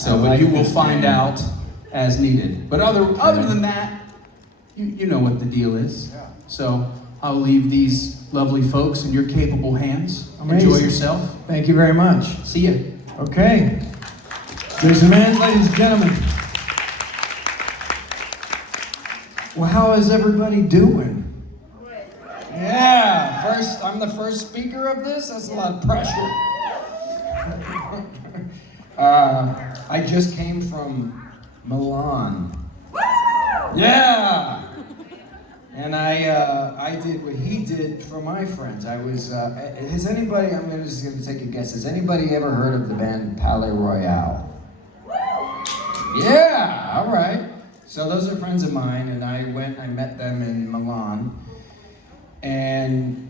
So, but you will find out as needed. But other than that, you know what the deal is. Yeah. So I'll leave these lovely folks in your capable hands. Amazing. Enjoy yourself. Thank you very much. See ya. Okay. There's a man, ladies and gentlemen. Well, how is everybody doing? Yeah, I'm the first speaker of this. That's a lot of pressure. I just came from Milan. Yeah. And I did what he did for my friends. Has anybody, I'm just going to take a guess, has anybody ever heard of the band Palais Royale? Yeah, all right. So those are friends of mine, and I met them in Milan, and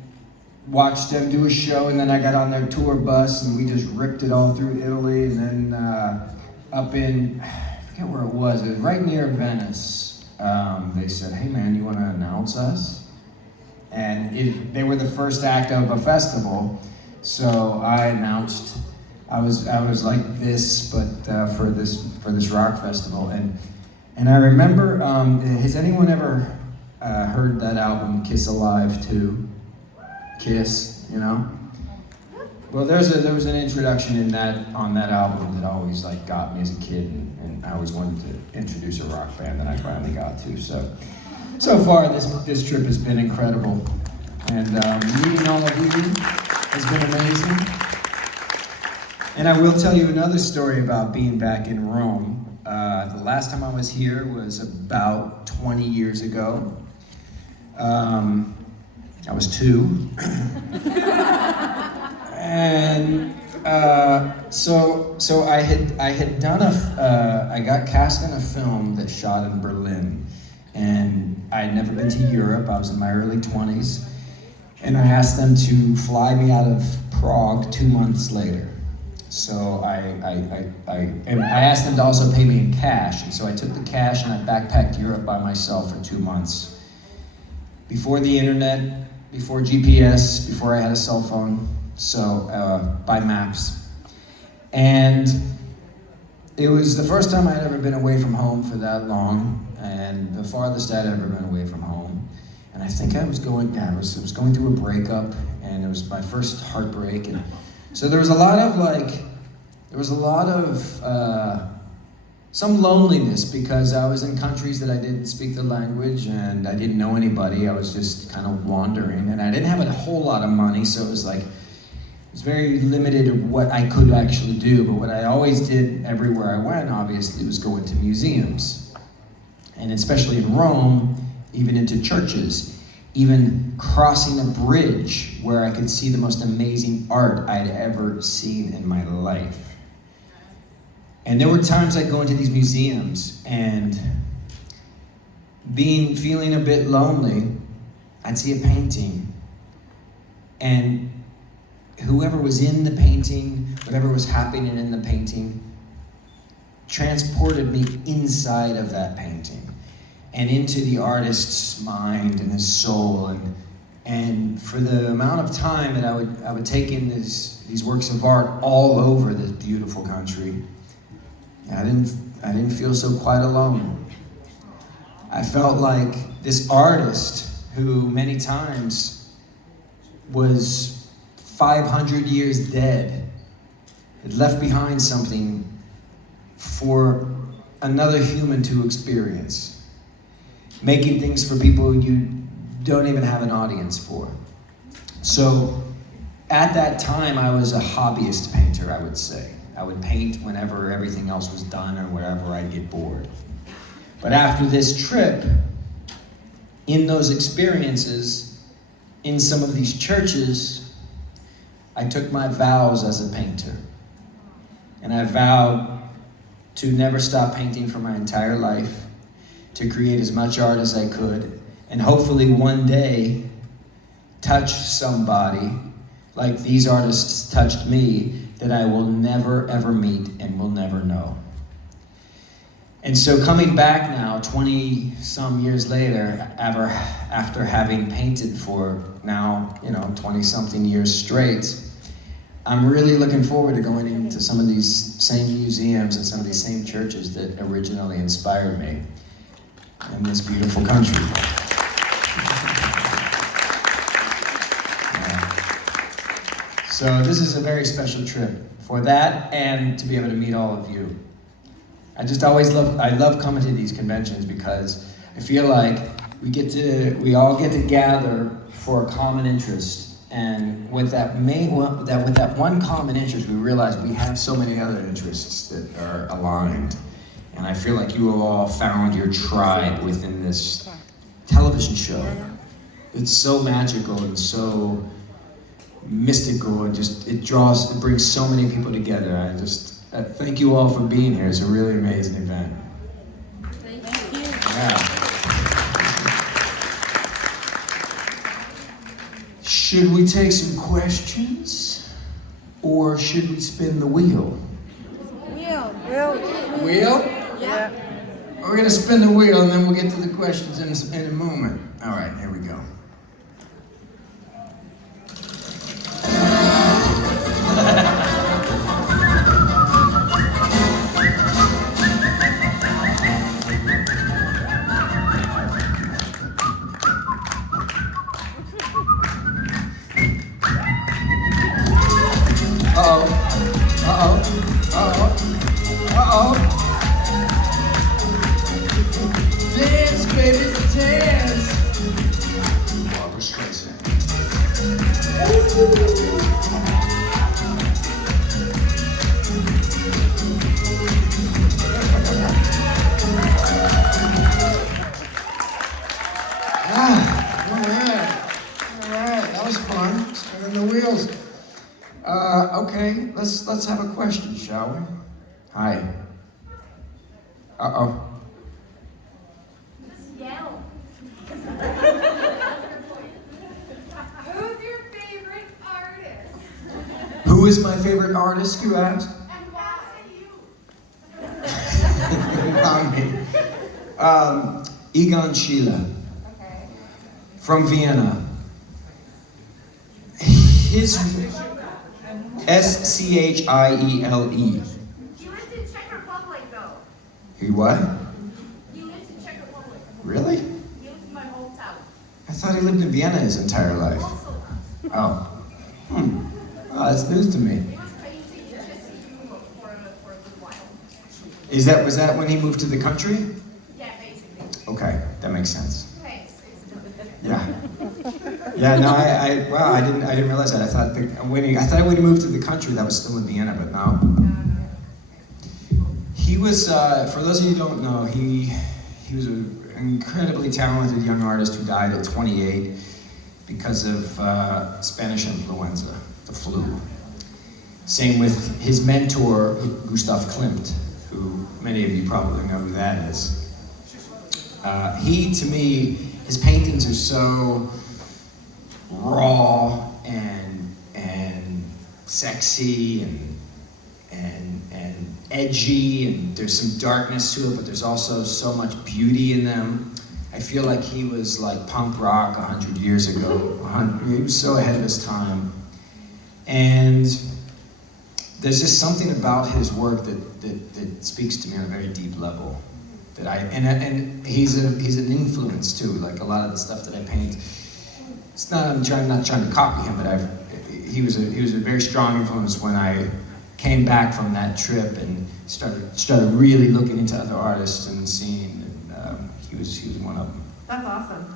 watched them do a show, and then I got on their tour bus, and we just ripped it all through Italy, and then up in, I forget where it was right near Venice. They said, hey man, you want to announce us? And they were the first act of a festival, so I announced, I was like this, but for this rock festival, and I remember, has anyone ever heard that album, Kiss Alive 2? Kiss, you know? Well, there was an introduction on that album that always like got me as a kid, and I always wanted to introduce a rock band that I finally got to. So far this trip has been incredible, and meeting all of you has been amazing. And I will tell you another story about being back in Rome. The last time I was here was about 20 years ago. I was 2. And so I had done I got cast in a film that shot in Berlin, and I had never been to Europe. I was in my early 20s, and I asked them to fly me out of Prague 2 months later. So I asked them to also pay me in cash, and so I took the cash and I backpacked Europe by myself for 2 months. Before the internet, before GPS, before I had a cell phone, so by maps. And it was the first time I'd ever been away from home for that long, and the farthest I'd ever been away from home. And I think I was going through a breakup, and it was my first heartbreak, and so there was a lot of some loneliness, because I was in countries that I didn't speak the language, and I didn't know anybody. I was just kind of wandering, and I didn't have a whole lot of money, so it was very limited of what I could actually do. But what I always did everywhere I went, obviously, was go into museums, and especially in Rome, even into churches. Even crossing a bridge where I could see the most amazing art I'd ever seen in my life. And there were times I'd go into these museums, and feeling a bit lonely, I'd see a painting, and whoever was in the painting, whatever was happening in the painting, transported me inside of that painting and into the artist's mind and his soul, and for the amount of time that I would take in these works of art all over this beautiful country, I didn't feel so quite alone. I felt like this artist, who many times was 500 years dead, had left behind something for another human to experience. Making things for people you don't even have an audience for. So at that time, I was a hobbyist painter, I would say. I would paint whenever everything else was done or wherever I'd get bored. But after this trip, in those experiences, in some of these churches, I took my vows as a painter. And I vowed to never stop painting for my entire life, to create as much art as I could, and hopefully one day touch somebody like these artists touched me, that I will never ever meet and will never know. And so coming back now, 20 some years later, after having painted for now, 20 something years straight, I'm really looking forward to going into some of these same museums and some of these same churches that originally inspired me in this beautiful country. So this is a very special trip for that and to be able to meet all of you. I love coming to these conventions because I feel like we all get to gather for a common interest. And with that one common interest, we realize we have so many other interests that are aligned. And I feel like you have all found your tribe within this television show. It's so magical and so mystical, and it brings so many people together. I thank you all for being here. It's a really amazing event. Thank you. Yeah. Should we take some questions, or should we spin the wheel? Wheel? Yeah. We're gonna spin the wheel, and then we'll get to the questions in a moment. All right, here we go. Dance, baby, dance. Barbara Streisand. All right, that was fun. Spinning the wheels. Okay, let's have a question, shall we? Hi. Uh-oh. Who's your favorite artist? Who is my favorite artist, you asked? And why you? Egon Schiele Okay. from Vienna. His Schile. He lived in Czech Republic, though. He what? He lived in Czech Republic. Really? He lived in my hometown. I thought he lived in Vienna his entire life. Also, Oh. Oh, that's news to me. he was painting in Czech for a good while. Was that when he moved to the country? Yeah, basically. Okay, that makes sense. Thanks. Yeah. Yeah, no, I didn't realize that. I thought when he moved to the country, that was still in Vienna, but no. He was, for those of you who don't know, he was an incredibly talented young artist who died at 28 because of Spanish influenza, the flu. Same with his mentor, Gustav Klimt, who many of you probably know who that is. To me, his paintings are so raw and sexy and edgy, and there's some darkness to it, but there's also so much beauty in them. I feel like he was like punk rock 100 years ago. He was so ahead of his time. And there's just something about his work that speaks to me on a very deep level. And he's an influence too. Like a lot of the stuff that I paint, I'm not trying to copy him, but he was a very strong influence when I came back from that trip and started really looking into other artists and seeing. And he was one of them. That's awesome.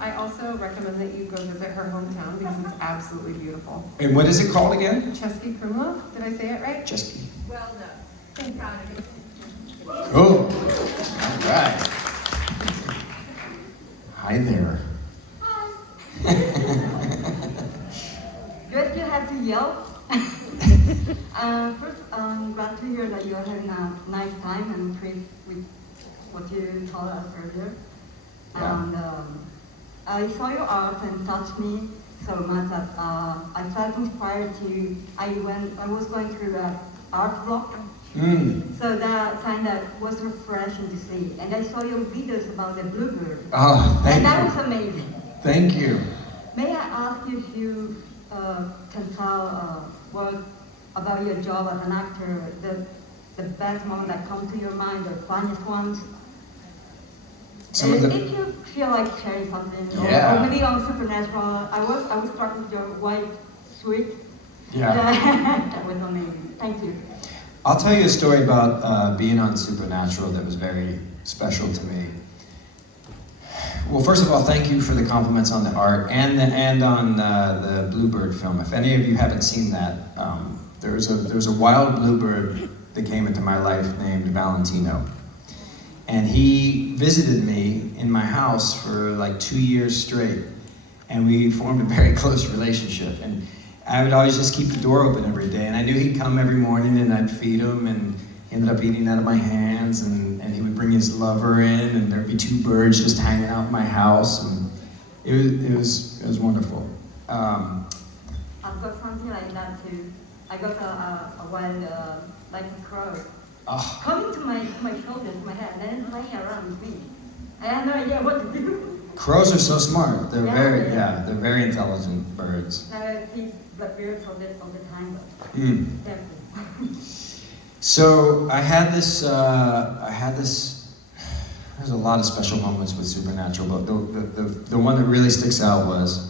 I also recommend that you go visit her hometown because it's absolutely beautiful. And what is it called again? Chesky Krumlov, did I say it right? Chesky. Well done. I'm proud of you. Cool. All right. Hi there. Do I still have to yell? First, I'm glad to hear that you're having a nice time and trip with what you told us earlier. Yeah. And I saw your art and touched me so much that I felt inspired to. I was going through an art block, so that kind of was refreshing to see. And I saw your videos about the bluebird, Oh, thank and that you. was amazing. Thank you. May I ask you if you can tell was about your job as an actor, the best moment that come to your mind, the funniest ones. Some of the- If you feel like sharing something, Yeah. or maybe on Supernatural, I was struck with your white suite. Yeah. That was amazing. Thank you. I'll tell you a story about being on Supernatural that was very special to me. Well, first of all, thank you for the compliments on the art and on the Bluebird film. If any of you haven't seen that, there was a wild bluebird that came into my life named Valentino. And he visited me in my house for like 2 years straight. And we formed a very close relationship. And I would always just keep the door open every day. And I knew he'd come every morning and I'd feed him. And he ended up eating out of my hands. And he would bring his lover in. And there'd be 2 birds just hanging out in my house. And it was wonderful. I've got something like that too. I got a wild, like a crow, Oh, coming to my shoulders, my head, and then playing around with me. I had no idea what to do. crows are so smart. They're Yeah. they're very intelligent birds. He's blackbeard all the time, but Mm. definitely. So I had this, there's a lot of special moments with Supernatural, but the one that really sticks out was,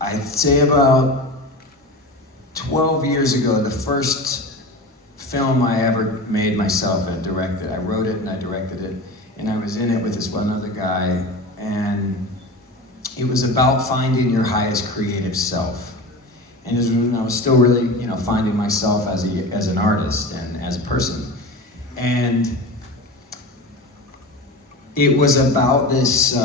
I'd say about 12 years ago, the first film I ever made myself and directed. I wrote it and I directed it, and I was in it with this one other guy, and it was about finding your highest creative self. And it was when I was still really, finding myself as an artist and as a person. And it was about this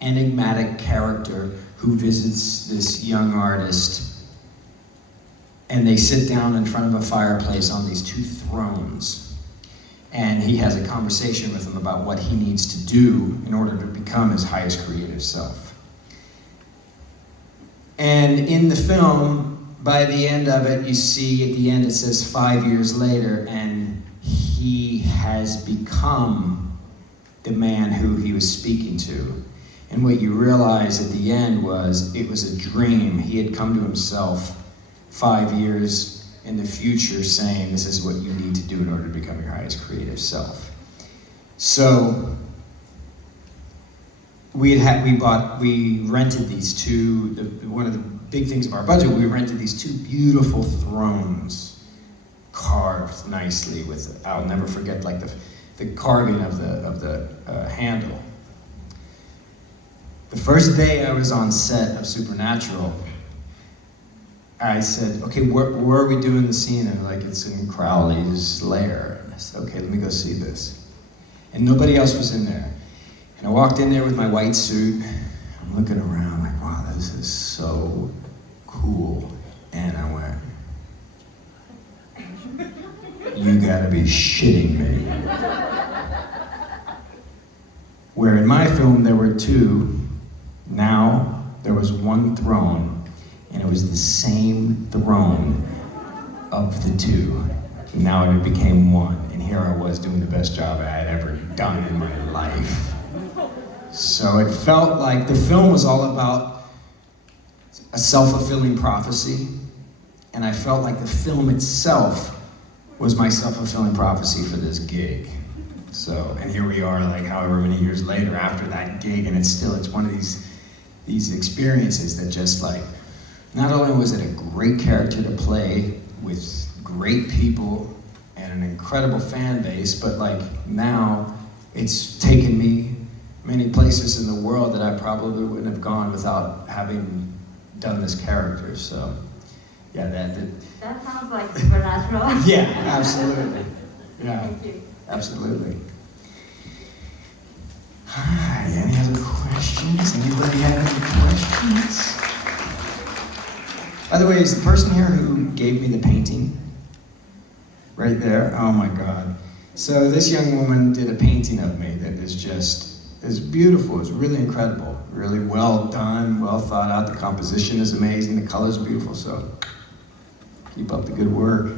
enigmatic character who visits this young artist, and they sit down in front of a fireplace on these 2 thrones. And he has a conversation with them about what he needs to do in order to become his highest creative self. And in the film, by the end of it, you see at the end it says 5 years later, and he has become the man who he was speaking to. And what you realize at the end was it was a dream. He had come to himself 5 years in the future saying, this is what you need to do in order to become your highest creative self. So we rented these 2, one of the big things of our budget, we rented these 2 beautiful thrones carved nicely with, I'll never forget, like the carving of the handle. The first day I was on set of Supernatural, I said, okay, where are we doing the scene? And like, it's in Crowley's lair. And I said, okay, let me go see this. And nobody else was in there. And I walked in there with my white suit. I'm looking around like, wow, this is so cool. And I went, you gotta be shitting me. Where in my film there were 2, now there was 1 throne. And it was the same throne of the 2. Now it became 1, and here I was doing the best job I had ever done in my life. So it felt like the film was all about a self-fulfilling prophecy, and I felt like the film itself was my self-fulfilling prophecy for this gig. So, and here we are, like however many years later after that gig, and it's one of these experiences that just like, not only was it a great character to play with great people and an incredible fan base, but like now it's taken me many places in the world that I probably wouldn't have gone without having done this character. So yeah, That sounds like Supernatural. yeah, absolutely. Yeah, Thank you. absolutely. Hi, any other questions? Anybody have any questions? By the way, is the person here who gave me the painting? Right there? Oh my God. So this young woman did a painting of me that is beautiful. It's really incredible. Really well done, well thought out. The composition is amazing. The colors are beautiful. So keep up the good work.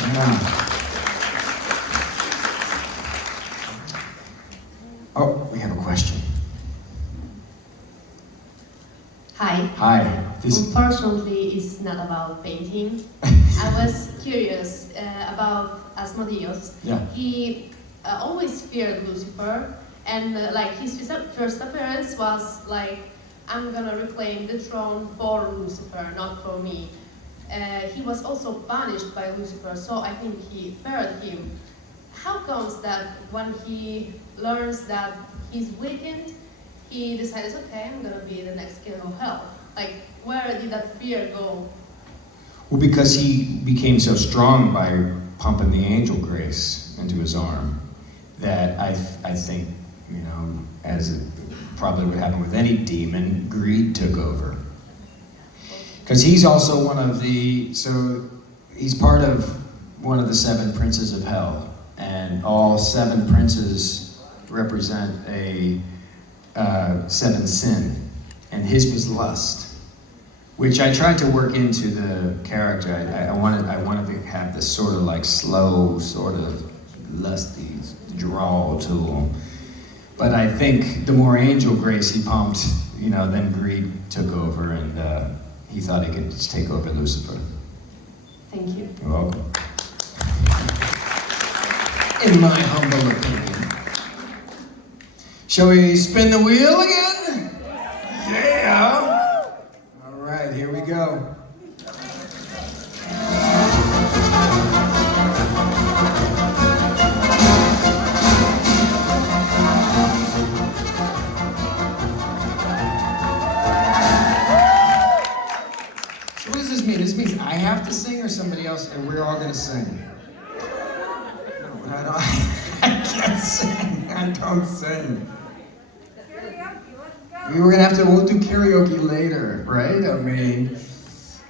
Yeah. Oh, we have a question. not about painting. I was curious about Asmodeus. Yeah. He always feared Lucifer, and like his first appearance was like, I'm gonna reclaim the throne for Lucifer, not for me. He was also punished by Lucifer, so I think he feared him. How comes that when he learns that he's weakened, he decides, okay, I'm gonna be the next king of hell? Like, where did that fear go? Well, because he became so strong by pumping the angel grace into his arm, that I think, you know, as it probably would happen with any demon, greed took over. Because he's also one of the, so he's part of one of the 7 princes of hell, and all 7 princes represent a 7 sin, and his was lust, which I tried to work into the character. I wanted to have this sort of like slow, sort of lusty drawl to him. But I think the more angel grace he pumped, you know, then greed took over, and he thought he could just take over Lucifer. Thank you. You're welcome. In my humble opinion. Shall we spin the wheel again? Yeah! All right, here we go. So what does this mean? This means I have to sing or somebody else, and we're all gonna sing? I can't sing. I don't sing. Karaoke, let's go. We were gonna have to, we'll do karaoke later, right? I mean,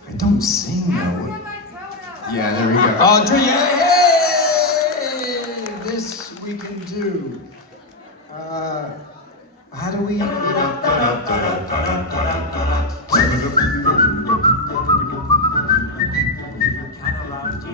I don't sing though. Get my Toto. Yeah, there we go. Oh, yay! This we can do. How do we?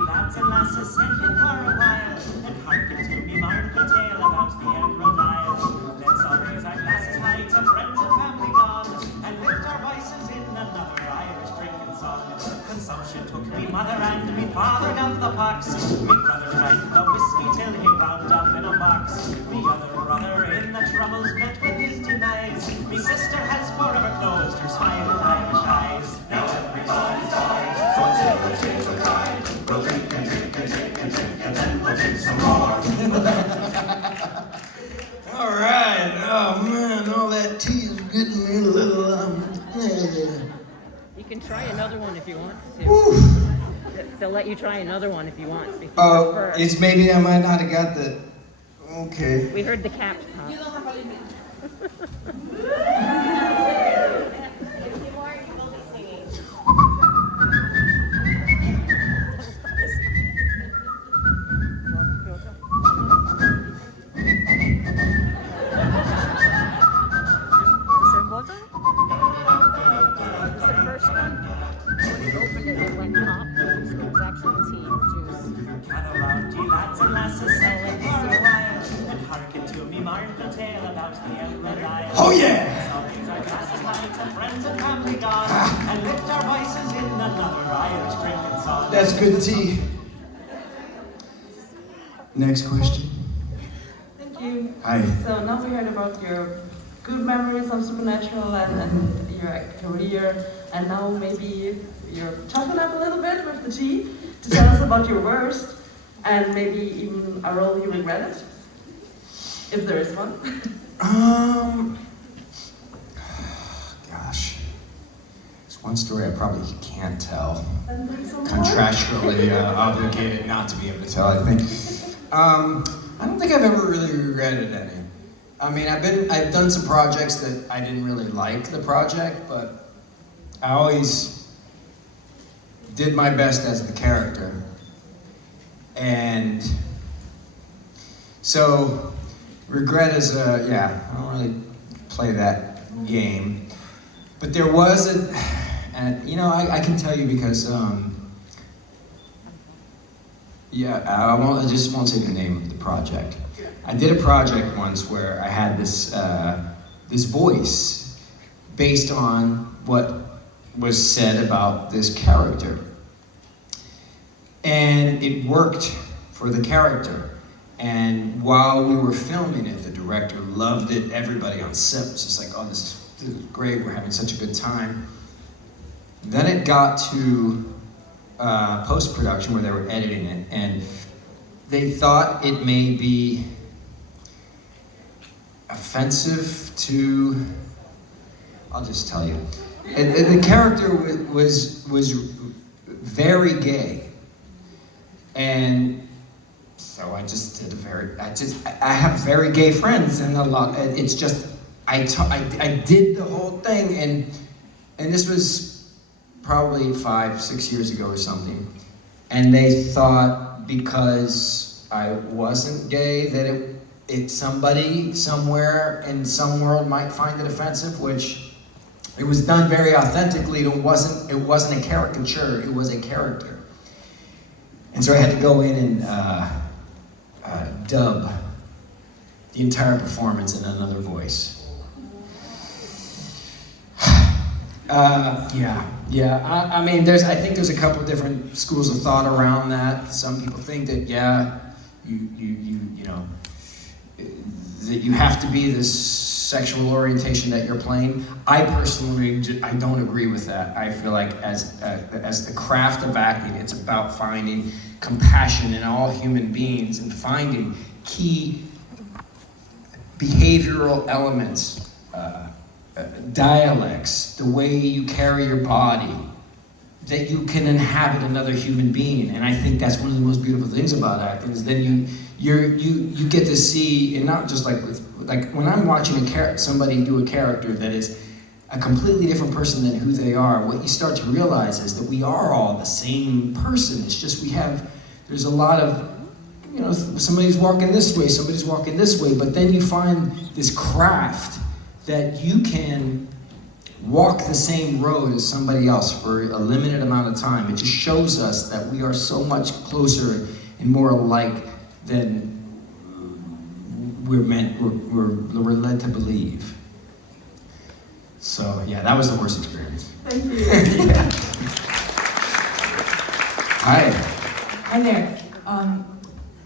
Lads and lasses, sit here for a while and hearken to me mournful tale about the Emerald Isle. Let's all raise our glasses high to friends and family gone and lift our voices in another Irish drinking song. Consumption took me mother and me father got the pox. Me brother drank the whiskey till he wound up in a box. Me other brother in the troubles met with his demise. Me sister has forever closed her smiling Irish eyes. Now everybody's died, so till the tears are cried. We'll drink and drink and drink and drink and then we'll drink some more. All right. Oh man, all that tea is getting me a little. You can try another one if you want to. Whew. They'll let you try another one if you want. If you Oh, prefer. it's maybe I might not have got the. Okay. We heard the caps pop. You don't have a limit. If you are, you will be singing. It's the first one. When you opened it, it went pop. It was actually tea juice. Gather round, ye lads and lasses, sit here for a while and hearken to me mournful tale about the Emerald Isle. Oh yeah. So raise our glasses high to friends and family gone and lift our voices in another Irish drinking song. That's good tea. Next question. Thank you. Hi. So now we heard about your good memories of Supernatural and your career, and now maybe you're toughen up a little bit with the tea to tell us about your worst and maybe even a role you regretted, if there is one. Gosh. There's one story I probably can't tell. And bring some more. Contractually obligated not to be able to tell, I think. I don't think I've ever really regretted any. I mean, I've done some projects that I didn't really like the project, but I always did my best as the character. And so, regret is, yeah, I don't really play that game. But there was and you know, I can tell you because, yeah, I just won't say the name of the project. I did a project once where I had this, this voice based on what was said about this character. And it worked for the character. And while we were filming it, the director loved it. Everybody on set was just like, oh, this is great, we're having such a good time. Then it got to post-production where they were editing it, and they thought it may be offensive to, I'll just tell you. And the character was very gay. And so I just did I have very gay friends, and it's just, I did the whole thing, and this was probably 5-6 years ago or something. And they thought because I wasn't gay that somebody somewhere in some world might find it offensive, which it was done very authentically. It wasn't a caricature, it was a character. And so I had to go in and dub the entire performance in another voice. I mean, I think there's a couple different schools of thought around that. Some people think that, yeah, you know, that you have to be this sexual orientation that you're playing. I personally, I don't agree with that. I feel like as the craft of acting, it's about finding compassion in all human beings and finding key behavioral elements, dialects, the way you carry your body, that you can inhabit another human being. And I think that's one of the most beautiful things about acting, is then you get to see, and not just like when I'm watching somebody do a character that is a completely different person than who they are, what you start to realize is that we are all the same person. It's just there's a lot of, you know, somebody's walking this way, somebody's walking this way, but then you find this craft that you can walk the same road as somebody else for a limited amount of time. It just shows us that we are so much closer and more alike than we're led to believe. So yeah, that was the worst experience. Thank you. Yeah. Hi. Hi there.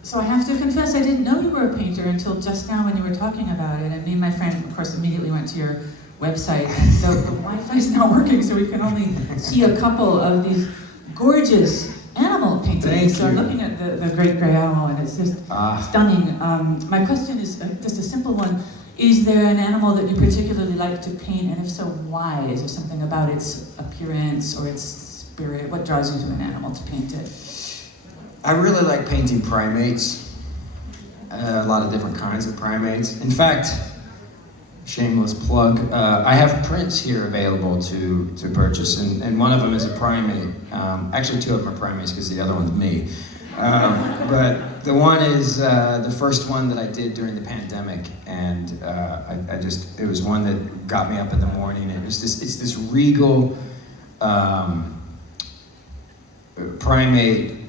So I have to confess, I didn't know you were a painter until just now when you were talking about it. And me and my friend, of course, immediately went to your website. And the Wi-Fi is now working, so we can only see a couple of these gorgeous animal paintings. Thank so you. I'm looking at the great gray owl, and it's just stunning. My question is just a simple one. Is there an animal that you particularly like to paint? And if so, why? Is there something about its appearance or its spirit? What draws you to an animal to paint it? I really like painting primates, a lot of different kinds of primates. In fact, shameless plug, I have prints here available to purchase, and one of them is a primate. Actually, two of them are primates because the other one's me. But the one is the first one that I did during the pandemic, and it was one that got me up in the morning. It's this regal primate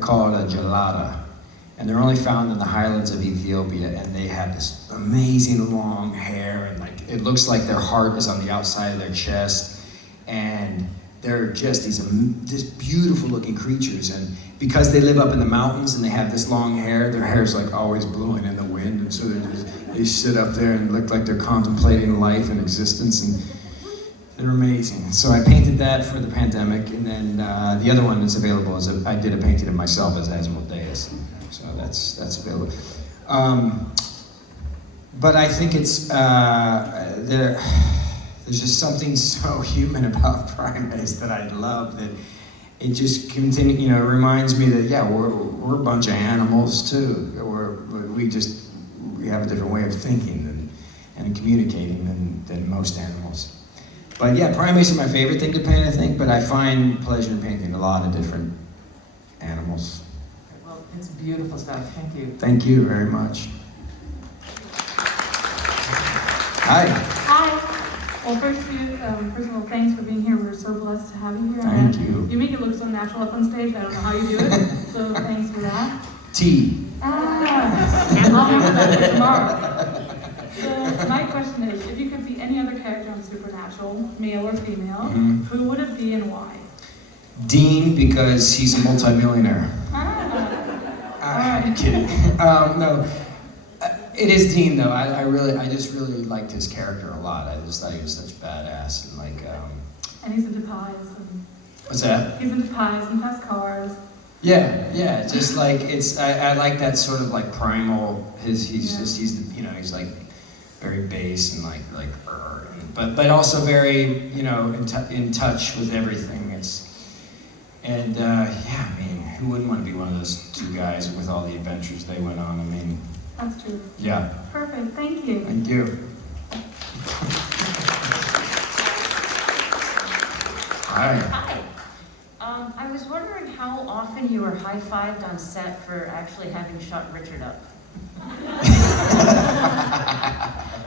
called a gelada, and they're only found in the highlands of Ethiopia, and they have this amazing long hair, and it looks like their heart is on the outside of their chest, and they're just these beautiful looking creatures. And because they live up in the mountains and they have this long hair, their hair's like always blowing in the wind, and so they sit up there and look like they're contemplating life and existence, and they're amazing. So I painted that for the pandemic, and then the other one that's available is I did a painting of myself as Asmodeus. So that's available. But I think it's there's just something so human about primates that I love, that it just it reminds me that, yeah, we're a bunch of animals too. We have a different way of thinking and communicating than most animals. But yeah, primates are my favorite thing to paint, I think, but I find pleasure in painting a lot of different animals. Well, it's beautiful stuff. Thank you. Thank you very much. Hi. Hi. Well, first of all, thanks for being here. We're so blessed to have you here. Thank you. You make it look so natural up on stage. I don't know how you do it, so thanks for that. Tea. I'll have that tomorrow. So, My question is, if you could be any other character on Supernatural, male or female, who would it be and why? Dean, because he's a multimillionaire. I'm kidding. No, it is Dean though. I just really liked his character a lot. I just thought he was such a badass and like. And he's into pies. And What's that? he's into pies and fast cars. Yeah. Just like I like that sort of like primal. He's like very bass and but also very in touch with everything. Who wouldn't want to be one of those two guys with all the adventures they went on? I mean. That's true. Yeah. Perfect. Thank you. Thank you. Hi. Hi. I was wondering how often you were high-fived on set for actually having shut Richard up.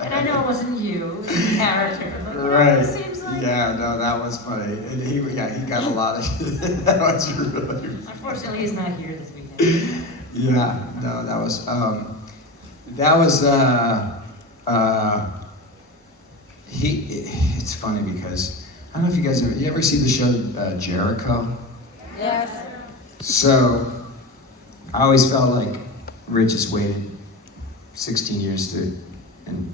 And I know it wasn't you, the character, but Right. it seems like... Yeah, no, that was funny. And he got a lot of that was really Unfortunately, he's not here this weekend. Yeah, no, it's funny because, I don't know if you guys you ever see the show Jericho? Yes. So, I always felt like Rich has waited 16 years to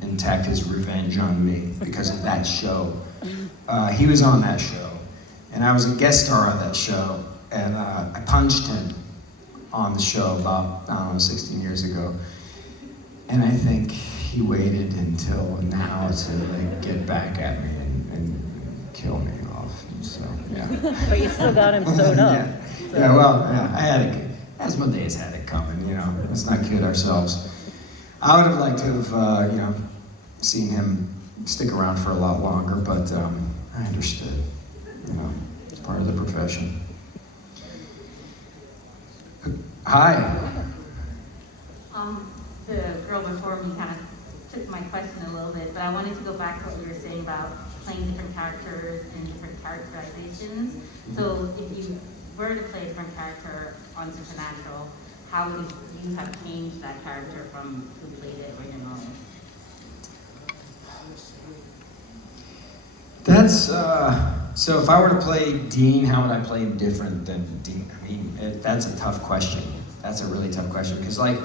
enact his revenge on me because of that show. He was on that show, and I was a guest star on that show, and I punched him on the show about, 16 years ago. And I think he waited until now to like get back at me and kill me off. And so, yeah. But you still got him sewed up. I had it. Asmodeus had it coming, Let's not kid ourselves. I would have liked to have, seen him stick around for a lot longer, but I understood. It's part of the profession. Hi. The girl before me kind of took my question a little bit, but I wanted to go back to what you were saying about playing different characters and different characterizations. So if you were to play a different character on Supernatural, how would you have changed that character from who played it originally? That's, so if I were to play Dean, how would I play him different than Dean? I mean, that's a tough question. That's a really tough question, because like,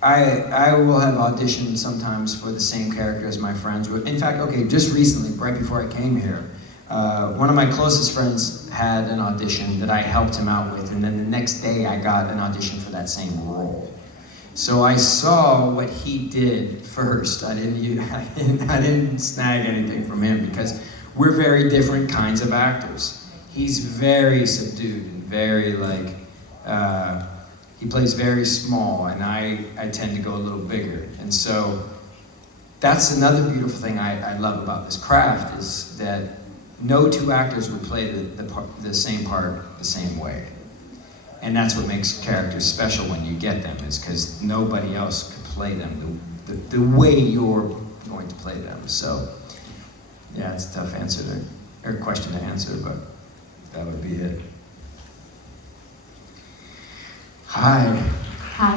I will have auditioned sometimes for the same character as my friends. In fact, just recently, right before I came here, one of my closest friends had an audition that I helped him out with, and then the next day I got an audition for that same role. So I saw what he did first. I didn't snag anything from him because we're very different kinds of actors. He's very subdued and very he plays very small, and I tend to go a little bigger. And so that's another beautiful thing I love about this craft, is that no two actors would play the same part the same way. And that's what makes characters special when you get them, is because nobody else could play them the way you're going to play them. So, yeah, it's a tough question to answer, but that would be it. Hi. Hi.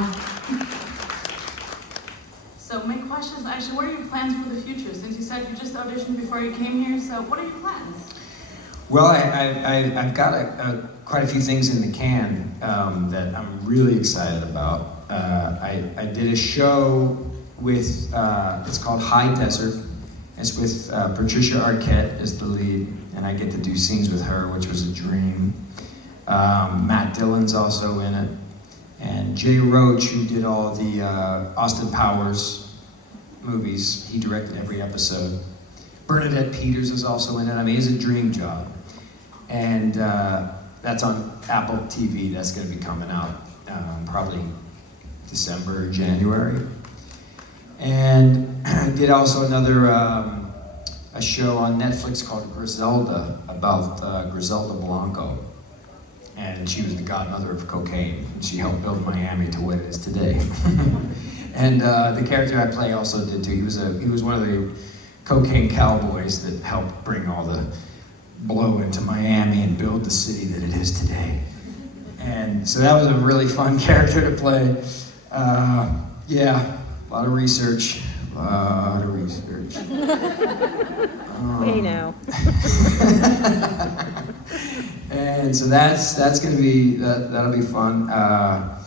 So my question is actually, what are your plans for the future? Since you said you just auditioned before you came here, so what are your plans? Well, I've got quite a few things in the can that I'm really excited about. I did a show with, it's called High Desert. It's with Patricia Arquette as the lead, and I get to do scenes with her, which was a dream. Matt Dillon's also in it. And Jay Roach, who did all the Austin Powers movies, he directed every episode. Bernadette Peters is also in it. I mean, it's a dream job. And that's on Apple TV. That's going to be coming out probably December, January. And I did also another a show on Netflix called Griselda, about Griselda Blanco. And she was the godmother of cocaine. She helped build Miami to what it is today. And the character I play also did too. He was one of the cocaine cowboys that helped bring all the blow into Miami and build the city that it is today. And so that was a really fun character to play. Yeah, a lot of research. Hey now. And so that's gonna be that'll be fun. How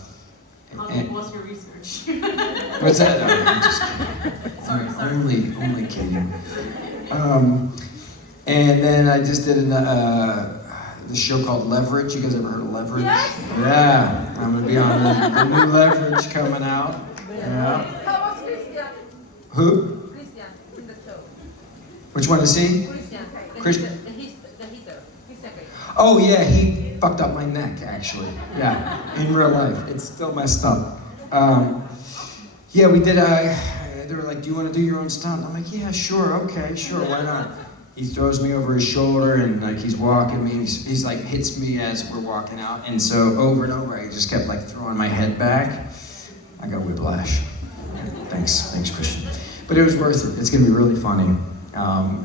deep was your research? What's that? No, I'm just kidding. Sorry. Only kidding. And then I just did the show called Leverage. You guys ever heard of Leverage? Yes. Yeah, I'm gonna be on the new Leverage coming out. Yeah. How was Christian? Who? Christian in the show. Which one is he? Christian. Christian. The heater. Christian. Oh yeah, he fucked up my neck actually. Yeah, in real life, it's still messed up. Yeah, we did. They were like, "Do you want to do your own stunt?" I'm like, "Yeah, sure, okay, sure, why not?" He throws me over his shoulder and like he's walking me. He's like hits me as we're walking out, and so over and over, I just kept like throwing my head back. I got whiplash. Thanks, Christian. But it was worth it. It's gonna be really funny.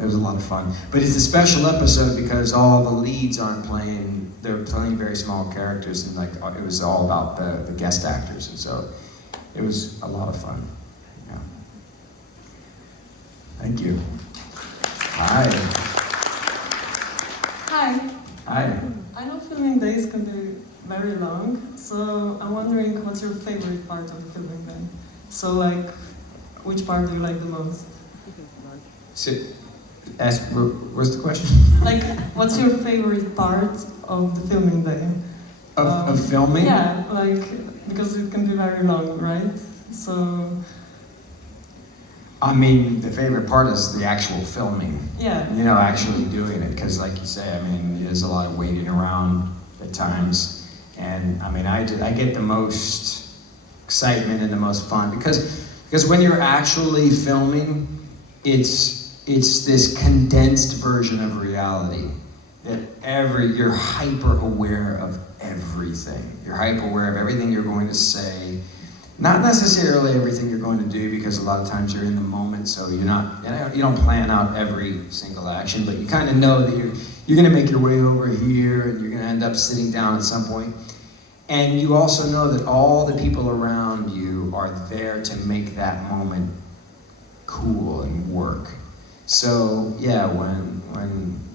It was a lot of fun. But it's a special episode because all the leads aren't playing. They're playing very small characters, and like it was all about the guest actors, and so it was a lot of fun. Yeah. Thank you. Hi. Hi. Hi. I know filming days can be very long, so I'm wondering what's your favorite part of the filming day? So like, which part do you like the most? What's the question? Like, what's your favorite part of the filming day? Of filming? Yeah, like, because it can be very long, right? So... I mean, the favorite part is the actual filming. Yeah. You know, actually doing it, because like you say, I mean, there's a lot of waiting around at times, and I mean, I get the most excitement and the most fun because when you're actually filming, it's this condensed version of reality. That you're hyper aware of everything. You're hyper aware of everything you're going to say. Not necessarily everything you're going to do, because a lot of times you're in the moment, so you don't plan out every single action, but you kind of know that you're going to make your way over here, and you're going to end up sitting down at some point. And you also know that all the people around you are there to make that moment cool and work. So yeah, when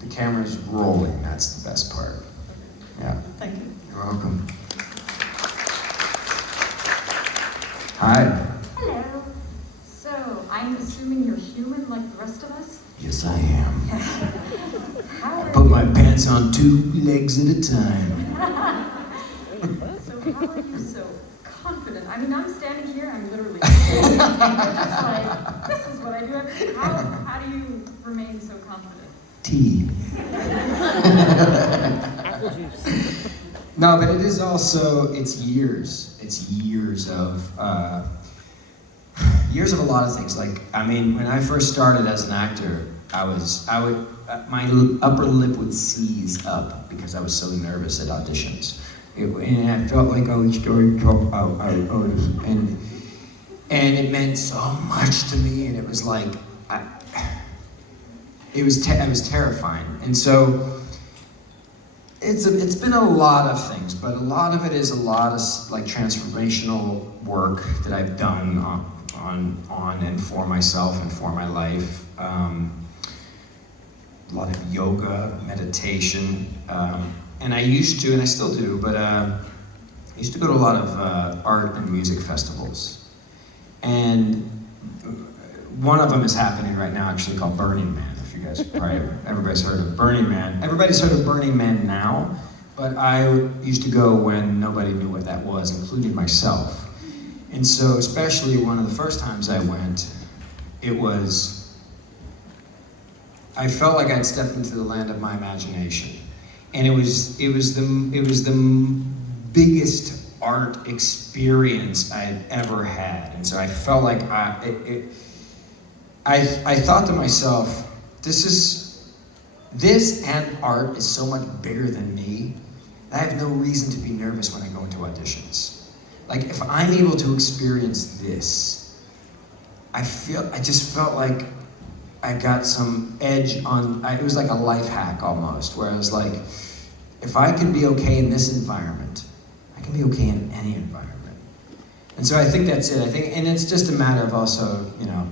the camera's rolling, that's the best part. Yeah. Thank you. You're welcome. Hi. Hello. So, I'm assuming you're human like the rest of us? Yes, I am. How I are put you? my pants on 2 legs at a time. So how are you so confident? I mean, I'm standing here, I'm literally standing. I'm just like, this is what I do. How do you remain so confident? Tea. Apple juice. No, but it is also, it's years. It's years of a lot of things. Like, I mean, when I first started as an actor, my upper lip would seize up because I was so nervous at auditions. And I felt like I was going to and it meant so much to me, and it was like, it was terrifying. And so, it's been a lot of things, but a lot of it is a lot of like transformational work that I've done on and for myself and for my life. A lot of yoga, meditation, and I used to, and I still do, but I used to go to a lot of art and music festivals. And one of them is happening right now, actually, called Burning Man. Everybody's heard of Burning Man. Everybody's heard of Burning Man now, but I used to go when nobody knew what that was, including myself. And so, especially one of the first times I went, I felt like I'd stepped into the land of my imagination. And it was the biggest art experience I had ever had. And so I felt like I thought to myself, this and art is so much bigger than me. I have no reason to be nervous when I go into auditions. Like, if I'm able to experience this, I just felt like I got some edge on, it was like a life hack almost, where I was like, if I can be okay in this environment, I can be okay in any environment. And so I think that's it. I think, and it's just a matter of also, you know,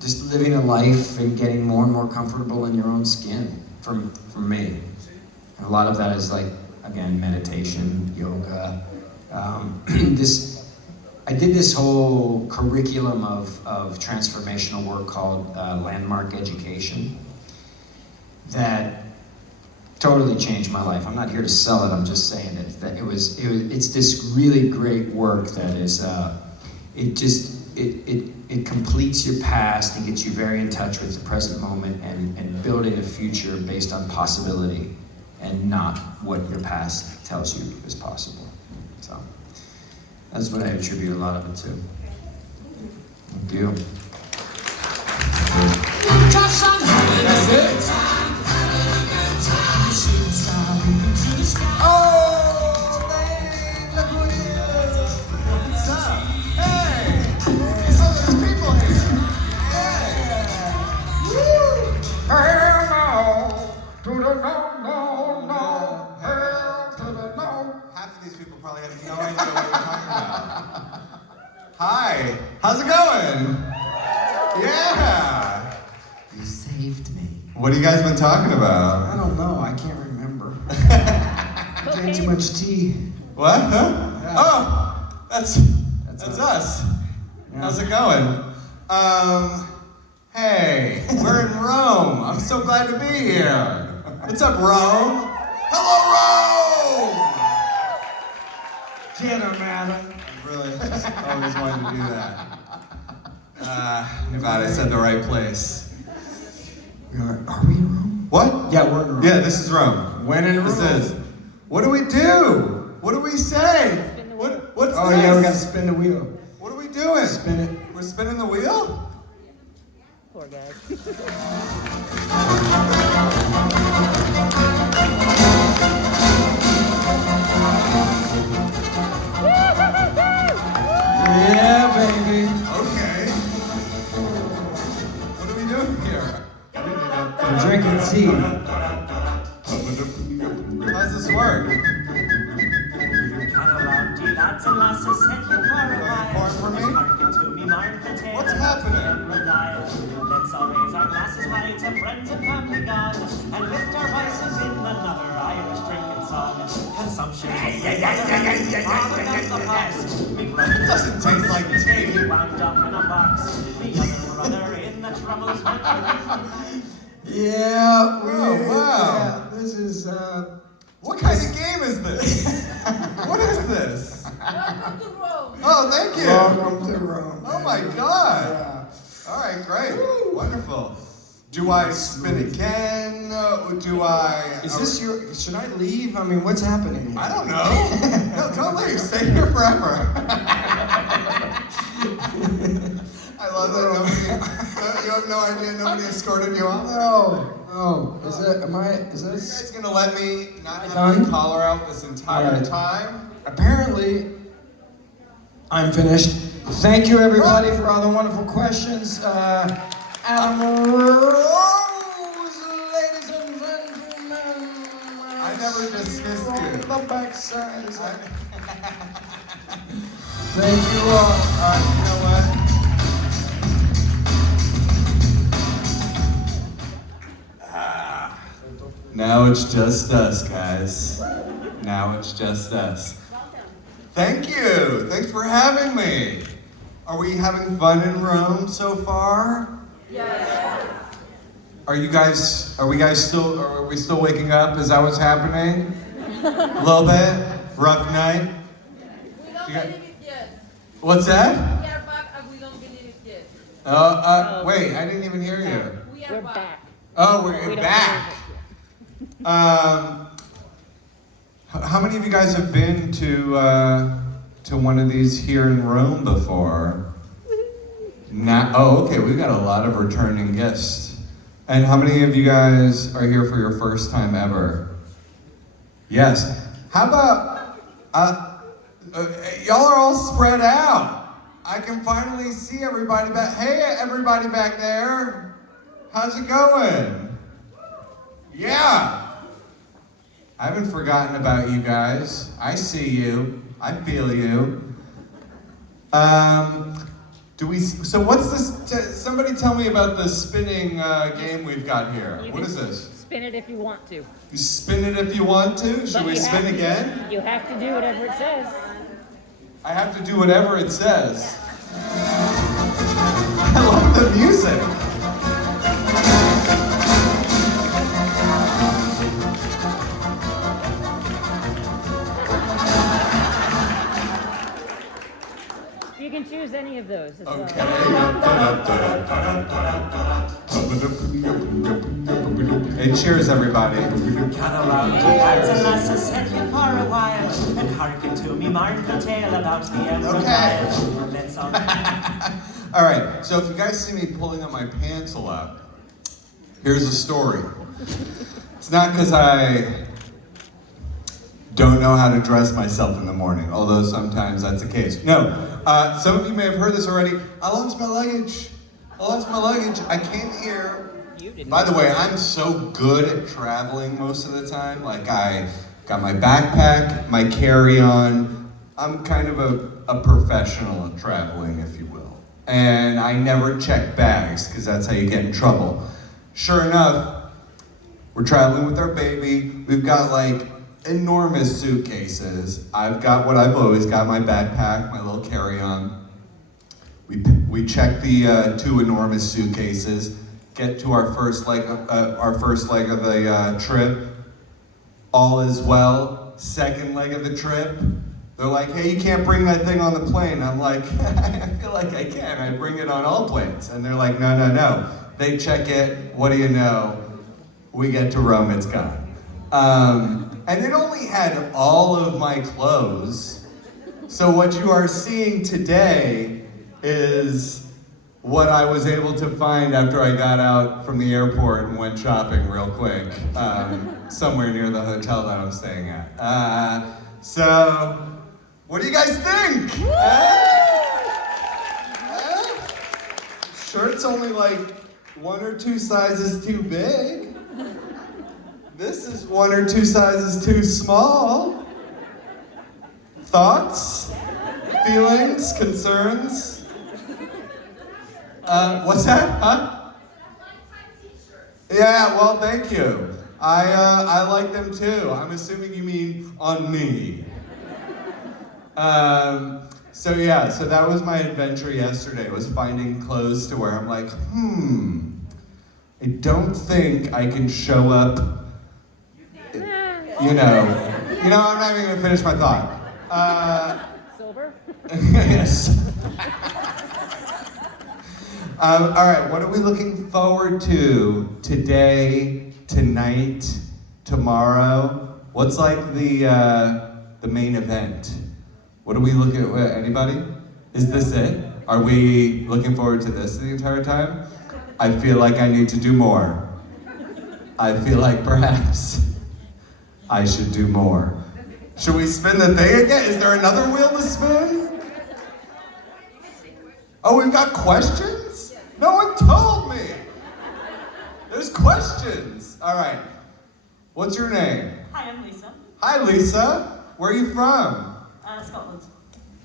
just living a life and getting more and more comfortable in your own skin, for me. And a lot of that is like, again, meditation, yoga. I did this whole curriculum of transformational work called Landmark Education that totally changed my life. I'm not here to sell it, I'm just saying that it's this really great work that is, it completes your past and gets you very in touch with the present moment and building a future based on possibility and not what your past tells you is possible. So that's what I attribute a lot of it to. Thank you. That's it. Oh, man, look who it is. What's up? Hey! Oh, there's people here. Hey! Woo! Hell no! To the no. Hell to the no. Half of these people probably have no idea what we're talking about. Hi! How's it going? Yeah! You saved me. What have you guys been talking about? I don't know, I can't remember. Drank too much tea. What? Huh? Yeah. Oh, that's us. Yeah. How's it going? Hey, we're in Rome. I'm so glad to be here. What's up, Rome? Hello, Rome! Get her, madam. Really, just always wanted to do that. I'm glad I said the right place. Are we in Rome? What? Yeah, we're in Rome. Yeah, this is Rome. When in Rome? This is. What do we do? What do we say? What's Oh this? yeah, we gotta spin the wheel. What are we doing? Spin it. We're spinning the wheel? Poor guy. Yeah, baby. Okay. What are we doing here? I'm drinking tea. How's this work? Lads and lasses, set you for a while. Pour for me? Hearken to me, mournful tale. What's happening? Let's all raise our glasses high to friends and family gone, and lift our voices in another Irish drinking song. Consumption. It doesn't taste like tea. Wound up in a box. The other brother in the troubles went. Yeah. Oh, wow. Yeah, this is What kind of game is this? What is this? Welcome to Rome. Oh, thank you. Welcome to Rome. Oh my God. Yeah. All right, great. Wonderful. Do I spin again? Do I... Is this your... Should I leave? I mean, what's happening here? I don't know. No, don't leave. Stay here forever. I love that nobody... You have no idea nobody escorted you off? No. Is this... You guys gonna let me not have my collar out this entire time? Apparently, I'm finished. Thank you, everybody, for all the wonderful questions. Adam Rose, ladies and gentlemen. I never dismissed you. The backside. Thank you all. You know what? Now it's just us, guys. Now it's just us. Thank you. Thanks for having me. Are we having fun in Rome so far? Yes. Are we still waking up? Is that what's happening? A little bit? Rough night? We don't believe it yet. What's that? We are back and we don't believe it yet. Wait, I didn't even hear you. We are back. Oh, we're back. How many of you guys have been to one of these here in Rome before? Okay, we've got a lot of returning guests. And how many of you guys are here for your first time ever? Yes. How about, y'all are all spread out. I can finally see everybody back. Hey, everybody back there. How's it going? Yeah. I haven't forgotten about you guys. I see you. I feel you. So what's this? Somebody tell me about the spinning game we've got here. What is this? Spin it if you want to. You spin it if you want to? Should we spin again? You have to do whatever it says. I have to do whatever it says. I love the music. You can choose any of those as Okay. Hey, cheers, everybody. Gather round to lads and lasses, set you for a while, and hearken to me mournful tale about the Emerald Isle. Let's all... All right, so if you guys see me pulling up my pants a lot, here's a story. It's not because I don't know how to dress myself in the morning, although sometimes that's the case. No, some of you may have heard this already. I lost my luggage. I came here. By the way, I'm so good at traveling most of the time. Like, I got my backpack, my carry-on. I'm kind of a professional at traveling, if you will. And I never check bags, because that's how you get in trouble. Sure enough, we're traveling with our baby. We've got like enormous suitcases. I've got what I've always got, my backpack, my little carry-on. We check the 2 enormous suitcases, get to our first leg of the trip. All is well. Second leg of the trip, they're like, hey, you can't bring that thing on the plane. I'm like, I feel like I can. I bring it on all planes. And they're like, no. They check it. What do you know? We get to Rome, it's gone. And it only had all of my clothes. So what you are seeing today is what I was able to find after I got out from the airport and went shopping real quick, somewhere near the hotel that I'm staying at. So, what do you guys think? Shirt's only like 1 or 2 sizes too big. This is 1 or 2 sizes too small. Thoughts? Feelings? Concerns? What's that? Huh? Yeah, well, thank you. I like them too. I'm assuming you mean on me. So that was my adventure yesterday, was finding clothes to wear. I'm like, I don't think I can show up, I'm not even gonna finish my thought. Silver? Yes. All right, what are we looking forward to today, tonight, tomorrow? What's like the main event? What are we looking at? Anybody? Is this it? Are we looking forward to this the entire time? I feel like I need to do more. I feel like perhaps I should do more. Should we spin the thing again? Is there another wheel to spin? Oh, we've got questions? No one told me. There's questions. All right. What's your name? Hi, I'm Lisa. Hi, Lisa. Where are you from? Scotland.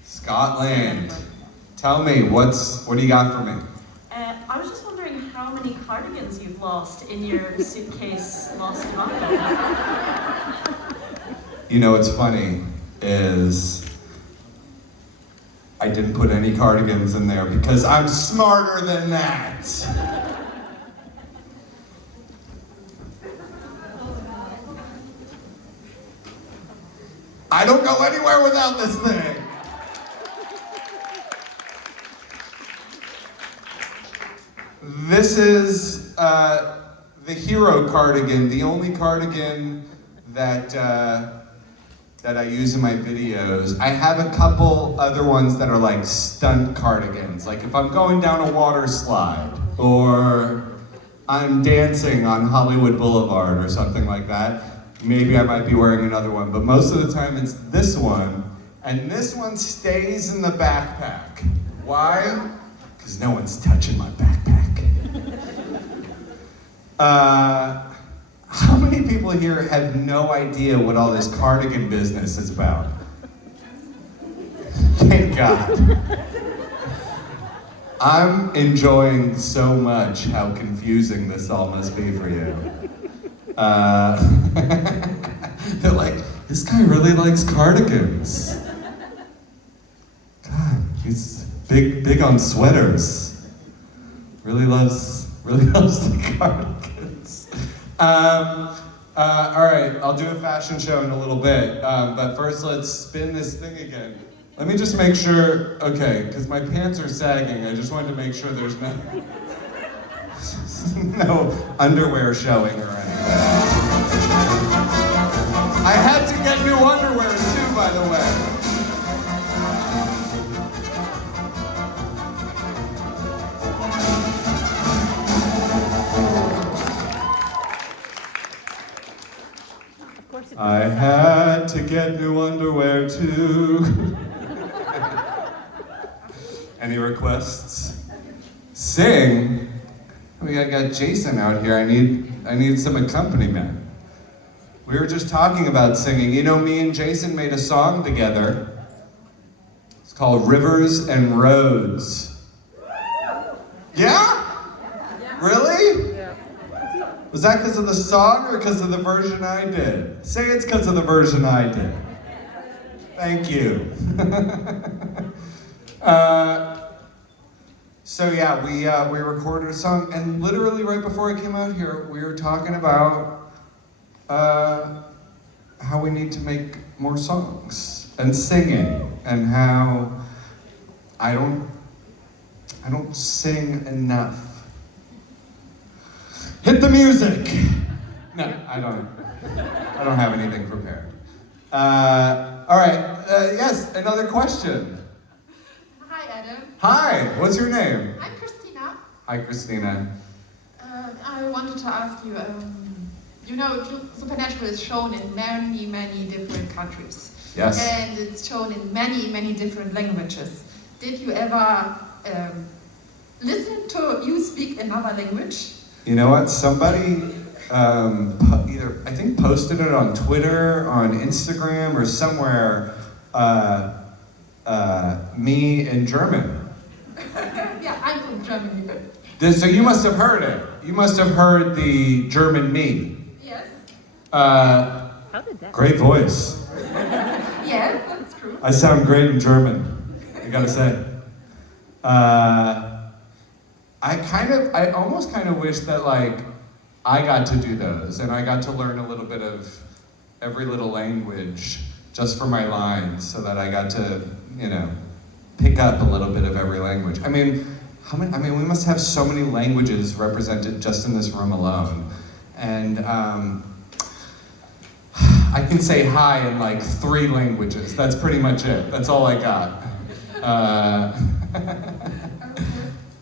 Scotland. Tell me, what do you got for me? I was just wondering how many cardigans you've lost in your suitcase lost in Mongoose. You know what's funny is I didn't put any cardigans in there because I'm smarter than that. I don't go anywhere without this thing. This is the hero cardigan, the only cardigan that I use in my videos. I have a couple other ones that are like stunt cardigans. Like if I'm going down a water slide or I'm dancing on Hollywood Boulevard or something like that, maybe I might be wearing another one. But most of the time it's this one, and this one stays in the backpack. Why? Because no one's touching my backpack. How many people here have no idea what all this cardigan business is about? Thank God. I'm enjoying so much how confusing this all must be for you. They're like, this guy really likes cardigans. God, he's big on sweaters. Really loves the cardigans. All right, I'll do a fashion show in a little bit, but first let's spin this thing again. Let me just make sure, okay, because my pants are sagging. I just wanted to make sure there's no underwear showing or anything. I had to get new underwear too, by the way. I had to get new underwear too. Any requests? Sing? I got Jason out here. I need some accompaniment. We were just talking about singing. You know, me and Jason made a song together. It's called Rivers and Roads. Yeah? Really? Yeah. Was that because of the song or because of the version I did? Say it's because of the version I did. Thank you. So yeah, we recorded a song, and literally right before I came out here, we were talking about how we need to make more songs and singing, and how I don't sing enough. Hit the music! No, I don't have anything prepared. All right, yes, another question. Hi, Adam. Hi, what's your name? I'm Christina. Hi, Christina. I wanted to ask you, you know, Supernatural is shown in many, many different countries. Yes. And it's shown in many, many different languages. Did you ever listen to you speak another language? You know what? Somebody either I think posted it on Twitter, on Instagram, or somewhere. Me in German. Yeah, I'm from Germany. So you must have heard it. You must have heard the German me. Yes. How did that? Great voice. Yes, that's true. I sound great in German, I gotta say. I almost kind of wish that like I got to do those and I got to learn a little bit of every little language just for my lines, so that I got to, you know, pick up a little bit of every language. I mean, we must have so many languages represented just in this room alone. And I can say hi in like 3 languages. That's pretty much it. That's all I got.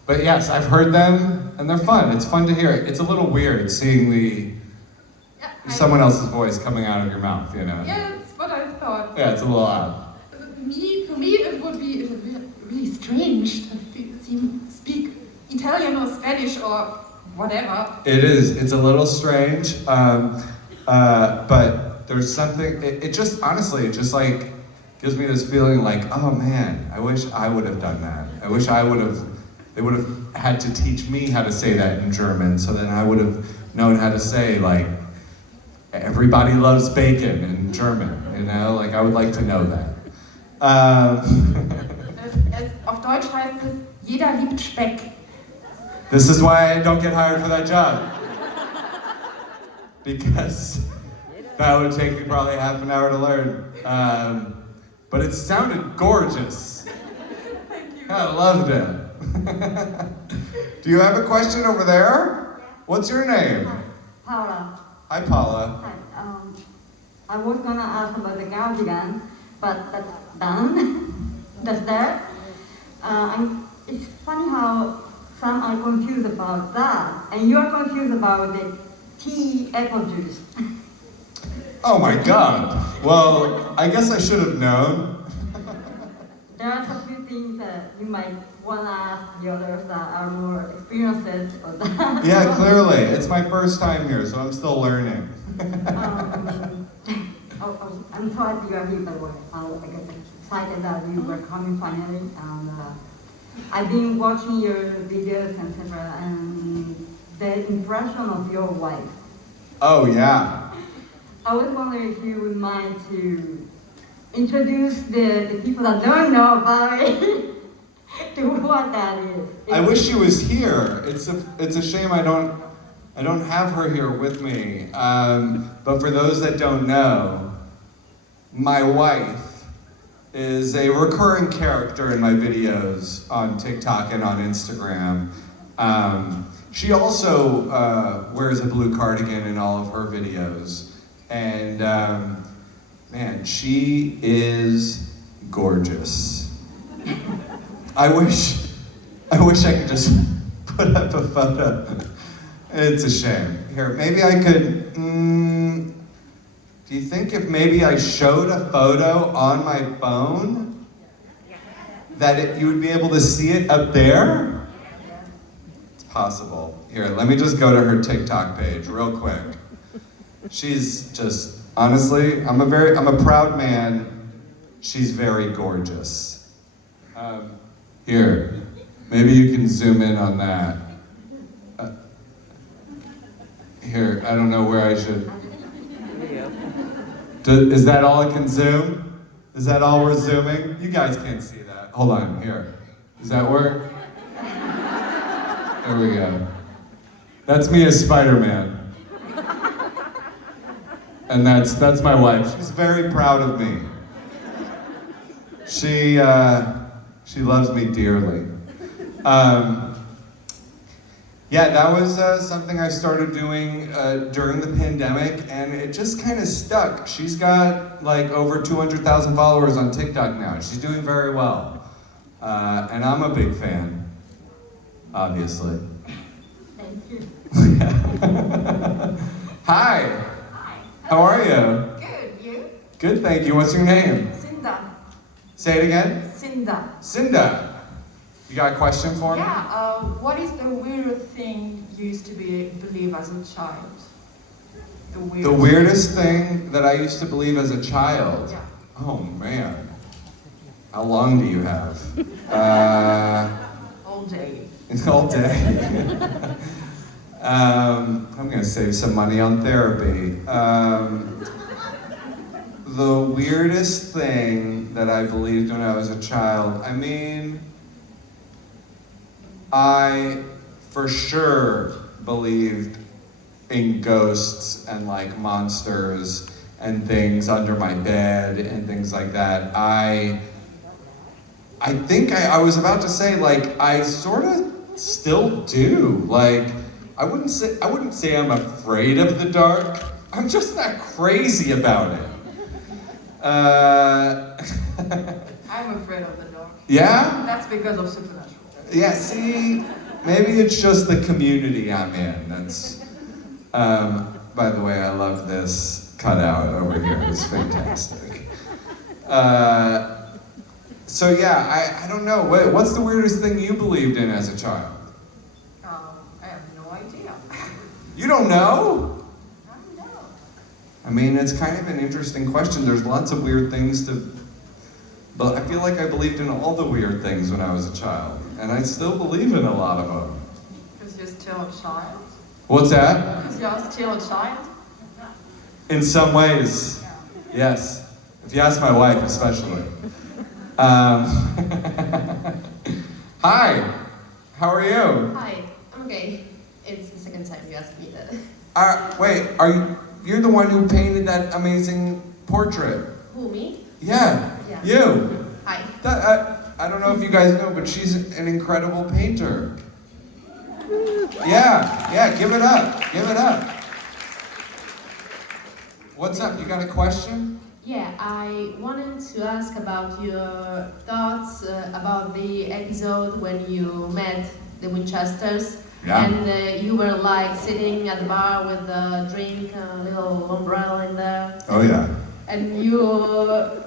But yes, I've heard them, and they're fun. It's fun to hear it. It's a little weird seeing someone else's voice coming out of your mouth, you know? Yeah, that's what I thought. Yeah, it's a little odd. For me, it would be really strange to speak Italian or Spanish or whatever. It is. It's a little strange, but there's something. It just honestly, it just like gives me this feeling like, oh man, I wish I would have done that. I wish I would have. They would have had to teach me how to say that in German, so then I would have known how to say like, everybody loves bacon in German. You know, like I would like to know that. Auf Deutsch heißt es, jeder liebt Speck. This is why I don't get hired for that job. Because that would take me probably half an hour to learn. But it sounded gorgeous. Thank you. I loved it. Do you have a question over there? What's your name? Paula. Hi, Paula. Hi. I was gonna ask about the cardigan, but that's done. That's there. It's funny how some are confused about that, and you are confused about the tea apple juice. Oh my God. Well, I guess I should have known. There are some few things that you might want to ask the others that are more experienced on that. Yeah, clearly. It's my first time here, so I'm still learning. I'm so happy you are here, by the way. I get excited that you were coming finally. And I've been watching your videos, etc. And the impression of your wife. Oh, yeah. I was wondering if you would mind to introduce the people that don't know about it to what that is. I wish she was here. It's a shame I don't have her here with me. But for those that don't know, my wife is a recurring character in my videos on TikTok and on Instagram. She also wears a blue cardigan in all of her videos. And man, she is gorgeous. I wish I could just put up a photo. It's a shame. Here, maybe I could, do you think if maybe I showed a photo on my phone, that you would be able to see it up there? It's possible. Here, let me just go to her TikTok page real quick. She's just, honestly, I'm a proud man. She's very gorgeous. Here, maybe you can zoom in on that. Here, I don't know where I should. Is that all I can zoom? Is that all we're zooming? You guys can't see that. Hold on, here. Does that work? There we go. That's me as Spider-Man. And that's my wife. She's very proud of me. She loves me dearly. Yeah, that was something I started doing during the pandemic, and it just kind of stuck. She's got like over 200,000 followers on TikTok now. She's doing very well. And I'm a big fan, obviously. Thank you. Hi. How are you? Good, you? Good, thank you. What's your name? Cinda. Say it again. Cinda. Cinda. You got a question for me? Yeah, what is the weirdest thing you used to believe as a child? The weirdest thing that I used to believe as a child? Yeah. Oh man. How long do you have? All day. It's all day. I'm gonna save some money on therapy. The weirdest thing that I believed when I was a child, I mean, I for sure believed in ghosts and like monsters and things under my bed and things like that. I think I was about to say, like, I sort of still do. Like, I wouldn't say I'm afraid of the dark. I'm just not crazy about it. I'm afraid of the dark. Yeah? That's because of Supernatural. Yeah, see, maybe it's just the community I'm in. That's, by the way, I love this cutout over here. It's fantastic. So yeah, I don't know. What's the weirdest thing you believed in as a child? I have no idea. You don't know? I don't know. I mean, it's kind of an interesting question. There's lots of weird things but I feel like I believed in all the weird things when I was a child. And I still believe in a lot of them. Because you're still a child? What's that? Because you're still a child? In some ways, yes. If you ask my wife, especially. Hi, how are you? Hi, I'm okay. It's the second time you asked me that. Wait, you're the one who painted that amazing portrait? Who, me? Yeah, Yeah. you. Hi. I don't know if you guys know, but she's an incredible painter. Yeah, give it up, give it up. What's up, you got a question? Yeah, I wanted to ask about your thoughts about the episode when you met the Winchesters. Yeah. And you were like sitting at the bar with a drink, a little umbrella in there. Oh yeah. And you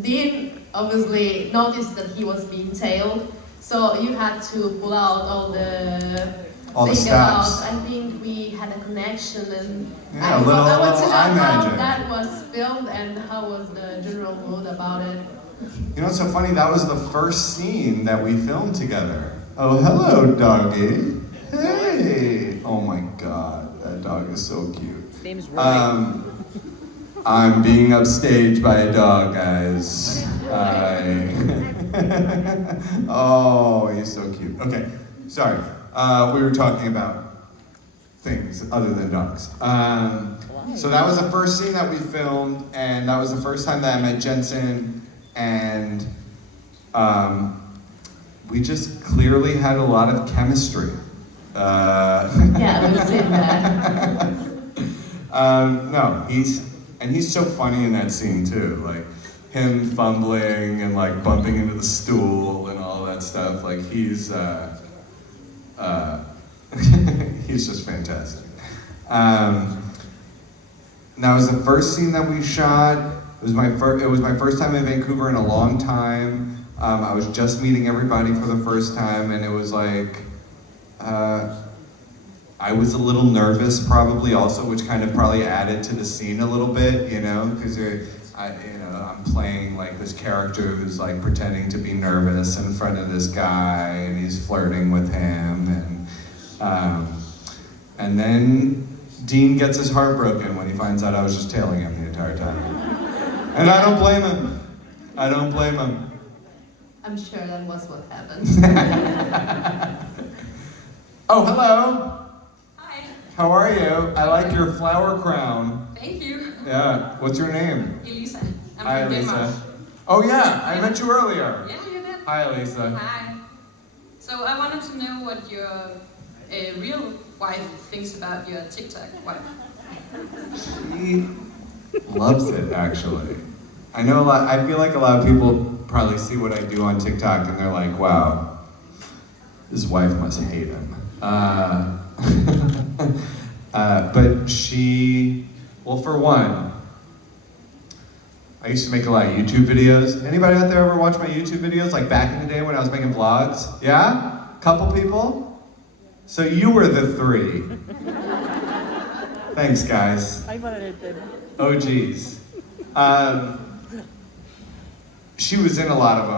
did obviously notice that he was being tailed. So you had to pull out all the steps. I think we had a connection, and Yeah, I want to know eye how magic. that was filmed and how was the general mood about it. You know what's so funny? That was the first scene that we filmed together. Oh, hello, doggy. Hey. Oh my God, that dog is so cute. His name's Roy. I'm being upstaged by a dog, guys. Oh, he's so cute. Okay, sorry. We were talking about things other than dogs. So that was the first scene that we filmed, and that was the first time that I met Jensen, and we just clearly had a lot of chemistry. Yeah, I was saying that. No, he's so funny in that scene too, like him fumbling and like bumping into the stool and all that stuff. Like he's he's just fantastic. That was the first scene that we shot. It was my first time in Vancouver in a long time. I was just meeting everybody for the first time, and it was like I was a little nervous probably also, which kind of probably added to the scene a little bit, you know, because I'm playing like this character who's like pretending to be nervous in front of this guy, and he's flirting with him, and then Dean gets his heart broken when he finds out I was just tailing him the entire time. And I don't blame him. I don't blame him. I'm sure that was what happened. Oh, hello. Hi. How are you? I like your flower crown. Thank you. Yeah. What's your name? Elisa. I'm Hi, from Elisa. Denmark. Oh yeah, I met you earlier. Yeah, you did. Hi, Elisa. Hi. So I wanted to know what your real wife thinks about your TikTok wife. She loves it, actually. I know a lot. I feel like a lot of people probably see what I do on TikTok and they're like, "Wow, his wife must hate him." But she, well, for one, I used to make a lot of YouTube videos. Anybody out there ever watch my YouTube videos, like back in the day when I was making vlogs? Yeah? Couple people? So you were the three. Thanks, guys. Oh, geez. She was in a lot of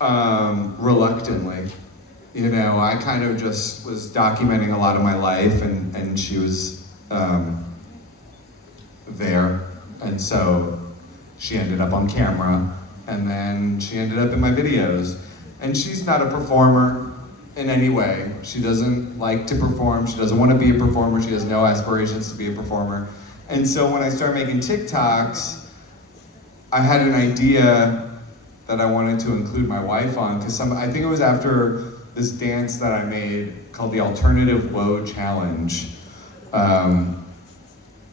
them, reluctantly. You know, I kind of just was documenting a lot of my life, and she was there. And so she ended up on camera, and then she ended up in my videos. And she's not a performer in any way. She doesn't like to perform. She doesn't want to be a performer. She has no aspirations to be a performer. And so when I started making TikToks, I had an idea that I wanted to include my wife on, because I think it was after this dance that I made called the Alternative Woe Challenge.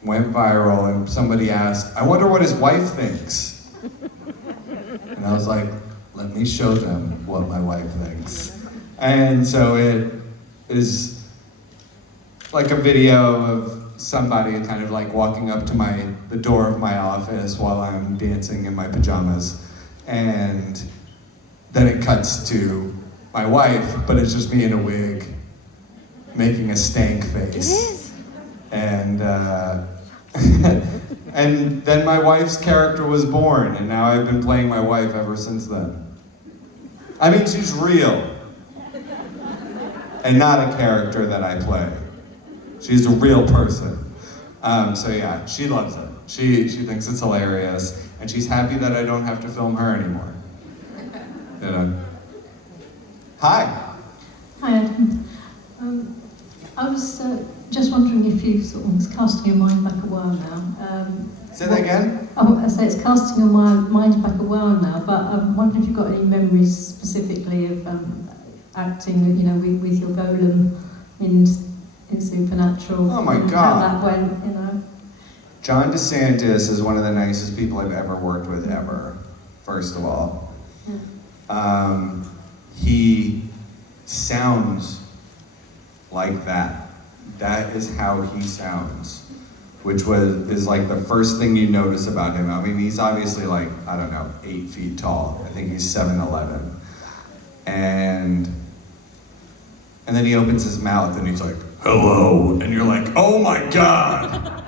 Went viral, and somebody asked, "I wonder what his wife thinks." And I was like, let me show them what my wife thinks. And so it is like a video of somebody kind of like walking up to the door of my office while I'm dancing in my pajamas. And then it cuts to my wife, but it's just me in a wig making a stank face. And and then my wife's character was born, and now I've been playing my wife ever since then. I mean, she's real, and not a character that I play. She's a real person. So yeah, she loves it. She thinks it's hilarious, and she's happy that I don't have to film her anymore. You know? Hi. Hi, Adam. I was just wondering if you sort of was casting your mind back a while now. Say that again? I say it's casting your mind back a while now, but I'm wondering if you've got any memories specifically of acting, you know, with your Golem in Supernatural. Oh my God. How that went, you know. John DeSantis is one of the nicest people I've ever worked with, ever, first of all. Yeah. He sounds like that. That is how he sounds, which is like the first thing you notice about him. I mean, he's obviously like, I don't know, 8 feet tall. I think he's 7'11". And then he opens his mouth and he's like, hello, and you're like, oh my God.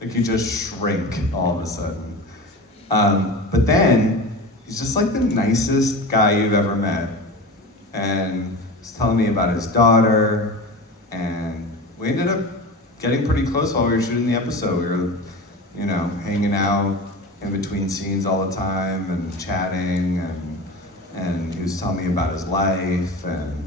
Like you just shrink all of a sudden. But then, he's just like the nicest guy you've ever met. And he's telling me about his daughter, and we ended up getting pretty close while we were shooting the episode. We were, you know, hanging out in between scenes all the time and chatting, and he was telling me about his life, and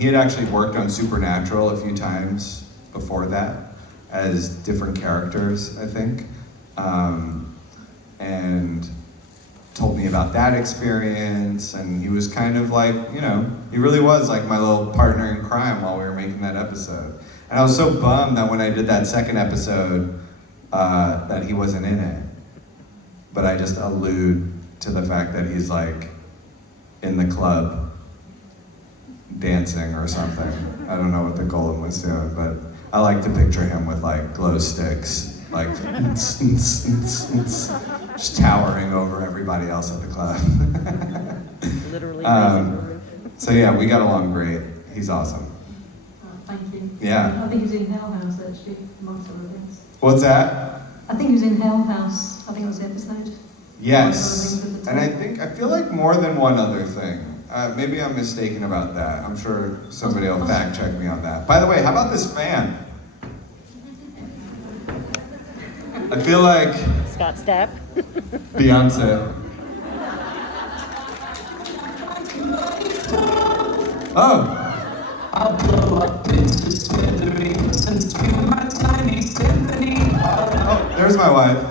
he had actually worked on Supernatural a few times before that as different characters, I think, and told me about that experience, and he was kind of like, you know, he really was like my little partner in crime while we were making that episode. And I was so bummed that when I did that second episode, that he wasn't in it. But I just allude to the fact that he's like in the club dancing or something. I don't know what the Golem was doing, but I like to picture him with like glow sticks, like just towering over everybody else at the club. Literally. So yeah, we got along great. He's awesome. Thank you. Yeah. I think he was in Hell House actually, amongst other things. What's that? I think he was in Hell House. I think it was the episode. Yes. And I feel like more than one other thing. Maybe I'm mistaken about that. I'm sure somebody will fact check me on that. By the way, how about this fan? I feel like Scott Stapp. Beyonce. Oh. I'll blow up into smithereens and spew my tiny symphony. Oh, there's my wife.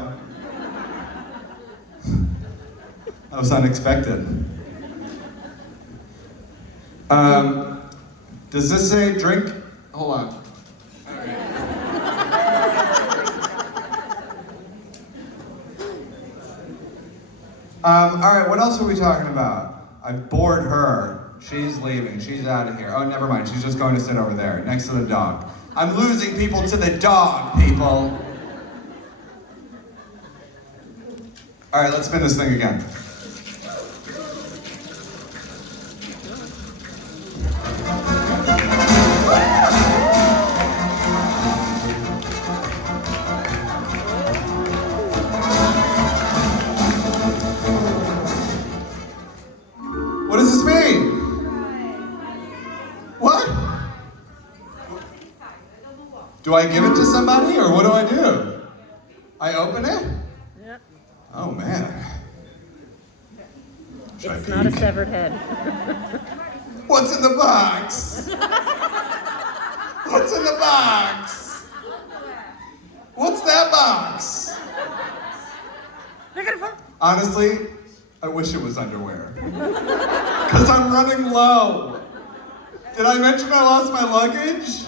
That was unexpected. Does this say drink? Hold on. All right, what else are we talking about? I've bored her. She's leaving. She's out of here. Oh, never mind. She's just going to sit over there, next to the dog. I'm losing people to the dog, people. All right, let's spin this thing again. What does this mean? What? Do I give it to somebody, or what do I do? I open it? Yep. Oh man. Should It's I not a peek? severed head. What's in the box? What's in the box? What's that box? Honestly, I wish it was underwear. Because I'm running low. Did I mention I lost my luggage?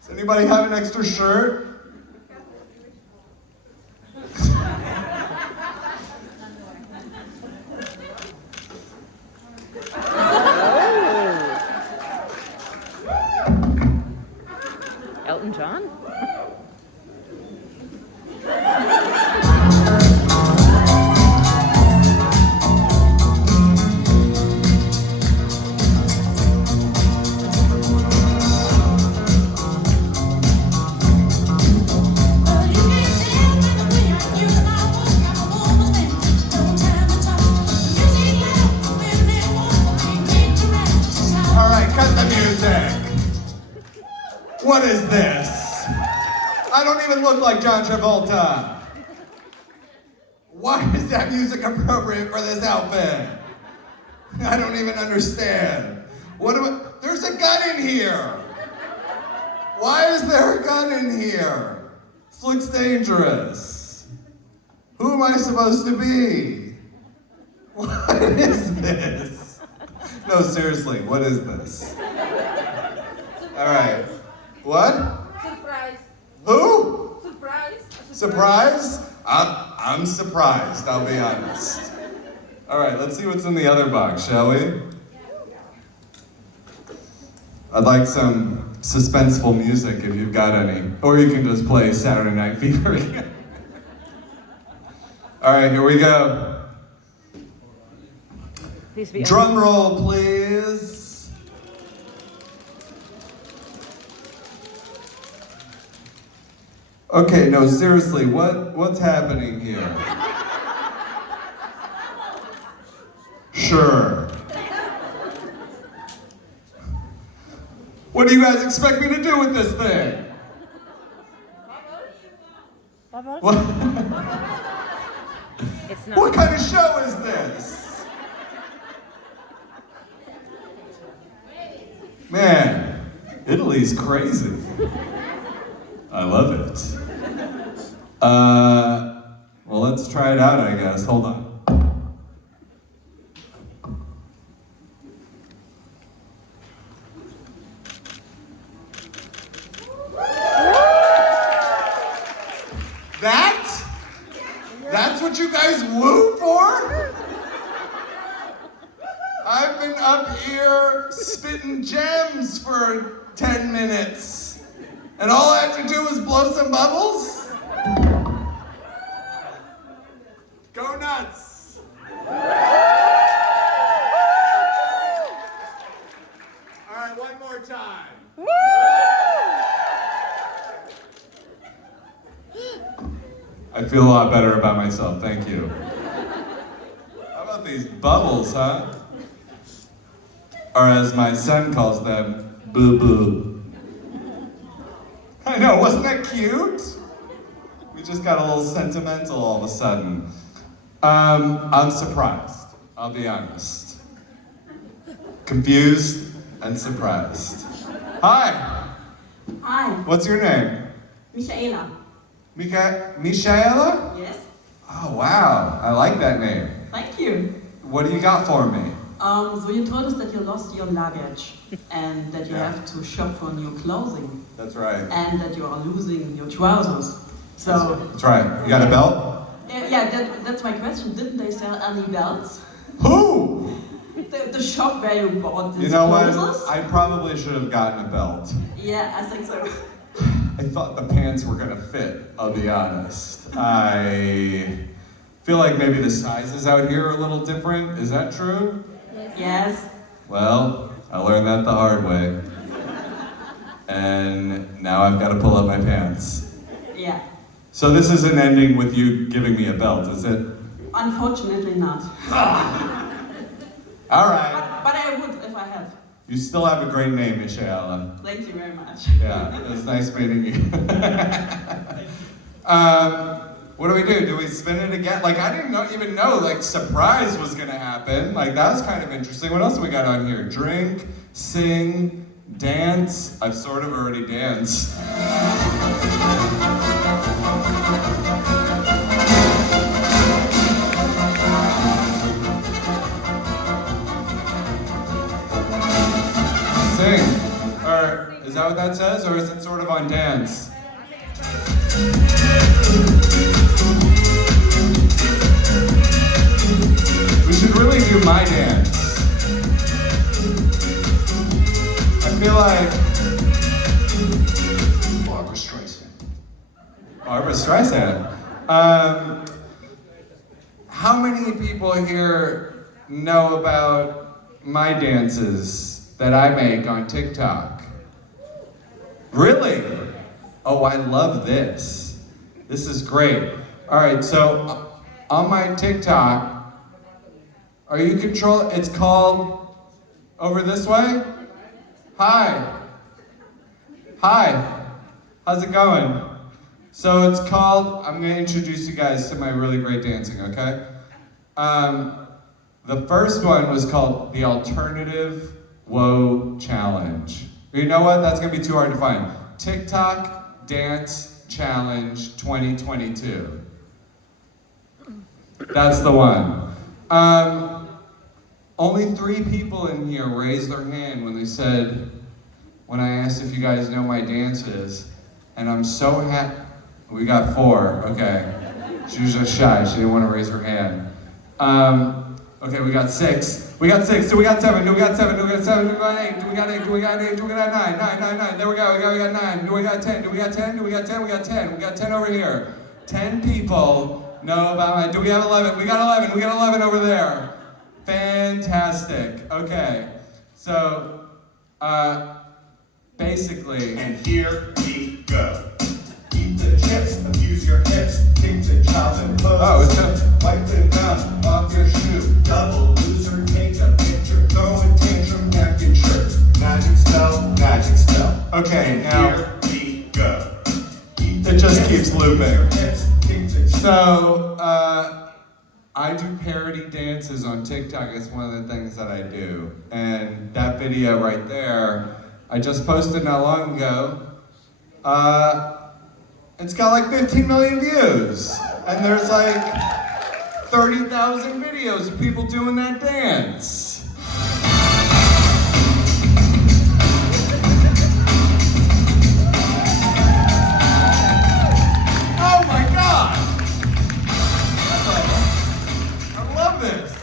Does anybody have an extra shirt? Elton John? All right, cut the music. What is this? I don't even look like John Travolta. Why is that music appropriate for this outfit? I don't even understand. What am I? There's a gun in here. Why is there a gun in here? This looks dangerous. Who am I supposed to be? What is this? No, seriously, what is this? All right. What? Surprise. Who? Surprise. Surprise? I'm surprised, I'll be honest. All right, let's see what's in the other box, shall we? I'd like some suspenseful music if you've got any. Or you can just play Saturday Night Fever again. All right, here we go. Drum roll, please. Okay, no, seriously, what's happening here? Sure. What do you guys expect me to do with this thing? What? What kind of show is this? Man, Italy's crazy. I love it. Well, let's try it out, I guess. Hold on. That's what you guys woo for? I've been up here spitting gems for 10 minutes, and all I have to do is blow some bubbles? Go nuts! All right, one more time. I feel a lot better about myself, thank you. How about these bubbles, huh? Or as my son calls them, boo-boo. I know, wasn't that cute? We just got a little sentimental all of a sudden. I'm surprised, I'll be honest. Confused and surprised. Hi. Hi. What's your name? Michaela. Michaela? Yes. Oh, wow. I like that name. Thank you. What do you got for me? So you told us that you lost your luggage and that you have to shop for new clothing. That's right. And that you are losing your trousers. So. That's right. You got a belt? Yeah, that's my question. Didn't they sell any belts? Who? The shop where you bought these You know what? clothes? I probably should have gotten a belt. Yeah, I think so. I thought the pants were gonna fit, I'll be honest. I feel like maybe the sizes out here are a little different. Is that true? Yes. Well, I learned that the hard way. And now I've got to pull up my pants. Yeah. So this isn't ending with you giving me a belt, is it? Unfortunately not. All right. But I would if I have. You still have a great name, Michaela. Thank you very much. Yeah, it was nice meeting you. What do we do? Do we spin it again? Like, I didn't even know, like, surprise was gonna happen. Like, that was kind of interesting. What else do we got on here? Drink, sing, dance. I've sort of already danced. Sing. Or, is that what that says? Or is it sort of on dance? We should really do my dance. I feel like Barbara Streisand. Barbara Streisand. How many people here know about my dances that I make on TikTok? Really? Oh, I love this. This is great. All right, so on my TikTok, are you control? It's called Over This Way? Hi. Hi. How's it going? So it's called, I'm gonna introduce you guys to my really great dancing, okay? The first one was called the Alternative Whoa Challenge. You know what? That's gonna be too hard to find. TikTok Dance Challenge 2022. That's the one. Only 3 people in here raised their hand when I asked if you guys know my dances, and I'm so happy. We got 4, okay. She was just shy, she didn't want to raise her hand. Okay, we got 6. We got 6, do we got 7, do we got 7, do we got 7, do we got 8, do we got 8, do we got 8, do we got 9, 9. There we go, we got 9. Do we got 10, do we got 10, do we got 10, we got 10. We got 10 over here. 10 people know about my, do we have 11? We got 11 over there. Fantastic. Okay. So, basically. And here we go. Eat the chips, abuse your hips, kick the child and pose. Oh, it's a... Wipe the gum off your shoe. Double loser, take a picture. Throw a tantrum, napkin shirt. Magic spell, magic spell. Okay, and now... here we go. It just keeps looping. So, I do parody dances on TikTok. It's one of the things that I do. And that video right there, I just posted not long ago. It's got like 15 million views. And there's like 30,000 videos of people doing that dance. Oh my God! I love this.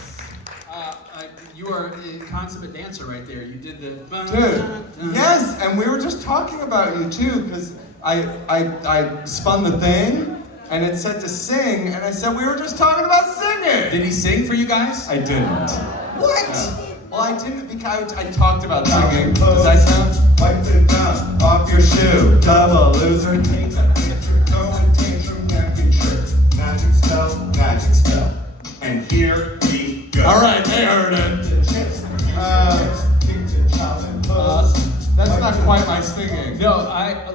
You are a consummate dancer right there. You did the... Dude, yes, and we were just talking about you too, because I spun the thing, and it said to sing, and I said we were just talking about singing. Did he sing for you guys? I didn't. What? Well, I didn't because I talked about singing. Does that count? Wipe the gum off your shoe. Double loser, take a picture. Throw a tantrum, napkin shirt. Magic spell, magic spell. And here we go. All right, they heard it. That's not quite my singing. No,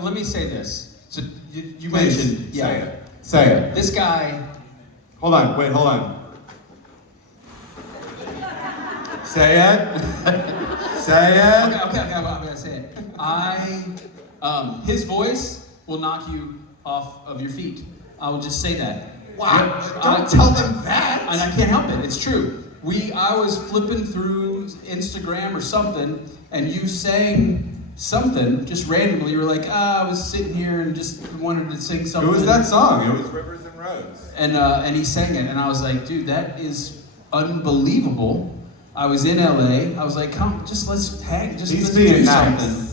let me say this. So you Please, mentioned, yeah. say it. Say it. This guy. Hold on, wait, hold on. Say it. Say it. Okay, I'm gonna say it. His voice will knock you off of your feet. I will just say that. Wow. Don't tell them that. And I can't help it. It's true. I was flipping through Instagram or something, and you sang something just randomly. You were like, I was sitting here and just wanted to sing something. It was that song. It was Rivers and Roads. And he sang it, and I was like, dude, that is unbelievable. I was in LA. I was like, come, let's hang. Let's do something.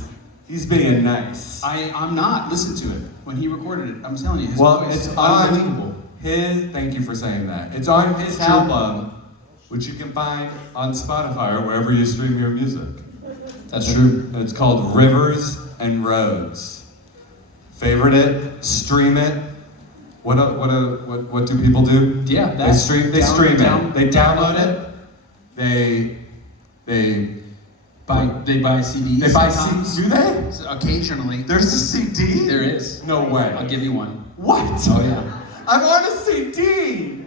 He's being nice. I'm not. Listen to it. When he recorded it, I'm telling you, his well, voice it's is unbelievable. Thank you for saying that. It's on his album, which you can find on Spotify or wherever you stream your music. That's true. And it's called Rivers and Roads. Favorite it, stream it. What do people do? Yeah, they stream it. They download it. They buy CDs. They buy CDs. Do they? Occasionally. There's a CD? There is. No way. I'll give you one. What? Oh yeah. I want a CD.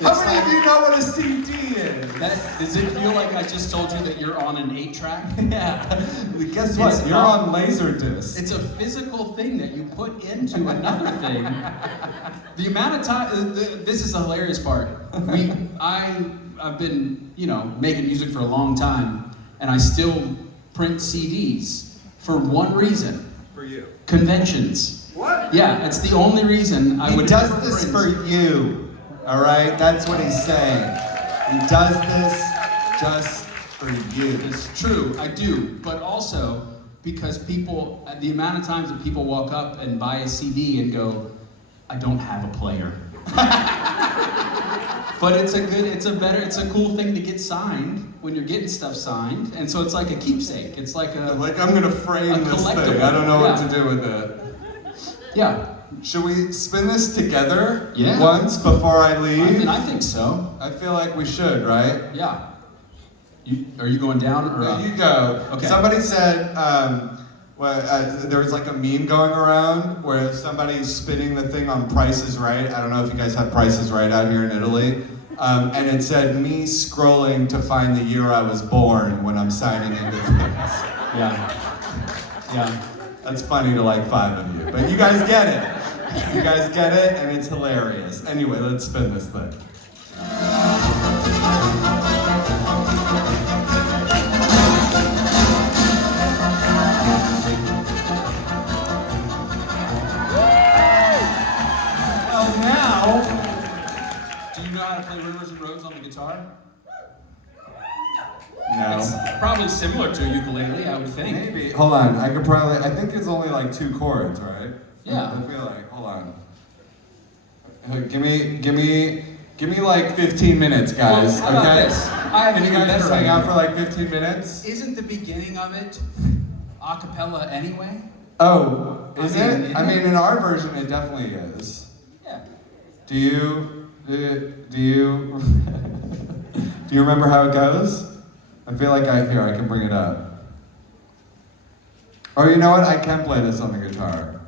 How many of you know what a CD is? Does it feel like I just told you that you're on an 8-track? Yeah. Guess what? You're on Laserdisc. It's a physical thing that you put into another thing. The amount of time. This is the hilarious part. I've been, making music for a long time, and I still print CDs for one reason. For you. Conventions. What? Yeah, it's the only reason I would. He does this for you. All right, that's what he's saying. He does this just for you. It's true, I do, but also because people, the amount of times that people walk up and buy a CD and go, I don't have a player. But it's a cool thing to get signed when you're getting stuff signed, and so it's like a keepsake. It's like I'm gonna frame this thing. I don't know what to do with it. Yeah. Should we spin this together once before I leave? I think so. I feel like we should, right? Yeah. Are you going down or up? You go. Okay. Somebody said, there was like a meme going around where somebody's spinning the thing on Price is Right. I don't know if you guys have Price is Right out here in Italy. And it said, me scrolling to find the year I was born when I'm signing into things. Yeah. That's funny to like 5 of you, but you guys get it. You guys get it, and it's hilarious. Anyway, let's spin this thing. Well, now, do you know how to play Rivers and Roads on the guitar? No. It's probably similar to a ukulele, I would think. Maybe. Hold on, I think it's only like 2 chords, right? Yeah. I feel like, hold on. Give me Give me like 15 minutes, guys, Well, how about okay? this? I have Can an you even guys better hang out idea. for like 15 minutes? Isn't the beginning of it a cappella anyway? Oh, is I mean, it? I mean, in our version, it definitely is. Yeah. Do you do you do you remember how it goes? I feel like I can bring it up. Or you know what? I can play this on the guitar.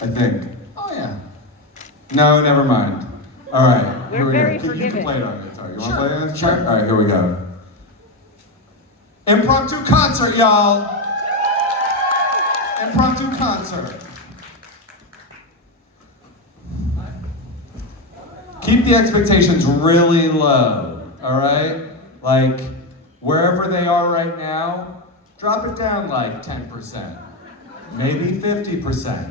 I think. Oh yeah. No, never mind. All right, We're here we very go. You can forgiving. play it on the guitar. You want Sure, to play it on the sure. guitar? All right, here we go. Impromptu concert, y'all. Impromptu concert. Keep the expectations really low, all right? Like, wherever they are right now, drop it down like 10%, maybe 50%.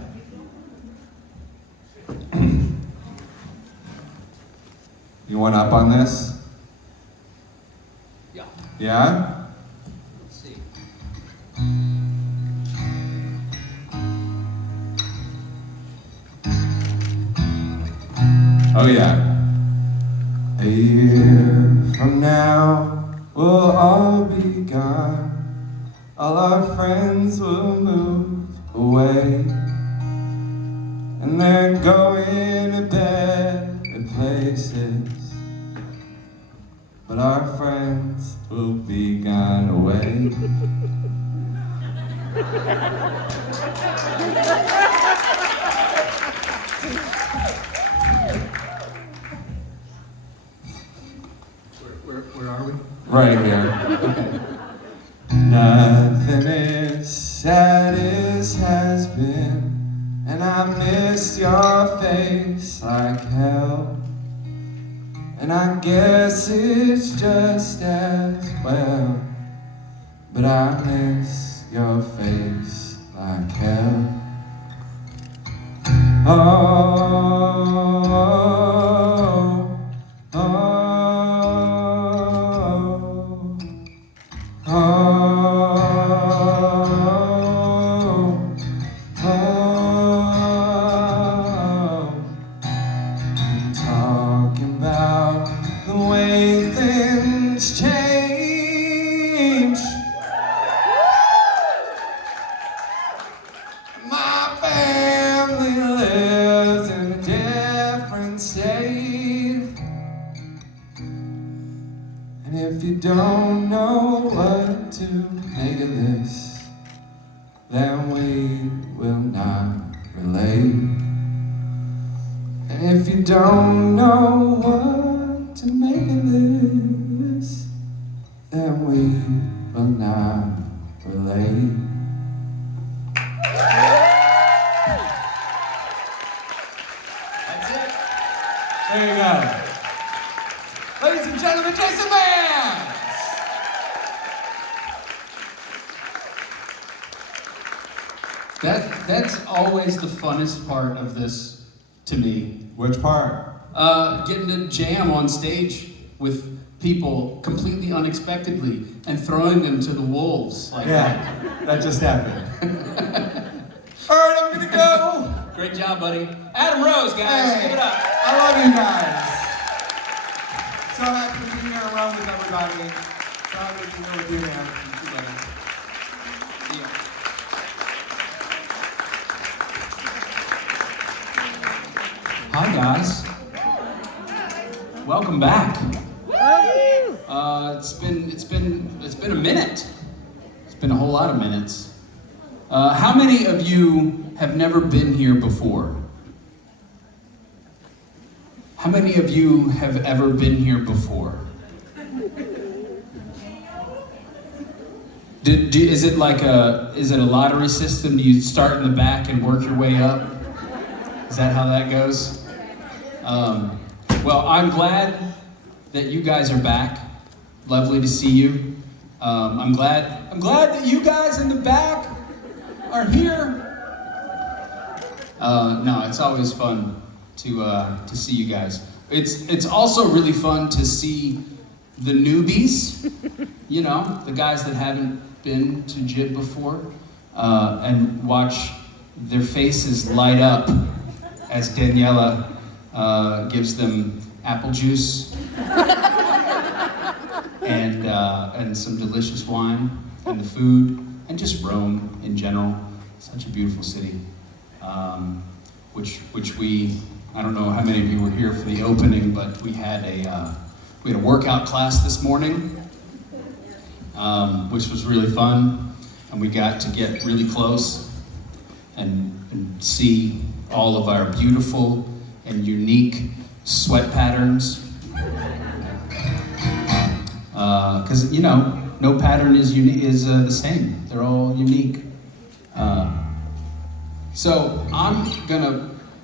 You want up on this? Yeah. Yeah? Let's see. Oh yeah. A year from now, we'll all be gone. All our friends will move away. And they're going to better places. But our friends will be gone away. Where are we? Right here. Nothing is sad as has been, and I miss your face like hell. And I guess it's just as well, but I miss your face like hell. Talking about the way things change. My family lives in a different state. And if you don't know what to make of this, then we will not relate. And if you don't know what to make of this, then we will not relate. That's it. There you go. Ladies and gentlemen, Jason Vance! That's always the funnest part of this to me. Which part? Getting to jam on stage with people completely unexpectedly and throwing them to the wolves like Yeah, that just happened. All right, I'm gonna go. Great job, buddy. Adam Rose, guys, Hey, give it up. I love you guys. So happy to be here around with everybody. So happy to be here with you, man. Thank you, buddy. See ya. Hi guys. Welcome back. It's been a minute. It's been a whole lot of minutes. How many of you have never been here before? How many of you have ever been here before? Is it a lottery system? Do you start in the back and work your way up? Is that how that goes? Well, I'm glad that you guys are back. Lovely to see you. I'm glad that you guys in the back are here. No, it's always fun to see you guys. It's also really fun to see the newbies, you know, the guys that haven't been to JIB before, and watch their faces light up as Daniela gives them apple juice and some delicious wine and the food and just Rome in general. Such a beautiful city, which we, I don't know how many of you were here for the opening, but we had a workout class this morning, which was really fun, and we got to get really close and see all of our beautiful and unique sweat patterns. Because no pattern is the same. They're all unique. So I'll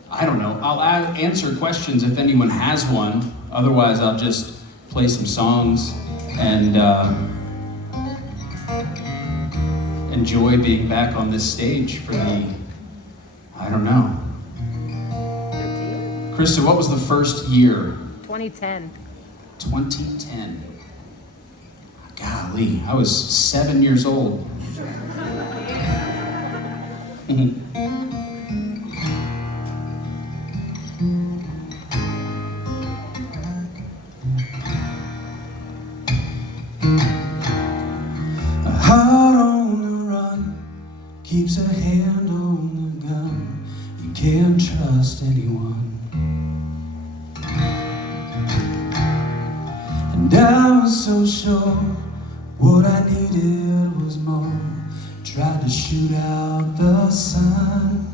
answer questions if anyone has one. Otherwise, I'll just play some songs and enjoy being back on this stage for the, I don't know. Krista, what was the first year? 2010. 2010. Golly, I was 7 years old. A heart on the run keeps a hand on the gun. You can't trust anyone. And I was so sure what I needed was more. Tried to shoot out the sun.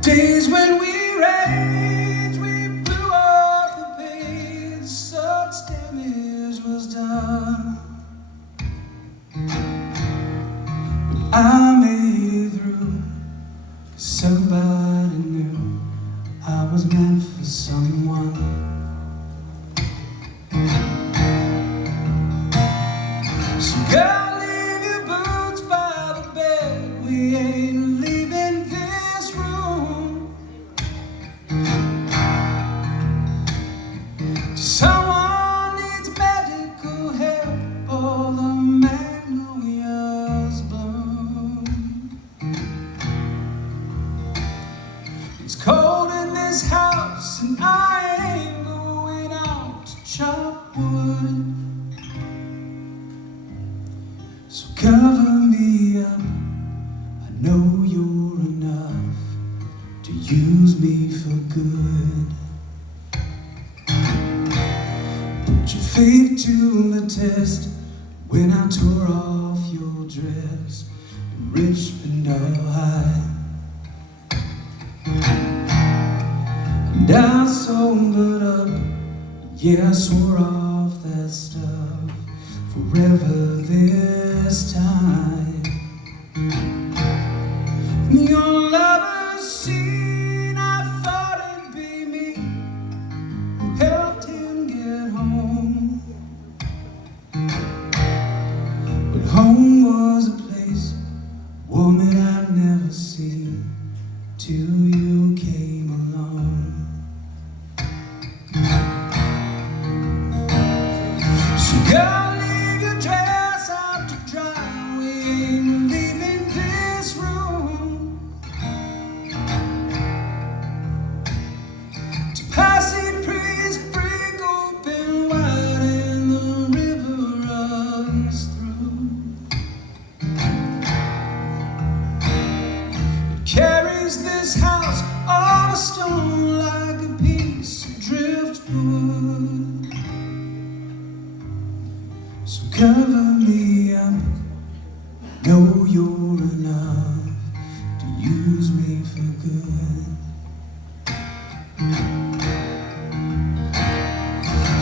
Days when we raged, we blew off the pain. Such damage was done. But I made it through, 'cause somebody knew I was meant for someone. So girl, leave your boots by the bed. We ain't leaving this room. Someone needs medical help, or the magnolias bloom. It's cold in this house, and I ain't going out to chop wood. So cover me up, I know you're enough to use me for good. Put your faith to the test when I tore off your dress in Richmond or High. And I sobered up, yeah, I swore off that stuff forever this time. Your lover's seen, I thought it'd be me who helped him get home. But home was a place, one that I'd never seen till you came along. So girl, leave your dress out to dry. We ain't leaving this room. To passing breeze break open wide and the river runs through. It carries this house on a stone like a piece of driftwood. So cover me up, know you're enough to use me for good.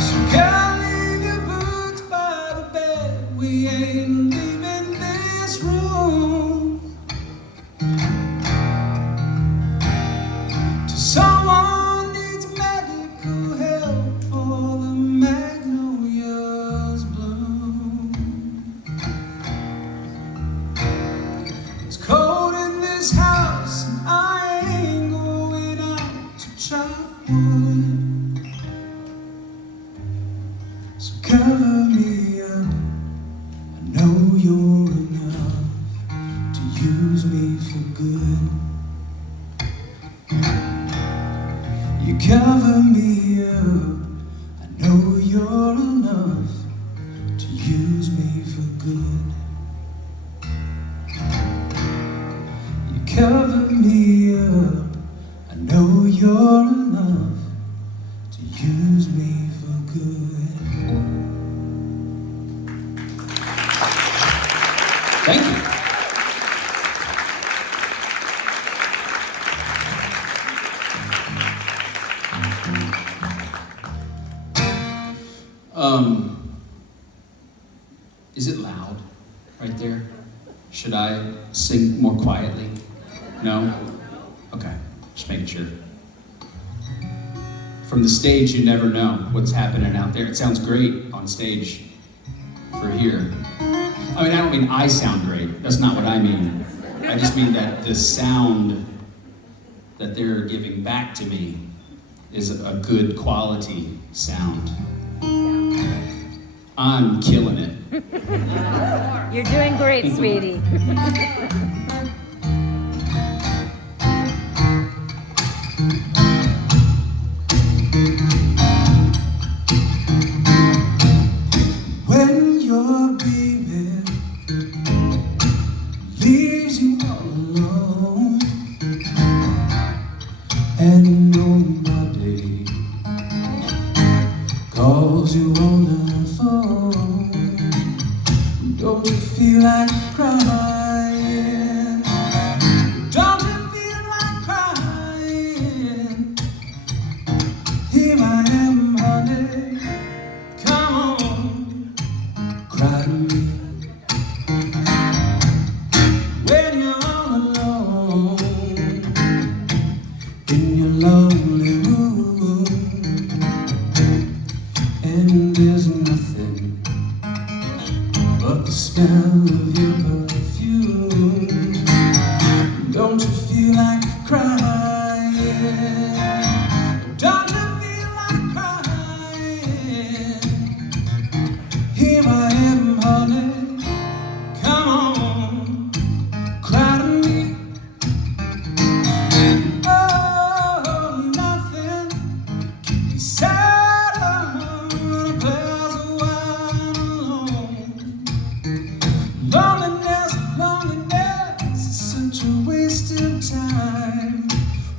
So girl, leave your boots by the bed. We ain't leaving this room. Till someone needs medical help, or the magnolias bloom. It's cold in this house, and I ain't going out to chop wood. So cover me up, I know you're enough to use me for good. cover me up. I know you're enough to use me for good. You cover me up. I know you're enough to use me for good. Thank you. Is it loud right there? Should I sing more quietly? No? Okay, just making sure. From the stage, you never know what's happening out there. It sounds great on stage for here. I mean, I don't mean I sound great. That's not what I mean. I just mean that the sound that they're giving back to me is a good quality sound. I'm killing it. You're doing great, sweetie. When your baby leaves you all alone and nobody calls you on the phone, don't you feel like crying? Don't you feel like crying? Here I am, honey. Come on, cry to me. When you're all alone in your lonely room, and there's nothing but the smell of your perfume. Don't you feel like crying? Don't you feel like crying? Here I am, honey. Come on, cry to me. Oh, nothing sad on a glass of wine alone. Loneliness, loneliness is such a waste of time.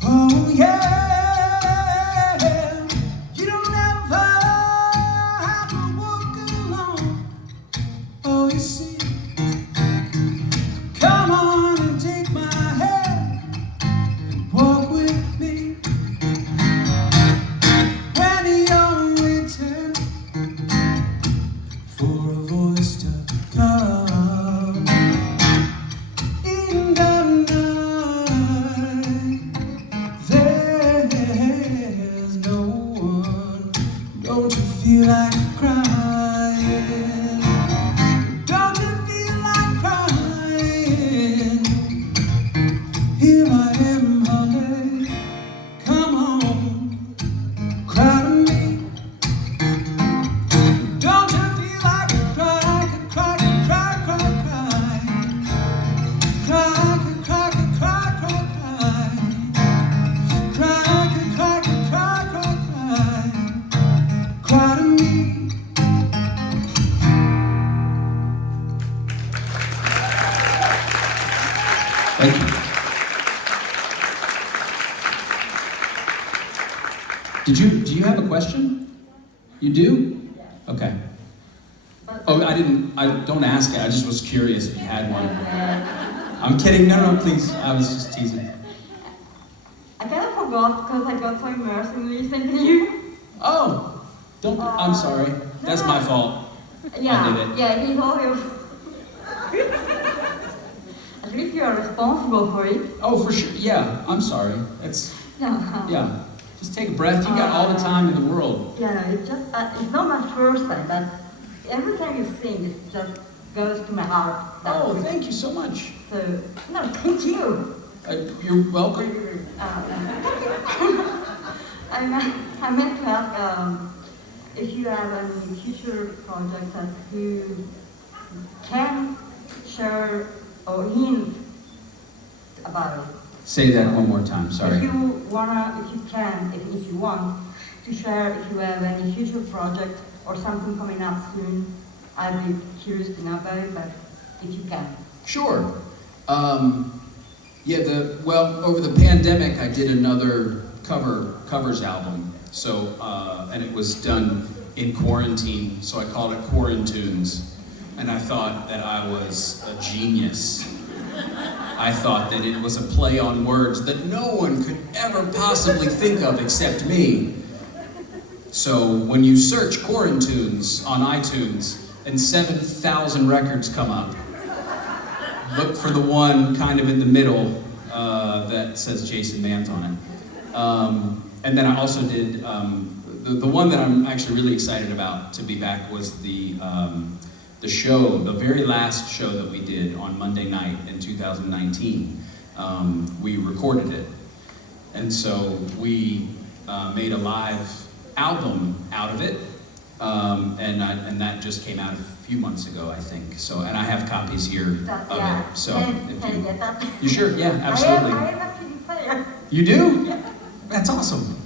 Oh yeah, you don't ever have to walk alone. Oh, you see, come on and take my hand and walk with me. When you're waiting for a voice to come in the night, there's no one. Don't you feel like crying? Don't you feel like crying? Here I am, honey. Come on, cry to me. Don't you feel like cry, cry, cry, cry, cry, cry, cry, cry, cry, cry, cry, cry to me. Thank you. Do you have a question? You do? Okay. Oh, don't ask it. I just was curious if you had one. I'm kidding. No, please. I was just teasing. I kind of forgot because I got so immersed in listening to you. Oh, I'm sorry. That's my fault. Yeah, I did it. yeah, he's all your... At least you are responsible for it. Oh, for sure. Yeah, I'm sorry. Yeah. Yeah. Just take a breath. You got all the time in the world. Yeah, it's just, it's not my first time, but every time you sing, it just goes to my heart. Oh, thank you so much. So, no, thank you. You're welcome. I meant to ask if you have any future projects that you can share or hint about it. Say that one more time, sorry. If you can, if you want, to share if you have any future project or something coming up soon, I'd be curious to know about it, but if you can. Sure. Well, over the pandemic, I did another covers album. So, and it was done in quarantine, so I called it Quarantunes. And I thought that I was a genius. I thought that it was a play on words that no one could ever possibly think of except me. So when you search Quarantunes on iTunes and 7,000 records come up, look for the one kind of in the middle that says Jason Mans on it. And then I also did, the one that I'm actually really excited about to be back was the show, the very last show that we did on Monday night in 2019. We recorded it. And so we made a live album out of it. And that just came out a few months ago, I think. So, and I have copies here of it. So, Can you get that? You sure? Yeah, absolutely. I have a CD player. You do? Yeah. That's awesome.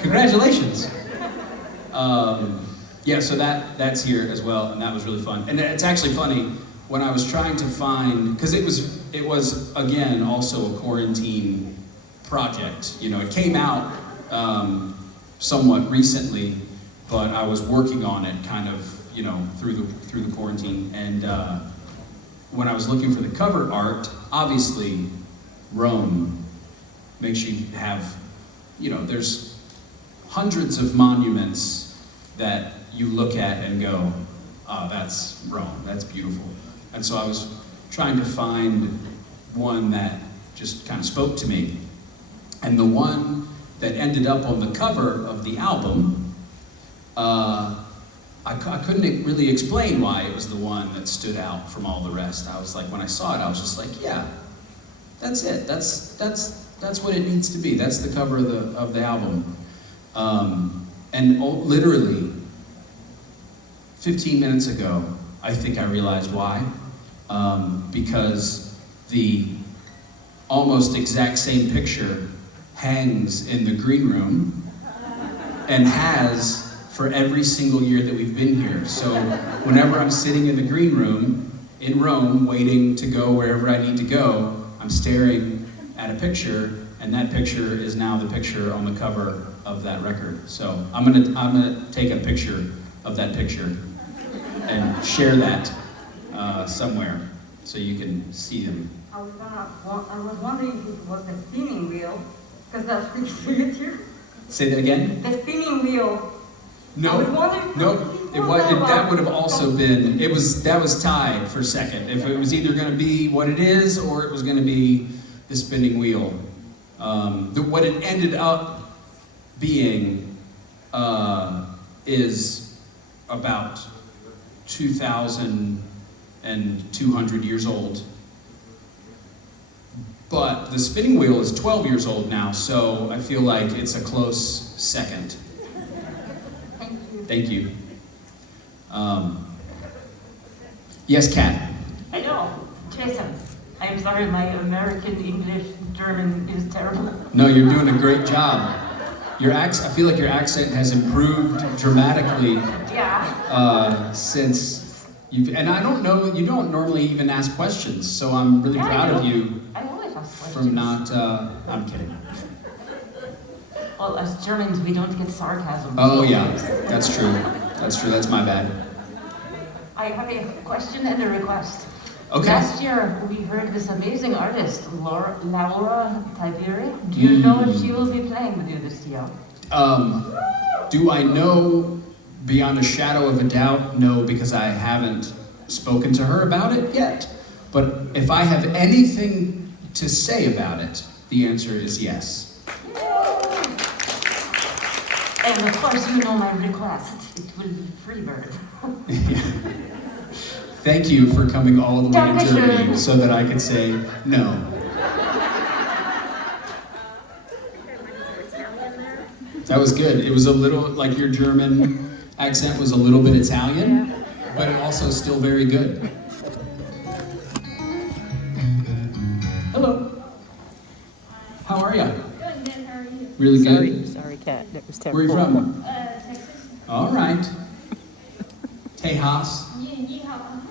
Congratulations. Yeah, so that's here as well, and that was really fun. And it's actually funny, when I was trying to find, because it was again also a quarantine project. You know, it came out somewhat recently, but I was working on it kind of, you know, through the quarantine. And when I was looking for the cover art, obviously Rome makes you have, you know, there's hundreds of monuments that you look at and go, oh, that's Rome, that's beautiful. And so I was trying to find one that just kind of spoke to me. And the one that ended up on the cover of the album, I couldn't really explain why it was the one that stood out from all the rest. I was like, when I saw it, I was just like, yeah, that's it. That's what it needs to be. That's the cover of the album. And literally 15 minutes ago, I think I realized why. Because the almost exact same picture hangs in the green room and has for every single year that we've been here. So whenever I'm sitting in the green room in Rome, waiting to go wherever I need to go, I'm staring at a picture, and that picture is now the picture on the cover of that record. So I'm gonna take a picture of that picture and share that somewhere so you can see them. I was wondering if it was the spinning wheel, because that's pretty sweet too. Say that again? The spinning wheel. No, that would have also been, that was tied for second. If it was either gonna be what it is, or it was gonna be the spinning wheel. What it ended up being is about 2,200 years old. But the spinning wheel is 12 years old now, so I feel like it's a close second. Thank you. Yes, Kat. Hello, Jason. I'm sorry, my American English German is terrible. No, you're doing a great job. I feel like your accent has improved dramatically. Yeah. Since and I don't know, you don't normally even ask questions, so I'm really proud of you. I always ask questions. From not, I'm kidding. Well, as Germans, we don't get sarcasm. Oh yeah, that's true. That's true, that's my bad. I have a question and a request. Okay. Last year, we heard this amazing artist, Laura Tiberi. Do you know if she will be playing with you this year? Do I know beyond a shadow of a doubt? No, because I haven't spoken to her about it yet. But if I have anything to say about it, the answer is yes. And of course, you know my request. It will be Freebird. Thank you for coming all the way to Germany so that I could say no. That was good. It was a little, like your German accent was a little bit Italian, but it also still very good. Hello. Really good? Sorry, cat. That was Where are terrible. you from? Texas. All right. Tejas.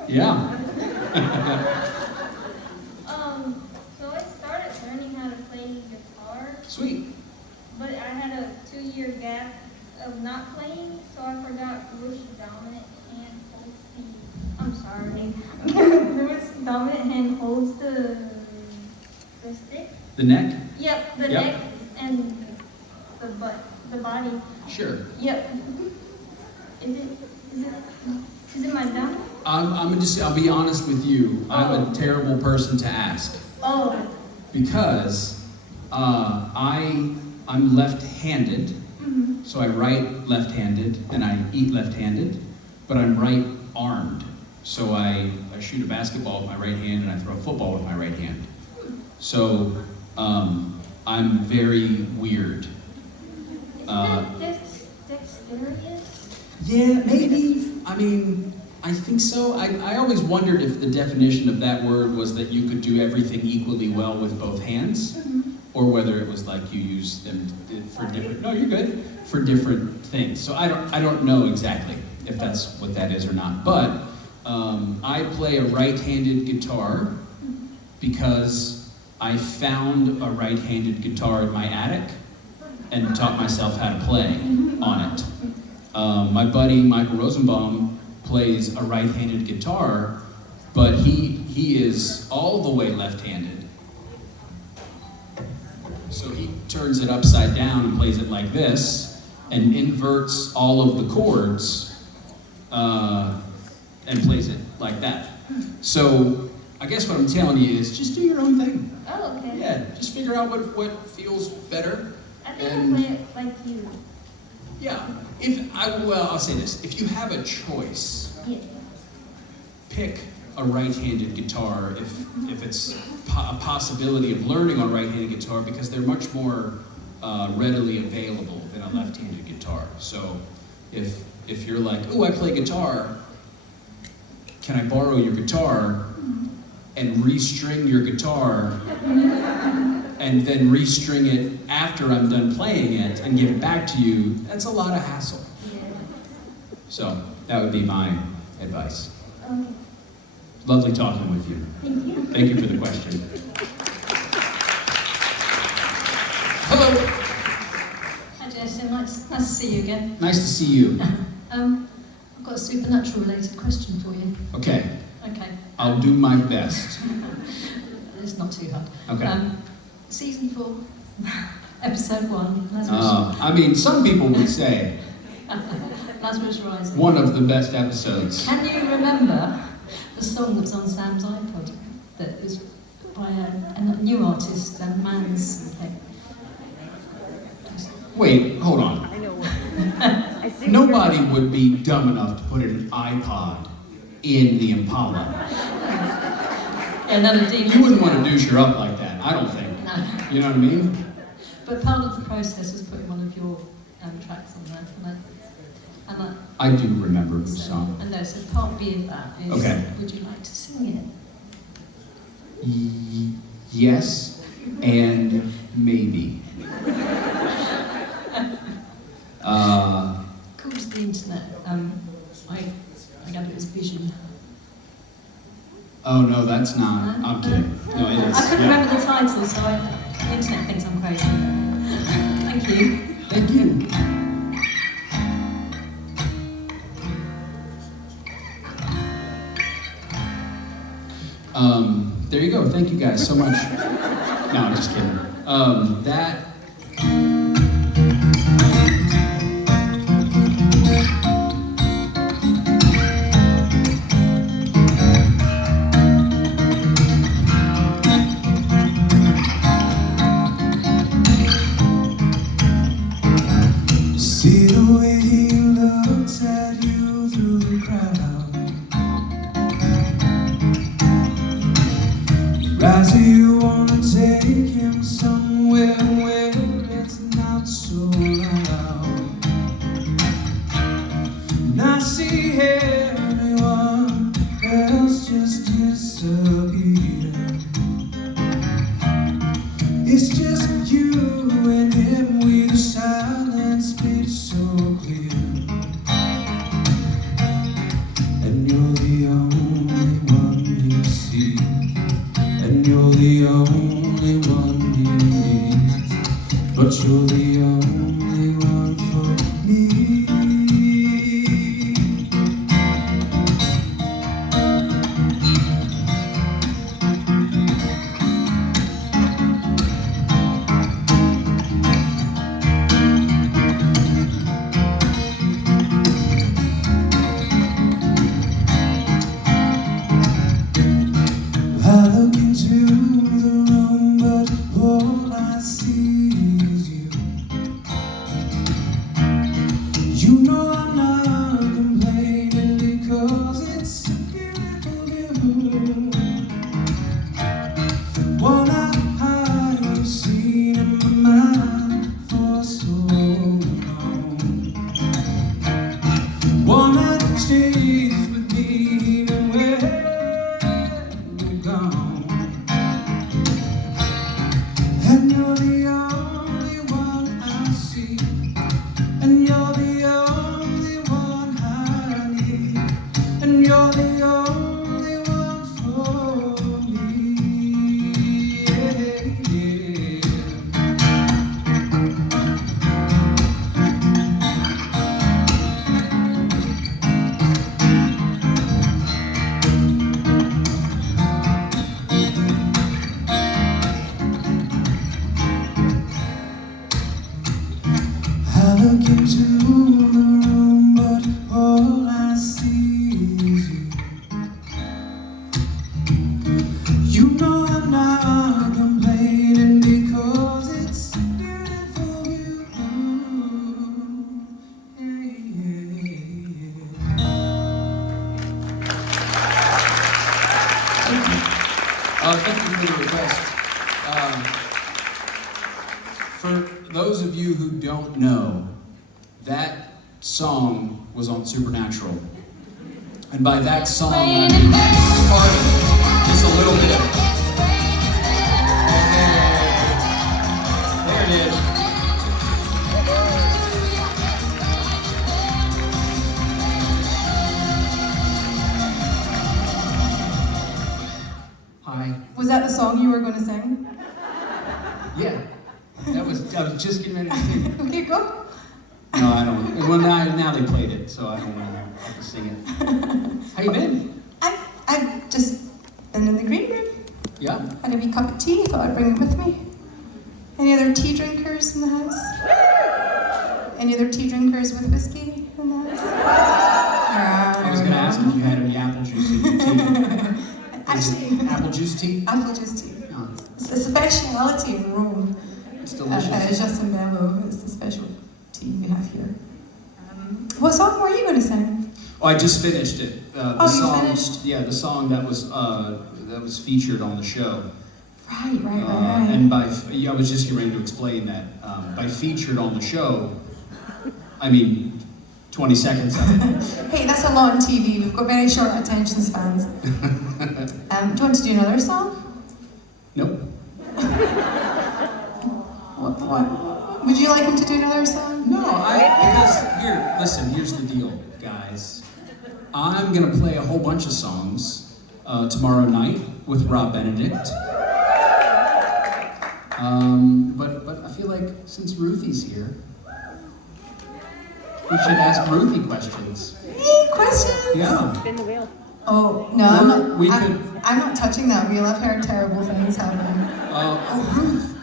Yeah. So I started learning how to play guitar. Sweet. But I had a 2-year gap of not playing, so I forgot which dominant hand holds the. I'm sorry. Which dominant hand holds the stick? The neck? Yep, the Yep. neck and the butt, the body. Sure. Yep. Is it my dominant? I'll be honest with you. I'm a terrible person to ask. Oh. Because I'm left-handed, so I write left-handed and I eat left-handed, but I'm right-armed. So I shoot a basketball with my right hand and I throw a football with my right hand. So I'm very weird. Isn't that dexterous? Yeah, maybe. I mean, I think so. I always wondered if the definition of that word was that you could do everything equally well with both hands, or whether it was like you use them for different. No, you're good for different things. So I don't know exactly if that's what that is or not. But I play a right-handed guitar because I found a right-handed guitar in my attic and taught myself how to play on it. My buddy Michael Rosenbaum plays a right-handed guitar, but he is all the way left-handed. So he turns it upside down and plays it like this, and inverts all of the chords, and plays it like that. So I guess what I'm telling you is just do your own thing. Oh, okay. Yeah, just figure out what feels better. I think I play it like you. Yeah. I'll say this. If you have a choice, Yeah. pick a right-handed guitar if it's a possibility of learning on right-handed guitar, because they're much more readily available than a left-handed guitar. So if you're like, oh, I play guitar, can I borrow your guitar and restring your guitar and then restring it after I'm done playing it and give it back to you? That's a lot of hassle. So that would be my advice. Lovely talking with you. Thank you. Thank you for the question. Hello. Hi Jason, nice to see you again. Nice to see you. I've got a supernatural related question for you. Okay. Okay. I'll do my best. It's not too hard. Okay. Season 4, episode 1, Lazarus. I mean, some people would say Lazarus Rising. one of the best episodes. Can you remember the song that's on Sam's iPod that was by a new artist, Mans something? Wait, hold on. Nobody would be dumb enough to put an iPod in the Impala. Yeah, none of You wouldn't want to douche her up like that, I don't think. No. You know what I mean? But part of the process was putting one of your tracks on there. And I do remember the song. and no, so part B of that is, Okay. would you like to sing it? Yes, and maybe. Cool to the internet. I gather it was Vision. Oh no, that's not. I'm kidding. No, it is. I couldn't Yeah. remember the title, so the internet thinks I'm crazy. Thank you. Thank you. There you go. Thank you guys so much. No, I'm just kidding. That. See the way he looks at you through the crowd. Rise, do you wanna take him somewhere where it's not so loud? And I see everyone else just disappear. It's just you and him. We Thank you for the request. For those of you who don't know, that song was on Supernatural. And by that song, I mean part of it, just a little bit of it. There it is. Hi. Was that the song you were going to sing? Yeah. I was just getting ready to sing it. Okay, go. No, I don't. Well, now they played it, so I don't want to have to sing it. How you been? I've just been in the green room. Yeah. Had a wee cup of tea, thought I'd bring it with me. Any other tea drinkers in the house? Any other tea drinkers with whiskey in the house? I was going to ask if you had any apple juice in your tea. Actually, apple juice tea? apple juice tea. Oh. It's a speciality in Rome. It's delicious. Justin Bello is the special tea we have here. What song were you going to sing? Oh, I just finished it. The you song, finished? Yeah, the song that was featured on the show. Right. And I was just getting ready to explain that. By featured on the show, I mean 20 seconds of it. Hey, that's a lot on TV. We've got very short attention spans. Do you want to do another song? Nope. What? Would you like him to do another song? No, because here's the deal, guys. I'm gonna play a whole bunch of songs tomorrow night with Rob Benedict. But I feel like since Ruthie's here, we should ask Ruthie questions. Me? Questions? Yeah. Spin the wheel. Oh, no, I'm not touching that wheel. I've heard terrible things happening. Ruth,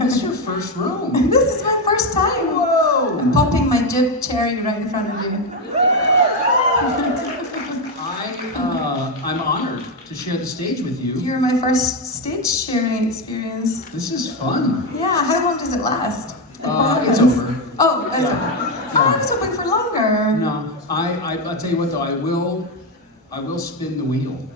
this is your first room. This is my first time. Whoa! I'm popping my jib cherry right in front of you. I'm honored to share the stage with you. You're my first stage sharing experience. This is fun. Yeah, how long does it last? It's over. Oh, it's over. Oh, I was hoping for longer. No, I'll tell you what though, I will spin the wheel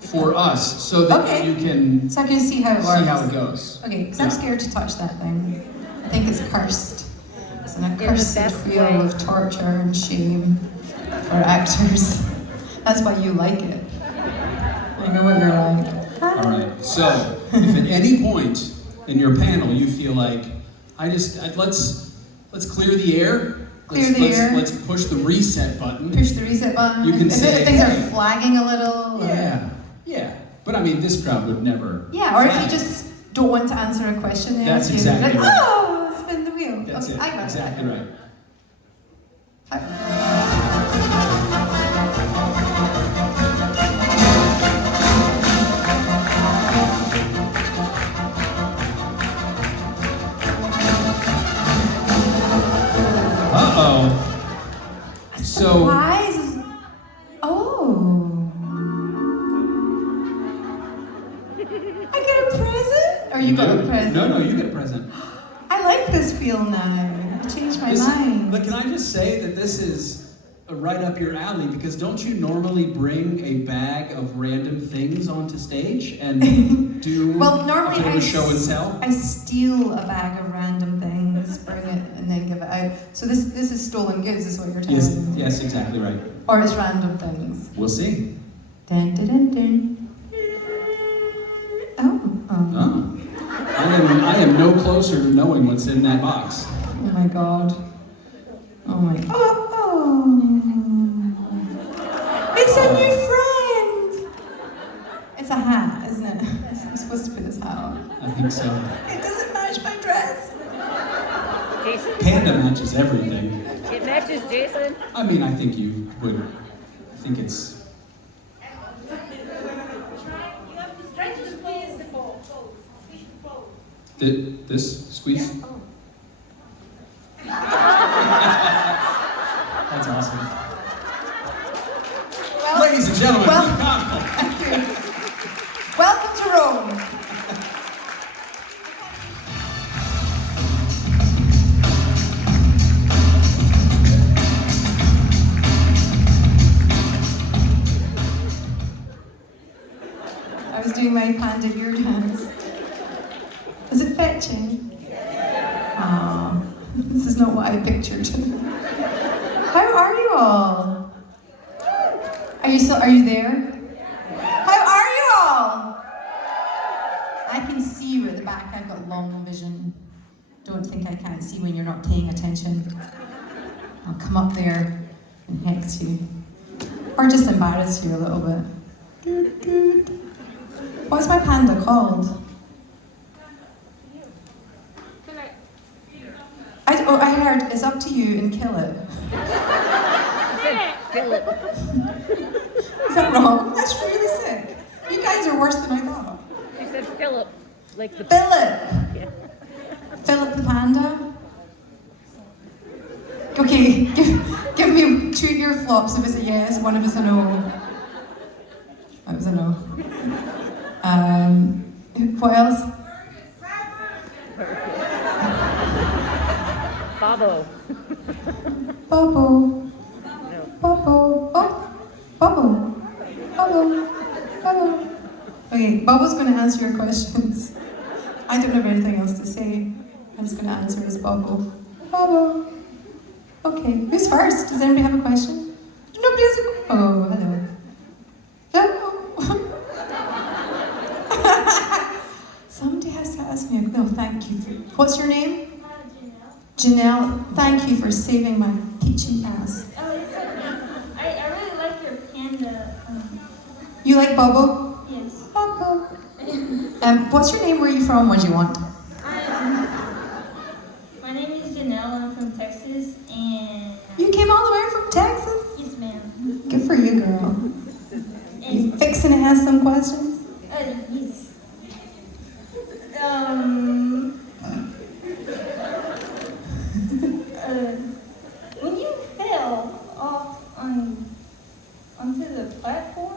for us so that you can so I can see how it works. See how it goes. Okay, because I'm scared to touch that thing. I think it's cursed. It's an accursed wheel of torture and shame for actors. That's why you like it. I know what you're like. All right. So, if at any point in your panel you feel like let's clear the air. Let's push the reset button. Push the reset button. You can say if things are flagging a little. Yeah. But I mean, this crowd would never. Yeah, or if you just don't want to answer a question, that's exactly like, right. oh, spin the wheel. That's it. I got exactly it. right. Uh-oh. So. Surprise. Oh. I get a present? Or you got a present? No, you get a present. I like this wheel now. I changed my mind. But can I just say that this is right up your alley, because don't you normally bring a bag of random things onto stage and do normally a bit of a show and tell? I steal a bag of random things, bring it, and then give it out. So this is stolen goods, is what you're telling me. Yes, exactly right. Or it's random things. We'll see. Dun, dun, dun, dun. Oh. I am no closer to knowing what's in that box. Oh my god. Oh my god. Oh. It's a new friend! It's a hat, isn't it? I'm supposed to put this hat on. I think so. It doesn't match my dress. Jason? Panda matches everything. It matches Jason. I mean, I think you would. I think it's. This squeeze? That's awesome. Well, ladies and gentlemen, thank you. Welcome to Rome. I was doing my panda ear dance. Is it fetching? Oh, this is not what I pictured. How are you all? Are you there? How are you all? I can see you at the back. I've got long vision. Don't think I can't see when you're not paying attention. I'll come up there and hex you. Or just embarrass you a little bit. What's my panda called? I heard it's up to you and kill it. Philip. Is that wrong? That's really sick. You guys are worse than I thought. She said Philip, like the Philip. Yeah. Philip the panda. Okay, give me 2 ear flops if it's a yes, one if it's a no. That was a no. What else? Bobo. Bobo. Bobo. Oh, Bobo. Bobo. Bobo. Okay, Bobo's going to answer your questions. I don't have anything else to say. I'm just going to answer as Bobo. Bobo. Okay, who's first? Does anybody have a question? Nobody has a question. Oh, hello. Hello. Somebody has to ask me. No, thank you. What's your name? Janelle. Thank you for saving my teaching ass. Oh, it's okay. I really like your panda. You like Bobo? Yes. Bobo. What's your name? Where are you from? What do you want? My name is Janelle. I'm from Texas, and You came all the way from Texas? yes, ma'am. Good for you, girl. You fixing to ask some questions? Yes. When you fell off onto the platform,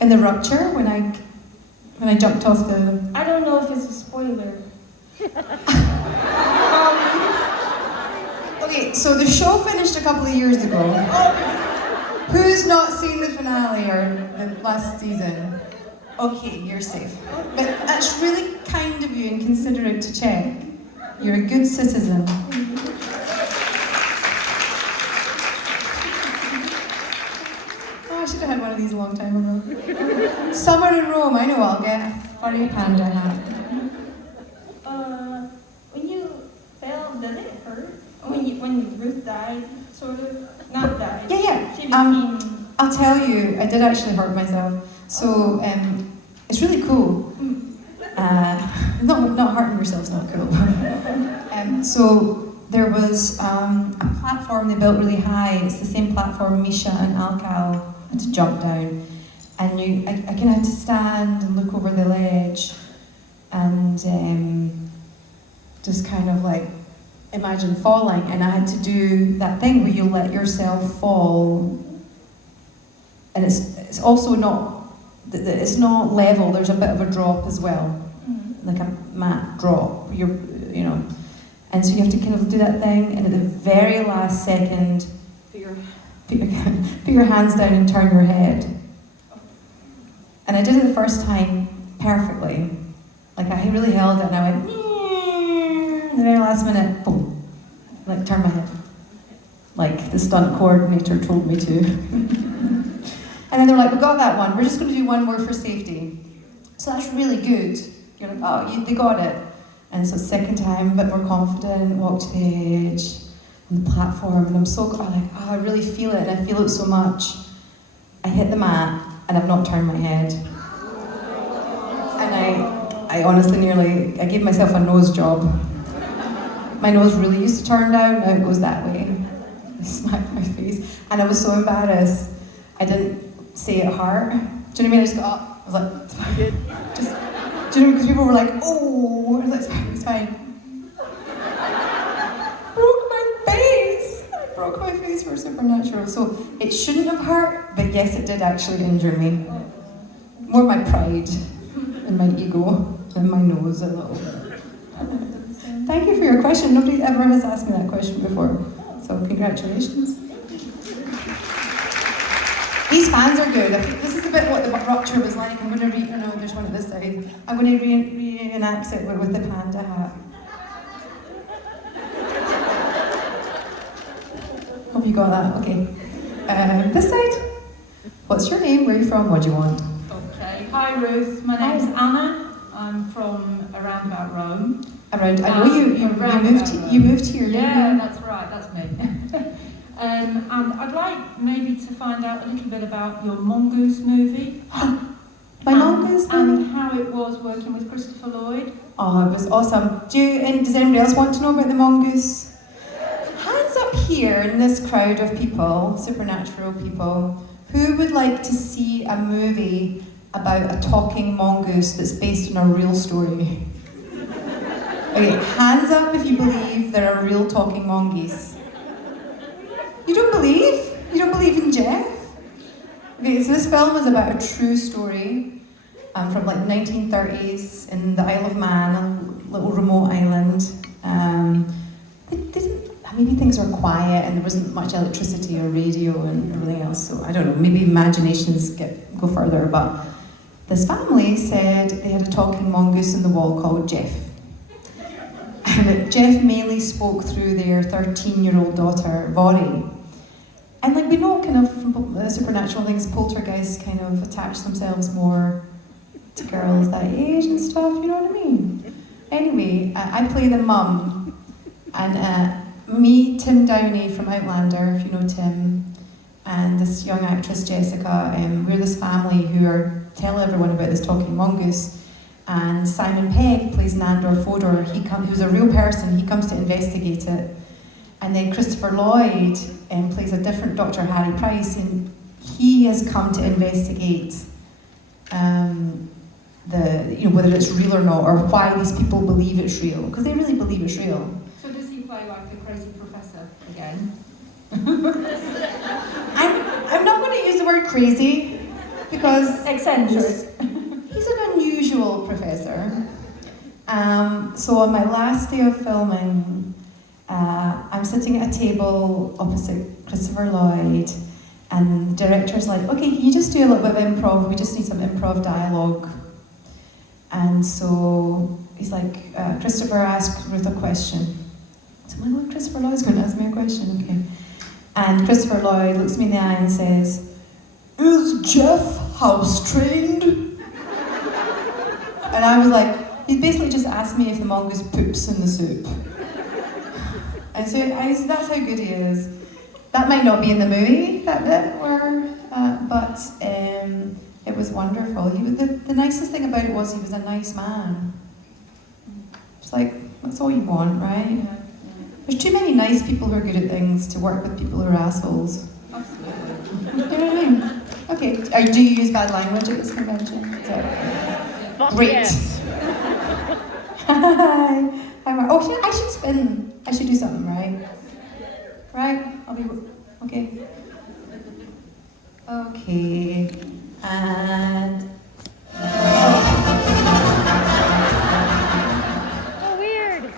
In the rupture, when I jumped off the... I don't know if it's a spoiler. Okay, so the show finished a couple of years ago. Who's not seen the finale or the last season? Okay, you're safe. But that's really kind of you and considerate to check. You're a good citizen. Oh, I should have had one of these a long time ago. Summer in Rome, I know I'll get. Funny panda hat. When you fell, did it hurt? When Ruth died, sort of? Not died. Yeah. She became... I'll tell you, I did actually hurt myself. So, it's really cool. Not hurting yourself's not cool. So there was a platform they built really high. It's the same platform Misha and Alcal had to jump down. And I kind of had to stand and look over the ledge and just kind of like imagine falling. And I had to do that thing where you let yourself fall. And it's also not, it's not level, there's a bit of a drop as well. Like a mat drop, and so you have to kind of do that thing, and at the very last second, put your hands down and turn your head. And I did it the first time perfectly. Like I really held it and I went, and the very last minute, boom, like turn my head. Like the stunt coordinator told me to. And then they're like, we got that one, we're just gonna do one more for safety. So that's really good. You're like, oh, they got it. And so second time, a bit more confident, walk to the edge, on the platform, and I'm like, oh, I really feel it, and I feel it so much. I hit the mat, and I've not turned my head. And I honestly I gave myself a nose job. My nose really used to turn down, now it goes that way. I smacked my face, and I was so embarrassed, I didn't say it hurt. Do you know what I mean? I just got up, I was like, it's fine. Do you know, because people were like, oh, I was like, it's fine. Broke my face for Supernatural. So it shouldn't have hurt, but yes, it did actually injure me. More my pride and my ego and my nose a little bit. Thank you for your question. Nobody ever has asked me that question before. So congratulations. These fans are good. This is a bit what rupture was like. I'm going to no, there's one at this side. I'm going to reenact it with the panda hat. Hope you got that, okay. This side? What's your name? Where are you from? What do you want? Okay. Hi Ruth, my name's Anna. I'm from around about Rome. Around, I know you moved here, yeah, didn't you? that's right, that's me. And I'd like maybe to find out a little bit about your Mongoose movie. My Mongoose movie? And how it was working with Christopher Lloyd. Oh, it was awesome. Does anybody else want to know about the Mongoose? Hands up here in this crowd of people, supernatural people, who would like to see a movie about a talking mongoose that's based on a real story? Okay, hands up if you believe there are real talking mongoose. You don't believe? You don't believe in Jeff? Okay, so this film is about a true story from like the 1930s in the Isle of Man, a little remote island. Maybe things were quiet and there wasn't much electricity or radio and everything else, so I don't know, maybe imaginations go further, but this family said they had a talking mongoose in the wall called Jeff. And Jeff mainly spoke through their 13-year-old daughter, Vori. And like we know kind of from supernatural things, poltergeists kind of attach themselves more to girls that age and stuff, you know what I mean? Anyway, I play the mum, and me, Tim Downey from Outlander, if you know Tim, and this young actress Jessica, we're this family who tell everyone about this talking mongoose. And Simon Pegg plays Nandor Fodor. Who's a real person. He comes to investigate it. And then Christopher Lloyd plays a different Dr. Harry Price, and he has come to investigate whether it's real or not, or why these people believe it's real, because they really believe it's real. So does he play like the crazy professor again? I'm not going to use the word crazy, because eccentric. He's an unusual professor. So on my last day of filming, I'm sitting at a table opposite Christopher Lloyd, and the director's like, okay, can you just do a little bit of improv? We just need some improv dialogue. And so he's like, Christopher, ask Ruth a question. So I'm like, oh, Christopher Lloyd's going to ask me a question, okay. And Christopher Lloyd looks me in the eye and says, is Jeff house trained? And I was like, he basically just asked me if the mongoose poops in the soup. And so that's how good he is. That might not be in the movie, that bit, but it was wonderful. The nicest thing about it was he was a nice man. It's like, that's all you want, right? There's too many nice people who are good at things to work with people who are assholes. Absolutely. You know what I mean? Okay, do you use bad language at this convention? Great. Yes. Hi. Oh, I should spin. I should do something, right? Right? I'll be okay. Okay. And Oh, weird.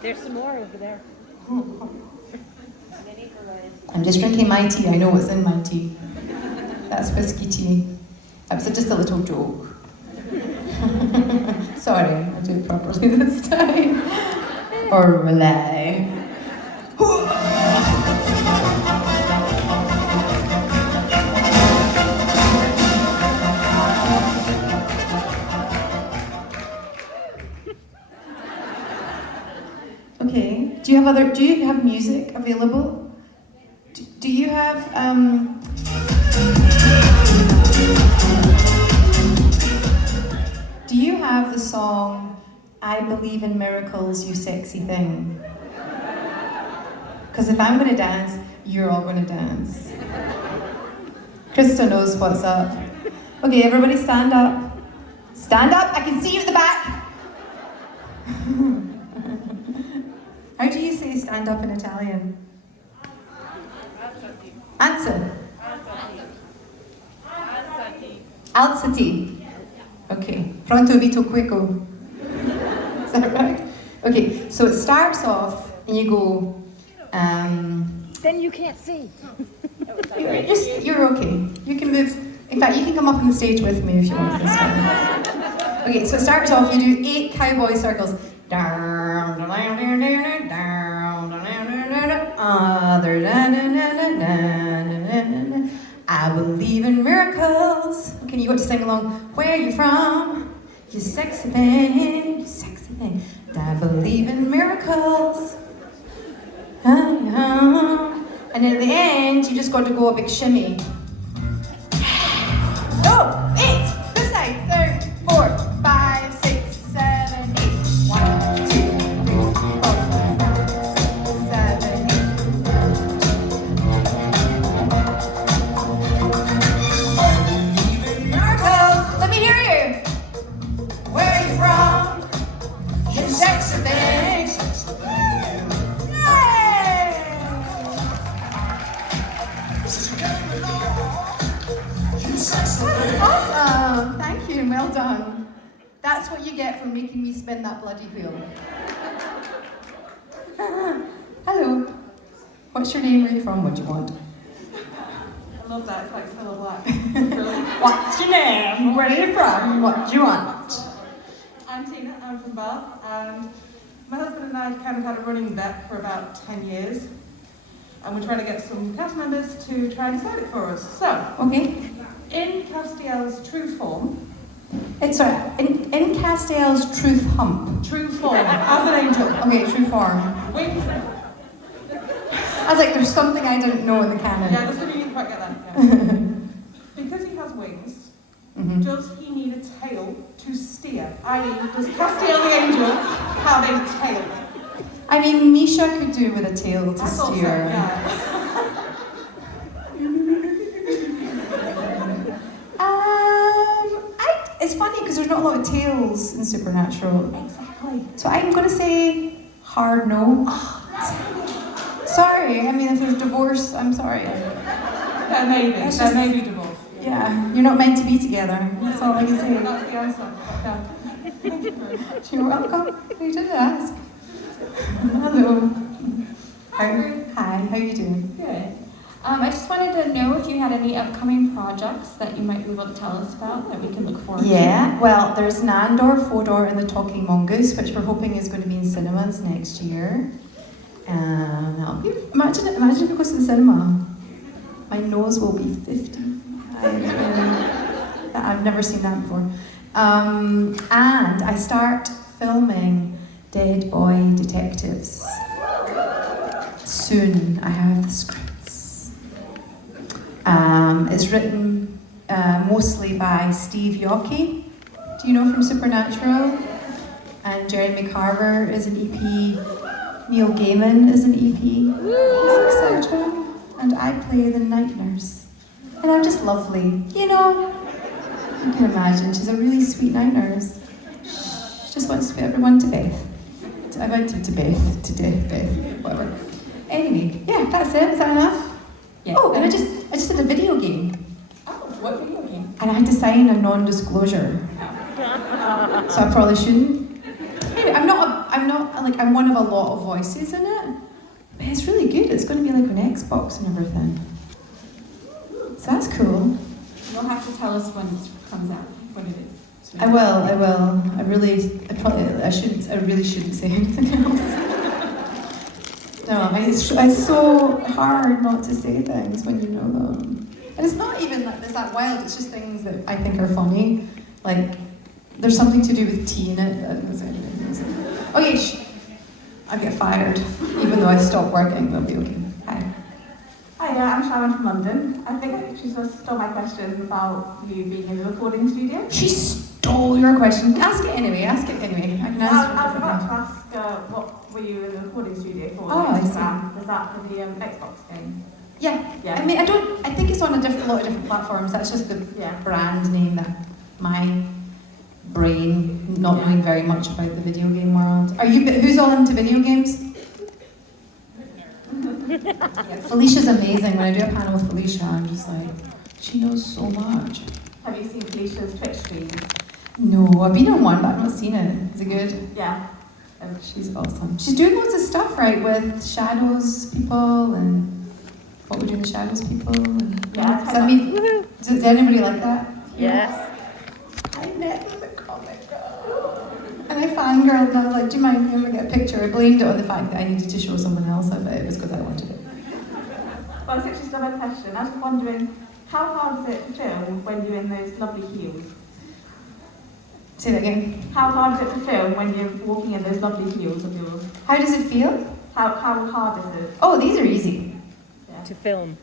There's some more over there. I'm just drinking my tea. I know what's in my tea. That's whiskey tea. That was just a little joke. Sorry, I'll do it properly this time. Or will I? Okay. Do you have music available? Do you have Do you have the song I Believe in Miracles, You Sexy Thing? Because if I'm going to dance, you're all going to dance. Krista knows what's up. Okay, everybody stand up. Stand up, I can see you at the back. How do you say stand up in Italian? Answer. Alzati. Okay. Pronto, Vito, quico. Is that right? Okay, so it starts off and you go, Then you can't see. You're okay. You can move. In fact, you can come up on the stage with me if you want this time. Okay, so it starts off, you do 8 cowboy circles. Down, down, down, down, down, down, down, down. I believe in miracles. Okay, you got to sing along. Where are you from? You sexy thing, you sexy thing. I believe in miracles. And then at the end, you just got to go a big shimmy. Oh, 8. This side. 3, 4, 5, 6, 7, 8. 1, 2, 3, 4, 5, 6, 7, 8. Miracles. Let me hear you. Where are you from? You sexy thing. Awesome! Thank you, well done. That's what you get for making me spin that bloody wheel. Hello. What's your name? Where are you from? What do you want? I love that, it's like Stella Black. What's your name? Where are you from? What do you want? I'm Tina, I'm from Bath, and my husband and I kind of had a running bet for about 10 years. And we're trying to get some cast members to try and decide it for us. So, okay. In Castiel's true form. In Castiel's truth hump. True form, as an angel. Okay, true form. Wings. I was like, there's something I didn't know in the canon. Yeah, that's the you didn't quite get that. Yeah. Because he has wings, does he need a tail to steer? I.e., does Castiel the angel have a tail? I mean, Misha could do with a tail to That's also, steer. yeah. It's funny because there's not a lot of tails in Supernatural. Exactly. So I'm going to say hard no. Sorry, I mean, if there's divorce, I'm sorry. There may be divorce. Yeah, you're not meant to be together. That's all I can say. That's the answer. You're welcome. You didn't ask. Hello. Hi, how are you doing? Good. I just wanted to know if you had any upcoming projects that you might be able to tell us about that we can look forward to. Yeah, well, there's Nandor, Fodor, and the Talking Mongoose, which we're hoping is going to be in cinemas next year. Imagine if it goes to the cinema. My nose will be 50. I've never seen that before. And I start filming Dead Boy Detectives. Soon, I have the scripts. It's written mostly by Steve Yockey, do you know from Supernatural? And Jeremy Carver is an EP, Neil Gaiman is an EP, etc. And I play the night nurse. And I'm just lovely, you know? You can imagine, she's a really sweet night nurse. She just wants to put everyone to bed. I went to bed, whatever. Anyway, yeah, that's it. Is that enough? Yeah. Oh, and I just did a video game. Oh, what video game? And I had to sign a non-disclosure. So I probably shouldn't. Anyway, I'm one of a lot of voices in it. But it's really good. It's going to be like on Xbox and everything. So that's cool. You'll have to tell us when it comes out, when it is. So I will. I really shouldn't say anything else. No, it's so hard not to say things when you know them. And it's not even that it's that wild, it's just things that I think are funny. Like, there's something to do with tea in it. I didn't say anything. Okay, I get fired. Even though I stopped working, they'll be okay. Hi. Hi, I'm Sharon from London. I think she's just stole my question about you being in the recording studio. She stole your question. Ask it anyway. I can answer I was about to ask what were you in the recording studio for? Oh, I see. Is that for the Xbox game? Yeah. I mean, I think it's on a lot of different platforms. That's just the brand name that my brain not knowing very much about the video game world. Who's all into video games? Felicia's amazing. When I do a panel with Felicia, I'm just like, she knows so much. Have you seen Felicia's Twitch streams? No, I've been on one, but I've not seen it. Is it good? Yeah. She's awesome. She's doing loads of stuff, right, with shadows people and what we do in the shadows people. And, Yeah, does that mean, does anybody like that? Yes. I met them at Comic and I fangirled and I was like, do you mind if I get a picture? I blamed it on the fact that I needed to show someone else, but it was because I wanted it. Well, it's actually still a question. I was wondering, how hard is it to film when you're in those lovely heels? Say that again. How hard is it to film when you're walking in those lovely heels of yours? How does it feel? How hard is it? Oh, these are easy. Yeah. To film.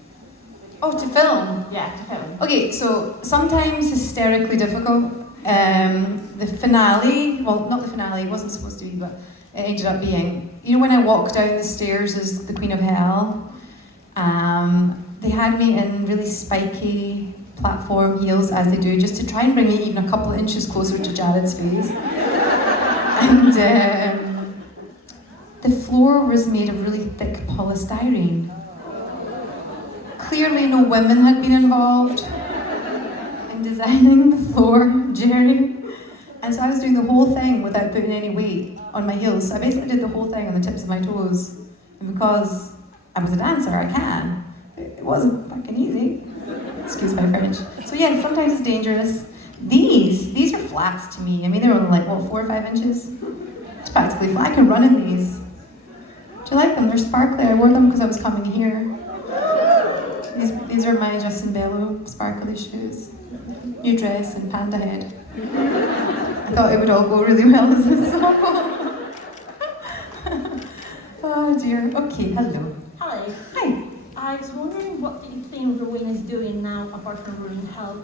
Oh, to film? Yeah, to film. Okay, so sometimes hysterically difficult. The finale, well, not the finale, it wasn't supposed to be, but it ended up being, you know when I walked down the stairs as the Queen of Hell? They had me in really spiky platform heels, as they do, just to try and bring me even a couple of inches closer to Jared's face. And the floor was made of really thick polystyrene. Clearly no women had been involved in designing the floor, Jerry. And so I was doing the whole thing without putting any weight on my heels. So I basically did the whole thing on the tips of my toes. And because I was a dancer, I can. It wasn't fucking easy. Excuse my French. So yeah, sometimes it's dangerous. These are flats to me. I mean, they're only like, what, 4 or 5 inches? It's practically flat. I can run in these. Do you like them? They're sparkly. I wore them because I was coming here. These are my Justin Bello sparkly shoes. New dress and panda head. I thought it would all go really well as a song. Oh dear. Okay, hello. Hi. Hi. I was wondering what do you think Rowena is doing now apart from ruining hell?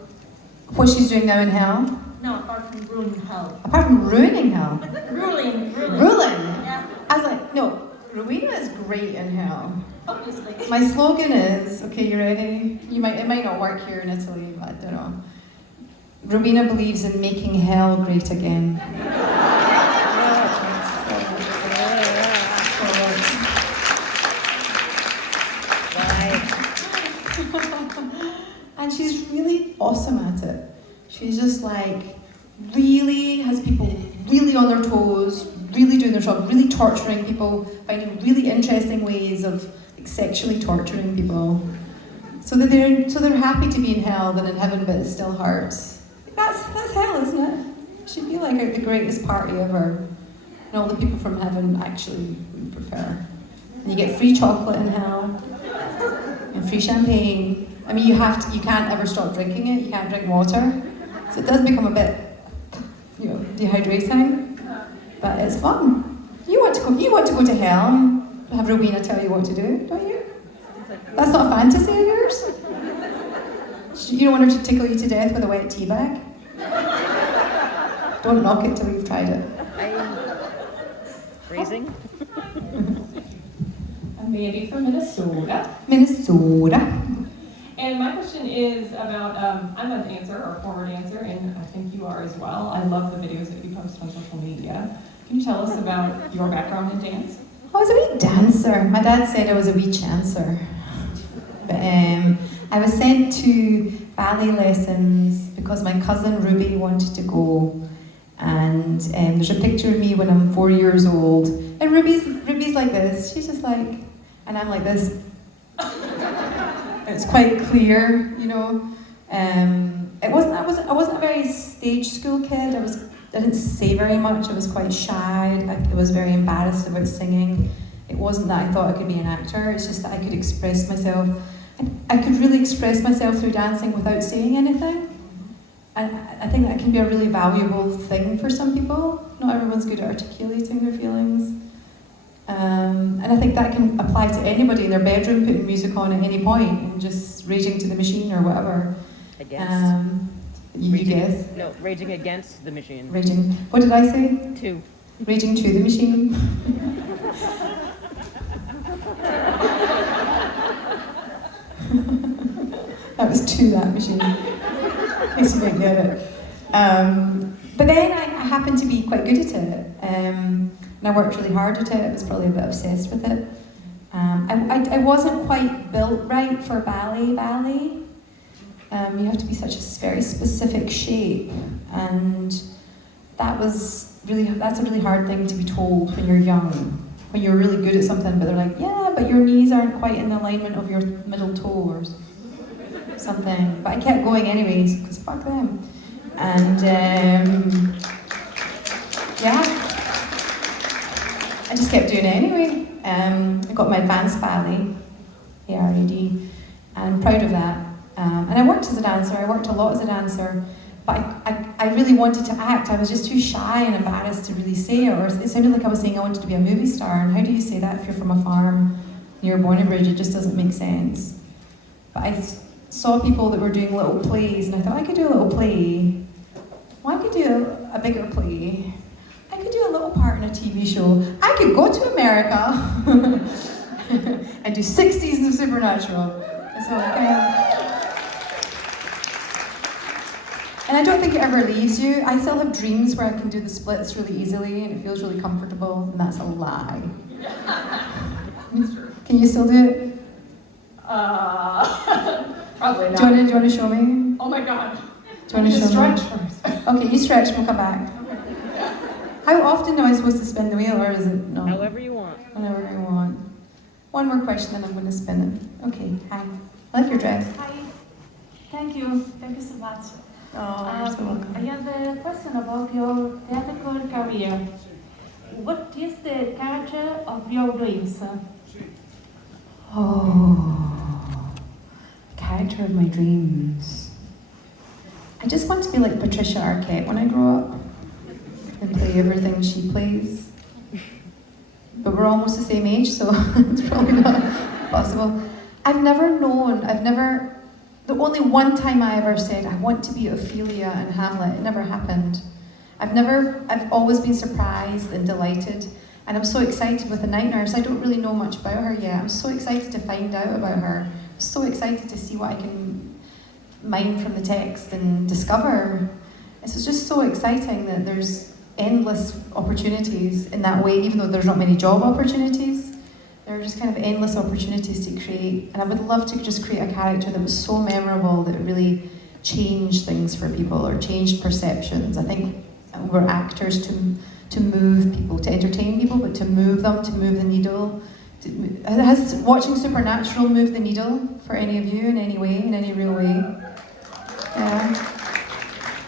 What she's doing now in hell? No, apart from ruining hell. Apart from ruining hell? Ruling. Ruling? Yeah. I was like, no, Rowena is great in hell. Obviously. My slogan is, okay, you ready? It might not work here in Italy, but I don't know. Rowena believes in making hell great again. And she's really awesome at it. She's just like, really has people really on their toes, really doing their job, really torturing people, finding really interesting ways of sexually torturing people. So that they're happy to be in hell than in heaven, but it still hurts. That's hell, isn't it? It should be like the greatest party ever. And all the people from heaven actually would prefer. And you get free chocolate in hell, and free champagne. I mean, you can't ever stop drinking it. You can't drink water, so it does become a bit, dehydrating. But it's fun. You want to go to hell and have Rowena tell you what to do, don't you? That's not a fantasy of yours. You don't want her to tickle you to death with a wet tea bag. Don't knock it till you've tried it. Phrasing. I'm Mandy from Minnesota. Minnesota. And my question is about, I'm a dancer, or a former dancer, and I think you are as well. I love the videos that you post on social media. Can you tell us about your background in dance? I was a wee dancer. My dad said I was a wee chancer. But I was sent to ballet lessons because my cousin Ruby wanted to go. And there's a picture of me when I'm 4 years old. And Ruby's like this. She's just like, and I'm like this. It's quite clear, I wasn't a very stage school kid. I didn't say very much. I was quite shy. I was very embarrassed about singing. It wasn't that I thought I could be an actor. It's just that I could express myself. I could really express myself through dancing without saying anything. And I think that can be a really valuable thing for some people. Not everyone's good at articulating their feelings. And I think that can apply to anybody in their bedroom, putting music on at any point and just raging to the machine or whatever. Against. You guess? No, raging against the machine. Raging. What did I say? To. Raging to the machine. That was to that machine. In case you didn't get it. But then I happened to be quite good at it. And I worked really hard at it. I was probably a bit obsessed with it. I wasn't quite built right for ballet. You have to be such a very specific shape, and that's a really hard thing to be told when you're young. when you're really good at something, but they're like, yeah, but your knees aren't quite in the alignment of your middle toe or something. But I kept going anyways, because fuck them. And yeah, I just kept doing it anyway. I got my advanced ballet, ARAD, and I'm proud of that. And I worked as a dancer, I worked a lot as a dancer, but I really wanted to act. I was just too shy and embarrassed to really say it, or it sounded like I was saying I wanted to be a movie star, and how do you say that if you're from a farm, and you're born and bred? It just doesn't make sense. But I saw people that were doing little plays, and I thought, I could do a little play. Well, I could do a bigger play. I could do a little part in a TV show. I could go to America and do 6 seasons of Supernatural. So, and I don't think it ever leaves you. I still have dreams where I can do the splits really easily and it feels really comfortable, and that's a lie. Can you still do it? Probably not. Do you want to show me? Oh my god. Do you want to show stretch me? first. Okay, you stretch and we'll come back. How often am I supposed to spin the wheel, or is it no? However you want. Whenever I want. One more question, then I'm going to spin it. Okay, hi. I like your dress. Hi. Thank you so much. Oh, you're so welcome. I have a question about your theatrical career. What is the character of your dreams? Oh, character of my dreams. I just want to be like Patricia Arquette when I grow up and play everything she plays. But we're almost the same age, so it's probably not possible. The only one time I ever said, I want to be Ophelia in Hamlet, it never happened. I've always been surprised and delighted, and I'm so excited with the Night Nurse. I don't really know much about her yet. I'm so excited to find out about her. I'm so excited to see what I can mine from the text and discover. It's just so exciting that there's endless opportunities in that way, even though there's not many job opportunities. There are just kind of endless opportunities to create, and I would love to just create a character that was so memorable that it really changed things for people or changed perceptions. I think we're actors to move people, to entertain people, but to move them, to move the needle. Has watching Supernatural moved the needle for any of you in any way, in any real way? Yeah.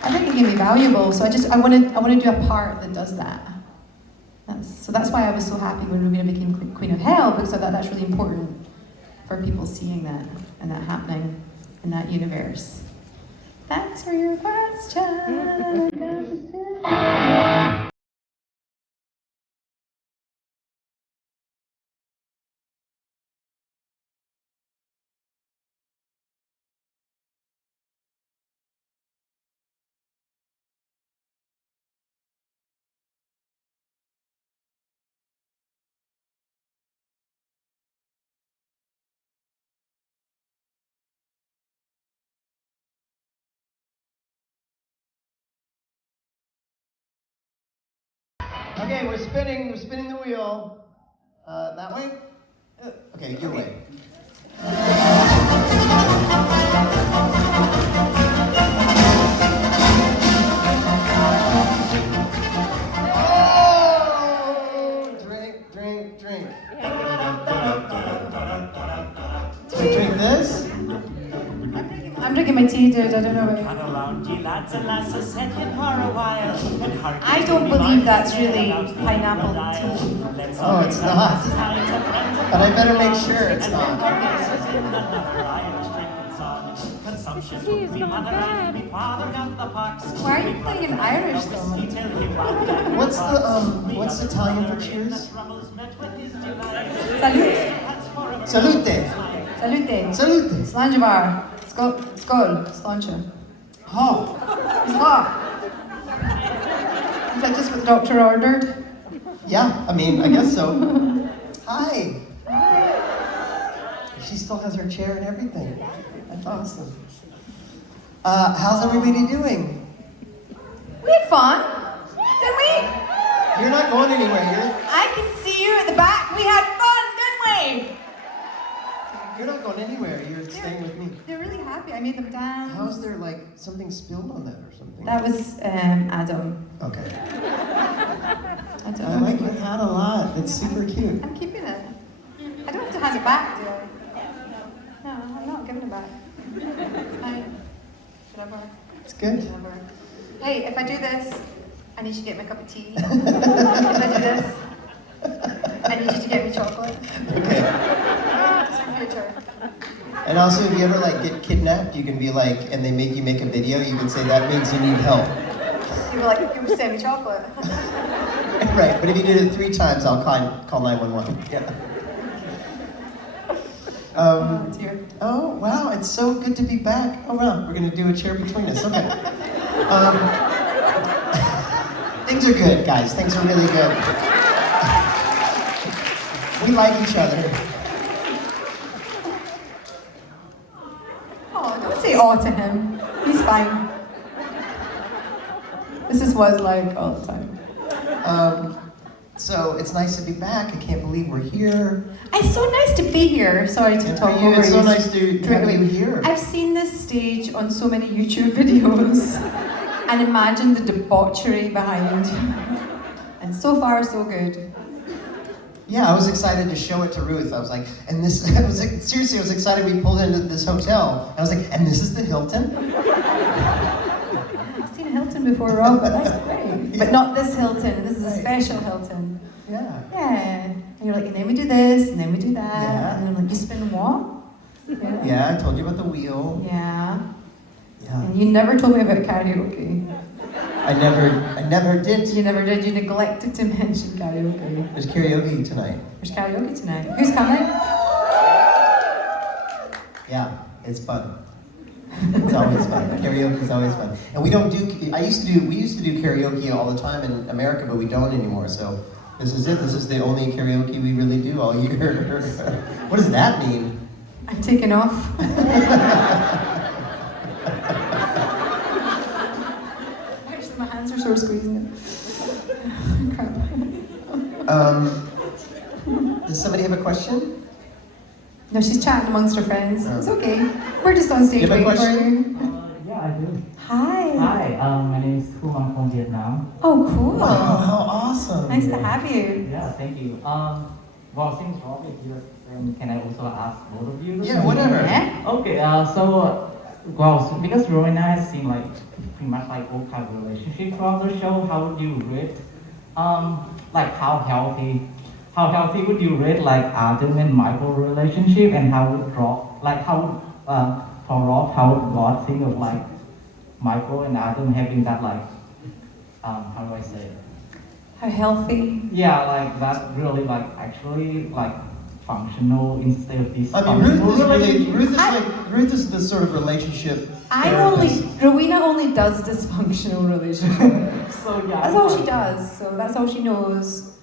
I think it can be valuable, so I want to do a part that does that. So that's why I was so happy when Rowena became Queen of Hell, because I thought that's really important for people seeing that and that happening in that universe. Thanks for your question. Okay, we're spinning the wheel. That way? Okay, your way. Oh! Drink. Do we drink this? I'm drinking my tea, dude. I don't know about you. I don't believe that's really pineapple tea. Oh, it's not. But I better make sure it's not. Tea is not bad. Why are you playing in Irish though? What's Italian for cheers? Salute. Salute. Salute. Slanjabar. Skål. Slancha. Oh. It's hot. Is that just what the doctor ordered? Yeah, I mean, I guess so. Hi. She still has her chair and everything. That's awesome. How's everybody doing? We had fun, didn't we? You're not going anywhere. I can see you at the back. We had fun, didn't we? You're not going anywhere. You're staying with me. They're really happy. I made them dance. How's there like something spilled on that or something? That was Adam. Okay. I like your hat a lot. It's super cute. I'm keeping it. I don't have to hand it back, do I? No, I'm not giving it back. Should I borrow? It's good. Should I borrow? Hey, if I do this, I need you to get me a cup of tea. If I do this, I need you to get me chocolate. Okay. Just for future. And also, if you ever like get kidnapped, you can be like, and they make you make a video, you can say that means you need help. You were like, you send me chocolate. Right, but if you did it 3 times, I'll call 911. Yeah. Oh, wow, it's so good to be back. Oh, wow, we're gonna do a chair between us, okay. Things are good, guys, things are really good. We like each other. Oh, don't say aw to him. He's fine. This is what it's like all the time. So it's nice to be back. I can't believe we're here. It's so nice to be here. Sorry to And talk for you, over it's so you. nice to have you here. I've seen this stage on so many YouTube videos and imagine the debauchery behind. And so far, so good. Yeah, I was excited to show it to Ruth. I was like, and this, I was like, seriously, I was excited we pulled into this hotel. I was like, and this is the Hilton? I've seen a Hilton before, Rob, but that's great. But not this Hilton, this is a special Hilton. Yeah. Yeah. And you're like, and then we do this, and then we do that. Yeah. And I'm like, you spin what? Yeah, I told you about the wheel. Yeah. Yeah. And you never told me about karaoke. I never did. You never did. You neglected to mention karaoke. There's karaoke tonight. There's karaoke tonight. Who's coming? Yeah, it's fun. It's always fun. Karaoke is always fun. And we used to do karaoke all the time in America, but we don't anymore. So this is it. This is the only karaoke we really do all year. What does that mean? I'm taking off. Actually, my hands are sort of squeezing it. Crap. Does somebody have a question? No, she's chatting amongst her friends. It's okay. We're just on stage Do you have a waiting for you. Yeah, I do. Hi. Hi, my name is Thu. I'm from Vietnam. Oh, cool. Wow, how awesome. Nice to have you. Yeah, thank you. Well, since Rob is here, can I also ask both of you? Yeah, whatever. Yeah. Okay, because Rowena has seen like pretty much like all kind of relationships throughout the show, how would you rate, like how healthy would you rate like Adam and Michael relationship, and how would Rob, like for Rob, how would God think of like Michael and Adam having that like, how do I say it? How healthy. Yeah, like that really like actually like functional instead of this. I mean, Ruth is the sort of relationship. Rowena only does dysfunctional relationships. So yeah. That's all she does. So that's all she knows.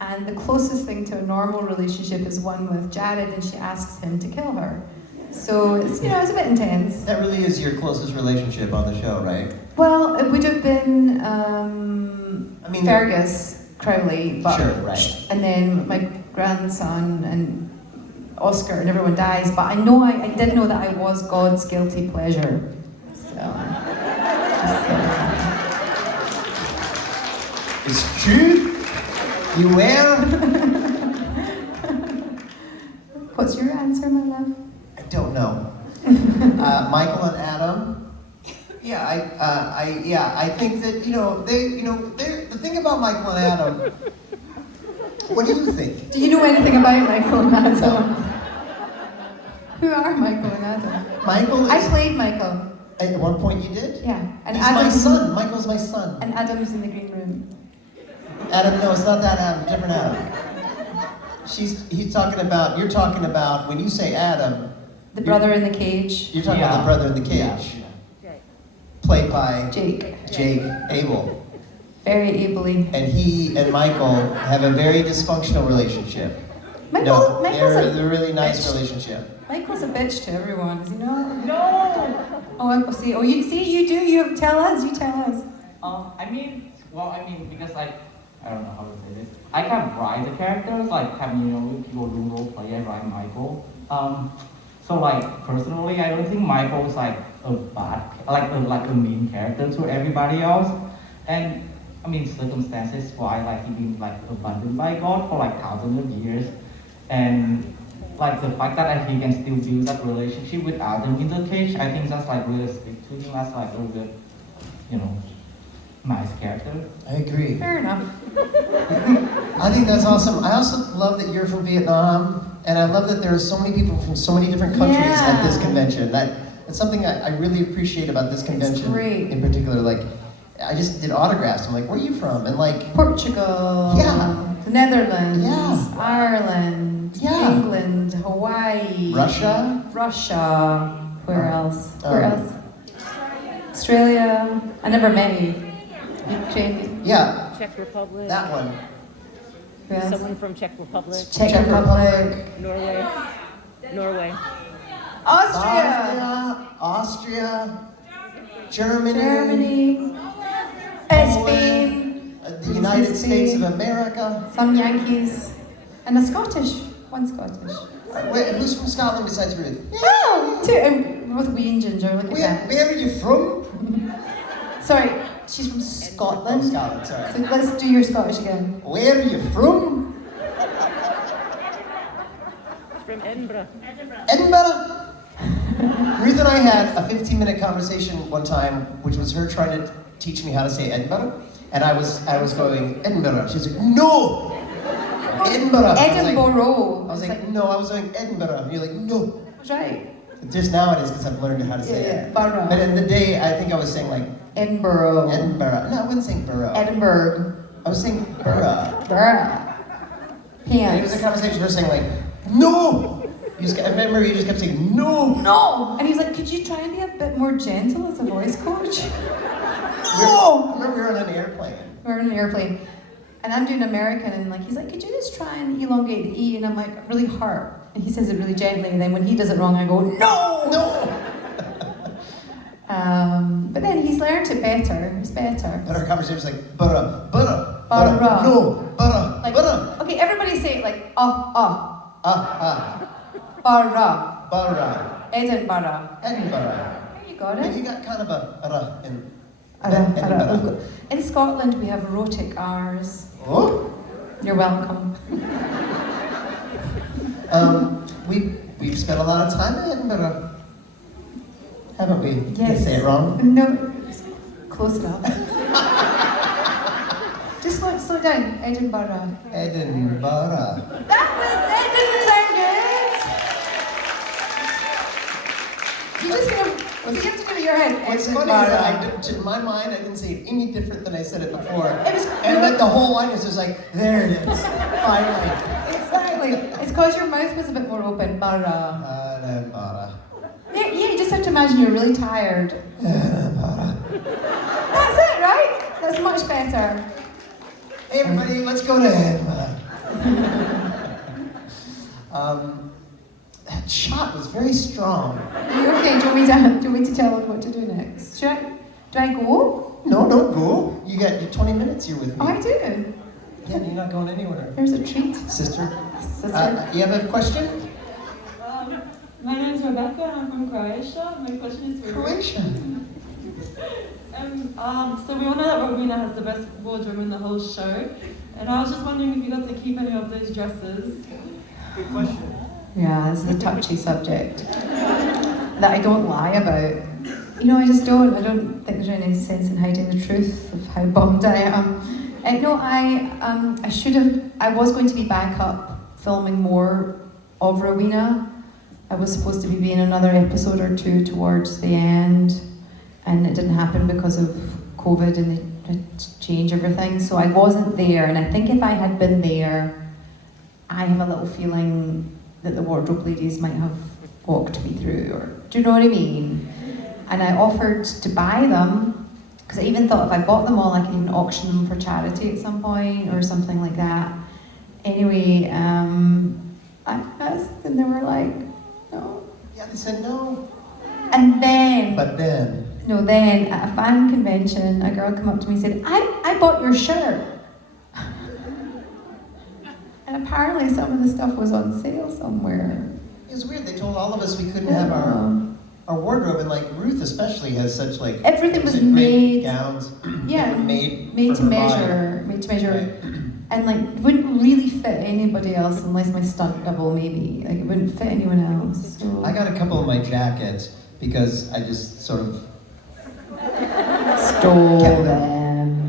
And the closest thing to a normal relationship is one with Jared, and she asks him to kill her. So it's it's a bit intense. That really is your closest relationship on the show, right? Well, it would have been Fergus Crowley, but Sure, right. and then my grandson and Oscar and everyone dies. But I know I did know that I was God's guilty pleasure. So It's true. You will. What's your answer, my love? I don't know. Michael and Adam. Yeah, I think that the thing about Michael and Adam. What do you think? Do you know anything about Michael and Adam? Who are Michael and Adam? Michael. I played Michael. At one point, you did. Yeah, and He's Adam's my son. Michael's my son. And Adam's in the green room. Adam, no, it's not that Adam. Different Adam. You're talking about when you say Adam. The brother in the cage. You're talking about the brother in the cage. Played by Jake Abel. Very ably. And he and Michael have a very dysfunctional relationship. Michael's they're a really nice relationship. Michael's a bitch to everyone, is he not? No! Oh, see. Oh, you see, you do. You tell us. You tell us. Because I don't know how to say this. I can write the characters, like people do role play, I write Michael. So like personally, I don't think Michael is like a bad, like a mean character to everybody else. And circumstances why like he been like abandoned by God for like thousands of years, and like the fact that he can still build that relationship with Adam in the cage, I think that's like really speak to him as like a good, nice character. I agree. Fair enough. I think that's awesome. I also love that you're from Vietnam, and I love that there are so many people from so many different countries at this convention. That's something I really appreciate about this convention in particular. Like, I just did autographs. I'm like, where are you from? And like, Portugal. Yeah. The Netherlands. Yeah. Ireland. Yeah. England. Hawaii. Russia. Where else? Where else? Australia. I never met you. Ukraine. Yeah. Czech Republic. That one. Who else? Someone from Czech Republic. Czech Republic. Norway. Austria. Germany. Spain. The United States of America. Some Yankees. And one Scottish. Wait, who's from Scotland besides Ruth? Oh, two. And both wee and Ginger. Look at that. Where are you from? Sorry, she's from Scotland. Oh, Scotland, sorry. So let's do your Scottish again. Where are you from? From Edinburgh. Edinburgh? Ruth and I had a 15-minute conversation one time, which was her trying to teach me how to say Edinburgh. And I was going, Edinburgh. She's like, no! Edinburgh. Edinburgh. I was like, no, I was going Edinburgh. And you're like, no. That's right. Just now it is because I've learned how to say it. Borough. But in the day, I think I was saying like, Edinburgh. No, I wasn't saying borough. Edinburgh. I was saying borough. Borough. And it was a conversation, her saying like, no! I remember you just kept saying, no! No! And he was like, could you try and be a bit more gentle as a voice coach? No! I remember we were on an airplane. We're on an airplane. And I'm doing American, and like he's like, could you just try and elongate the E? And I'm like, really hard. And he says it really gently, and then when he does it wrong, I go, no! No! But then he's learned it better. It's better. But our conversation was like, borough. No, borough. Like, okay, everybody say it like, Borough. Edinburgh. You got it. You got kind of a in Edinburgh. In Scotland, we have erotic R's. Oh? You're welcome. We've spent a lot of time in Edinburgh, haven't we? Yes. Did I say it wrong? No, close enough. Just slow down. Edinburgh. Edinburgh. That was it. Didn't sound good. You're just gonna. You have to do it in your head. What's funny is that in my mind, I didn't say it any different than I said it before. And like the whole line was just like, there it is. Finally. Exactly. It's because your mouth was a bit more open. Yeah, you just have to imagine you're really tired. That's it, right? That's much better. Hey everybody, let's go to Edinburgh. That shot was very strong. Are you okay? Do you want me to tell them what to do next? Do I go? No, don't go. You got your 20 minutes here with me. Oh, I do. Yeah, you're not going anywhere. There's a treat. Sister. You have a question? My name is Rebecca and I'm from Croatia. My question is for Croatia. So we all know that Rowena has the best wardrobe in the whole show. And I was just wondering if you got to keep any of those dresses. Good question. Yeah, this is a touchy subject that I don't lie about. You know, I just don't. I don't think there's any sense in hiding the truth of how bummed I am. No, I should have. I was going to be back up filming more of Rowena. I was supposed to be in another episode or two towards the end, and it didn't happen because of COVID and they had to change everything. So I wasn't there, and I think if I had been there, I have a little feeling that the wardrobe ladies might have walked me through, or do you know what I mean? And I offered to buy them, because I even thought if I bought them all, I could even auction them for charity at some point, or something like that. Anyway, I asked, and they were like, no. Yeah, they said no. And then... But then... No, then at a fan convention, a girl came up to me and said, I bought your shirt. And apparently some of the stuff was on sale somewhere. It was weird, they told all of us we couldn't have our... our wardrobe, and like Ruth especially has such like everything was great made gowns. Yeah, made to for her measure, body. made to measure, Right. and like wouldn't really fit anybody else unless my stunt double maybe. Like it wouldn't fit anyone else. So. I got a couple of my jackets because I just sort of stole them.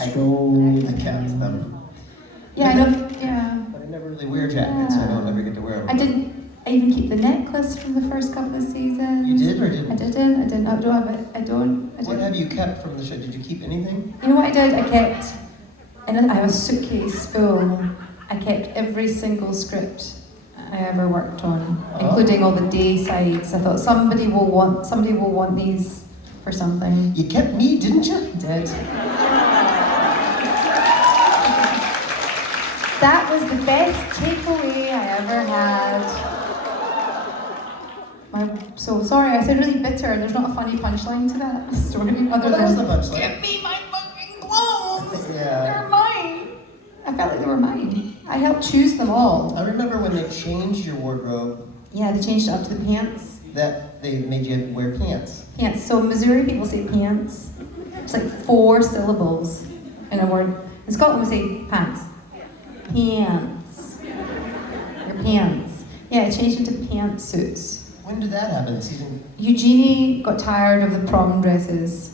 I kept them. Yeah, I know. Yeah. But I never really wear jackets, so I don't ever get to wear them. I didn't. I even keep the necklace from the first couple of seasons. You did or didn't? I didn't. I don't have it. I don't. What have you kept from the show? Did you keep anything? You know what I did? I kept. And I have a suitcase full. I kept every single script I ever worked on, including all the day sides. I thought somebody will want these for something. You kept me, didn't you? I did. That was the best takeaway I ever had. So sorry, I said really bitter, and there's not a funny punchline to that story other That was than the punchline. give me my fucking clothes. Yeah. They're mine. I felt like they were mine. I helped choose them all. I remember when they changed your wardrobe. Yeah, they changed it up to the pants. That they made you wear pants. Pants. So Missouri people say pants. It's like 4 syllables in a word. In Scotland we say pants. Pants. Your pants. Yeah, it changed into pantsuits. When did that happen? Season? Eugenie got tired of the prom dresses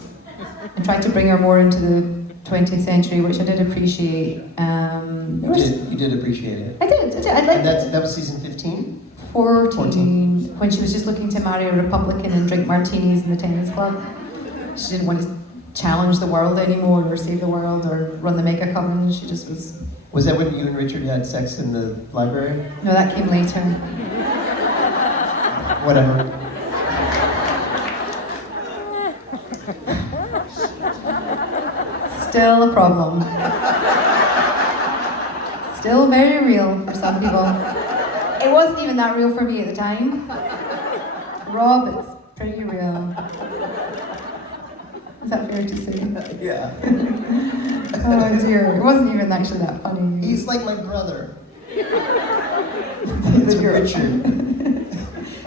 and tried to bring her more into the 20th century, which I did appreciate. You did appreciate it. I did. I liked it. That was season 15? 14, when she was just looking to marry a Republican and drink martinis in the tennis club. She didn't want to challenge the world anymore or save the world or run the mega coven. She just was... Was that when you and Richard had sex in the library? No, that came later. Whatever. Still a problem. Still very real for some people. It wasn't even that real for me at the time. Rob, it's pretty real. Is that fair to say? Yeah. Oh dear, it wasn't even actually that funny. He's like my brother. It's Richard.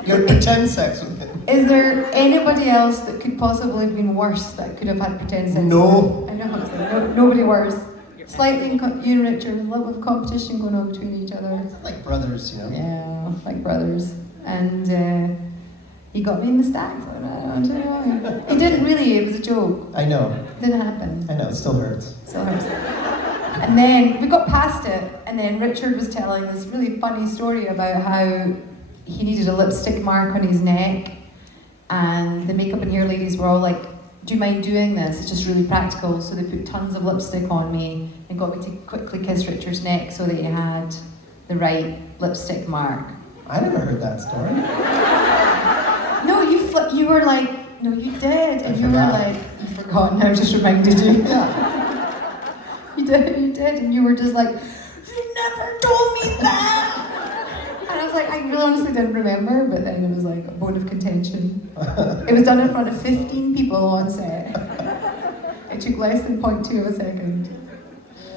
You had pretend sex with him. Is there anybody else that could possibly have been worse that could have had pretend sex? No. I know, I was like, nobody worse. Slightly, you and Richard, a love of competition going on between each other. Like brothers, you know? Yeah, like brothers. And he got me in the stacks. He didn't really, it was a joke. I know. It didn't happen. I know, it still hurts. Still hurts. And then we got past it, and then Richard was telling this really funny story about how he needed a lipstick mark on his neck, and the makeup and hair ladies were all like, do you mind doing this? It's just really practical. So they put tons of lipstick on me and got me to quickly kiss Richard's neck so that he had the right lipstick mark. I never heard that story. No, you were like, no, you did. And you were forgot. like, you forgot, now I just reminded you. Yeah. You did, and you were just like, you never told me that! And I was like, I really honestly didn't remember, but then it was like a bone of contention. It was done in front of 15 people on set. It took less than 0.2 of a second.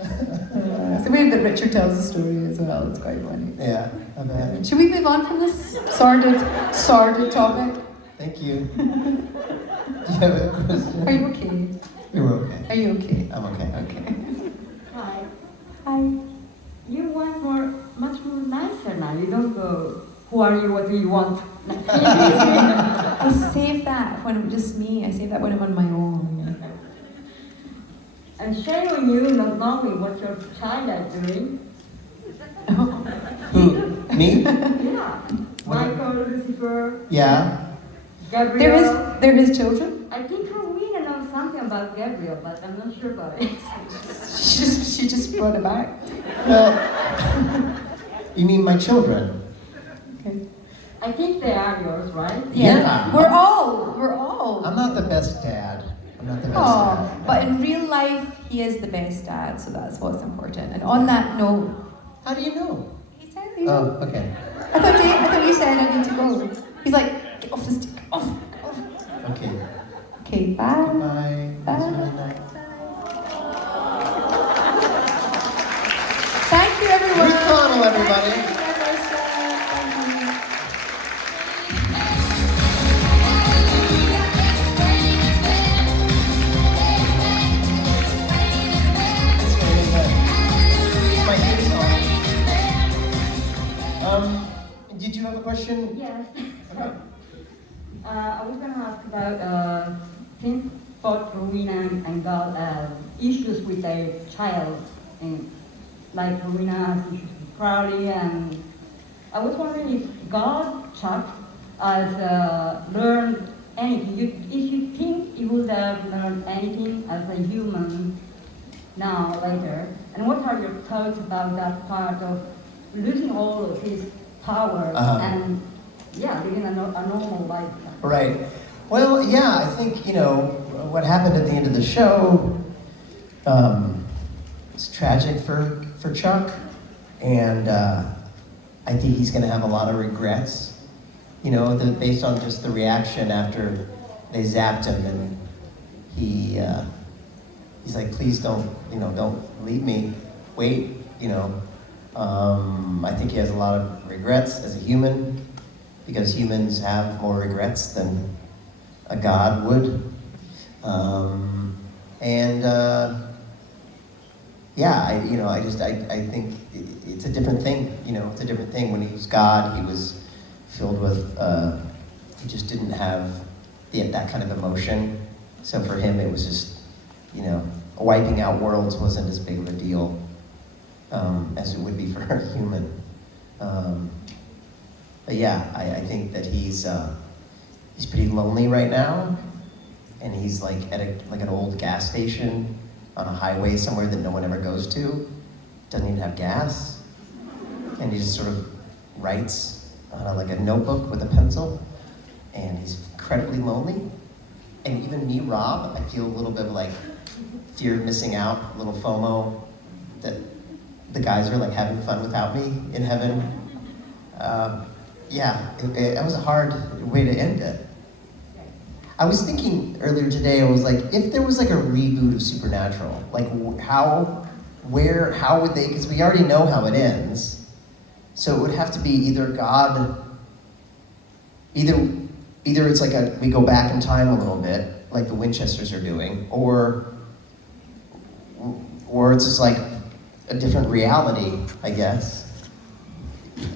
It's the way that Richard tells the story as well, it's quite funny. Yeah, I bet. Should we move on from this sordid topic? Thank you. Do you have a question? Are you okay? You're okay. Are you okay? I'm okay. Okay. Hi. Hi. You want much more nicer now. You don't go, who are you, what do you want? I save that when I'm just me. I save that when I'm on my own. And shame on you not knowing what your child is doing. Who? Me? Yeah. Michael, Lucifer, Yeah. Gabriel. There is children? I think Rowena knows something about Gabriel, but I'm not sure about it. She just brought it back. Well, you mean my children? Okay. I think they are yours, right? Yeah. We're all. I'm not the best dad. I'm not the best Oh, dad. but in real life, he is the best dad, so that's what's important. And on that note, how do you know? He said. Oh, okay. I thought you said I need to go. He's like, get off the stick. Off. Okay. Okay, bye. Goodbye. Bye. It was really nice. Thank you, everyone. Ruth Connell, everybody. Thank you. I was going to ask about since both Rowena and God issues with their child, and like Rowena has issues with Crowley, and I was wondering if God, Chuck, has learned anything. If you think he would have learned anything as a human now, later, and what are your thoughts about that part of losing all of his powers and living a normal life? Right. Well, yeah, I think, what happened at the end of the show is tragic for Chuck, and I think he's going to have a lot of regrets, based on just the reaction after they zapped him, and he's like, please don't leave me, wait, I think he has a lot of regrets as a human, because humans have more regrets than a god would. I think it's a different thing, it's a different thing. When he was God, he was filled with, he just didn't have that kind of emotion. So for him, it was just, wiping out worlds wasn't as big of a deal as it would be for a human. But yeah, I think that he's pretty lonely right now, and he's like at an old gas station on a highway somewhere that no one ever goes to, doesn't even have gas, and he just sort of writes on a notebook with a pencil, and he's incredibly lonely. And even me, Rob, I feel a little bit of fear of missing out, a little FOMO, that the guys are having fun without me in heaven. It was a hard way to end it. I was thinking earlier today, I was like, if there was a reboot of Supernatural, how would they, because we already know how it ends, so it would have to be either God, either it's we go back in time a little bit, like the Winchesters are doing, or it's just a different reality, I guess.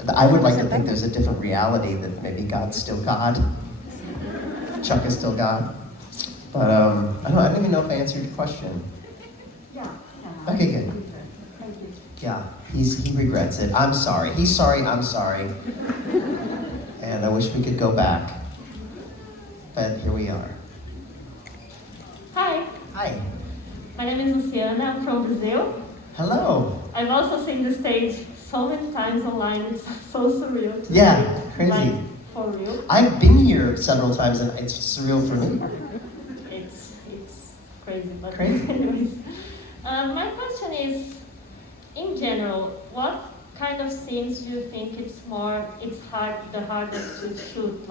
I would like to think there's a different reality, that maybe God's still God. Chuck is still God. But I don't even know if I answered your question. Yeah. Okay, good. Thank you. Yeah, he regrets it. I'm sorry. He's sorry, I'm sorry. And I wish we could go back. But here we are. Hi. Hi. My name is Luciana. I'm from Brazil. Hello. I've also seen the stage so many times online. It's so surreal. Yeah, crazy. For real. I've been here several times, and it's surreal for me. It's crazy, but Crazy. anyways. My question is, in general, what kind of scenes do you think the hardest to shoot?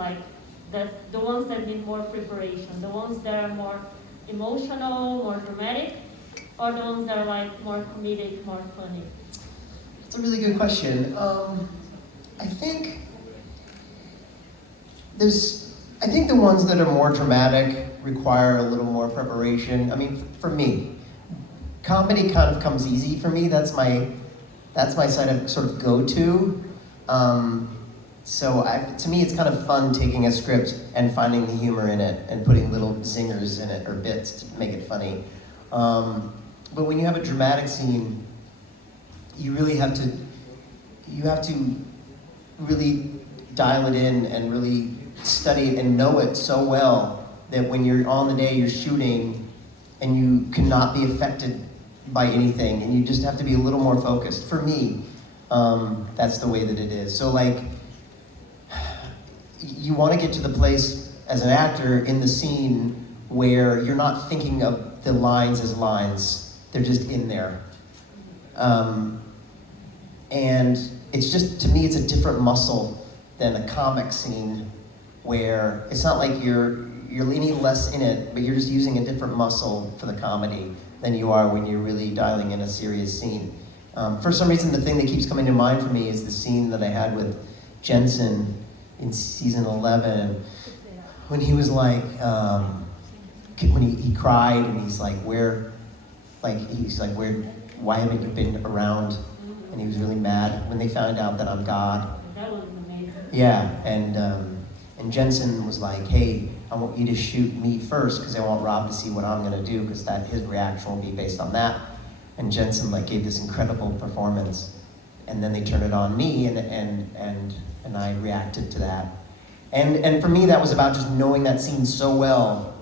The ones that need more preparation, the ones that are more emotional, more dramatic, or the ones that are more comedic, more funny? It's a really good question. I think the ones that are more dramatic require a little more preparation. I mean, for me, comedy kind of comes easy for me. That's my sort of go-to. To me, it's kind of fun taking a script and finding the humor in it and putting little zingers in it or bits to make it funny. But when you have a dramatic scene, you have to really dial it in and really study it and know it so well that when you're on the day you're shooting and you cannot be affected by anything, and you just have to be a little more focused. For me, that's the way that it is. So you want to get to the place as an actor in the scene where you're not thinking of the lines as lines, they're just in there. And it's just, to me, it's a different muscle than a comic scene where it's not like you're any less in it, but you're just using a different muscle for the comedy than you are when you're really dialing in a serious scene. For some reason, the thing that keeps coming to mind for me is the scene that I had with Jensen in season 11, when he was when he cried and he's like, why haven't you been around? And he was really mad when they found out that I'm God. That was amazing. Yeah, and And Jensen was like, hey, I want you to shoot me first because I want Rob to see what I'm gonna do because that his reaction will be based on that. And Jensen like gave this incredible performance. And then they turned it on me and I reacted to that. And for me that was about just knowing that scene so well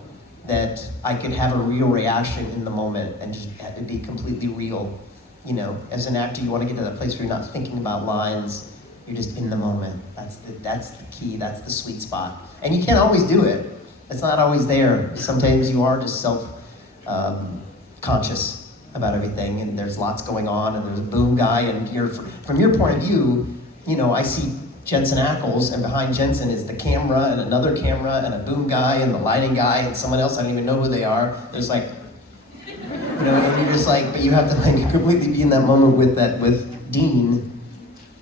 that I could have a real reaction in the moment and just had to be completely real. You know, as an actor, you want to get to that place where you're not thinking about lines, you're just in the moment. That's the key, that's the sweet spot. And you can't always do it. It's not always there. Sometimes you are just self-conscious about everything, and there's lots going on, and there's a boom guy, and from your point of view, you know, I see Jensen Ackles, and behind Jensen is the camera, and another camera, and a boom guy, and the lighting guy, and someone else, I don't even know who they are. There's like, you know, and you're just like, but you have to like completely be in that moment with Dean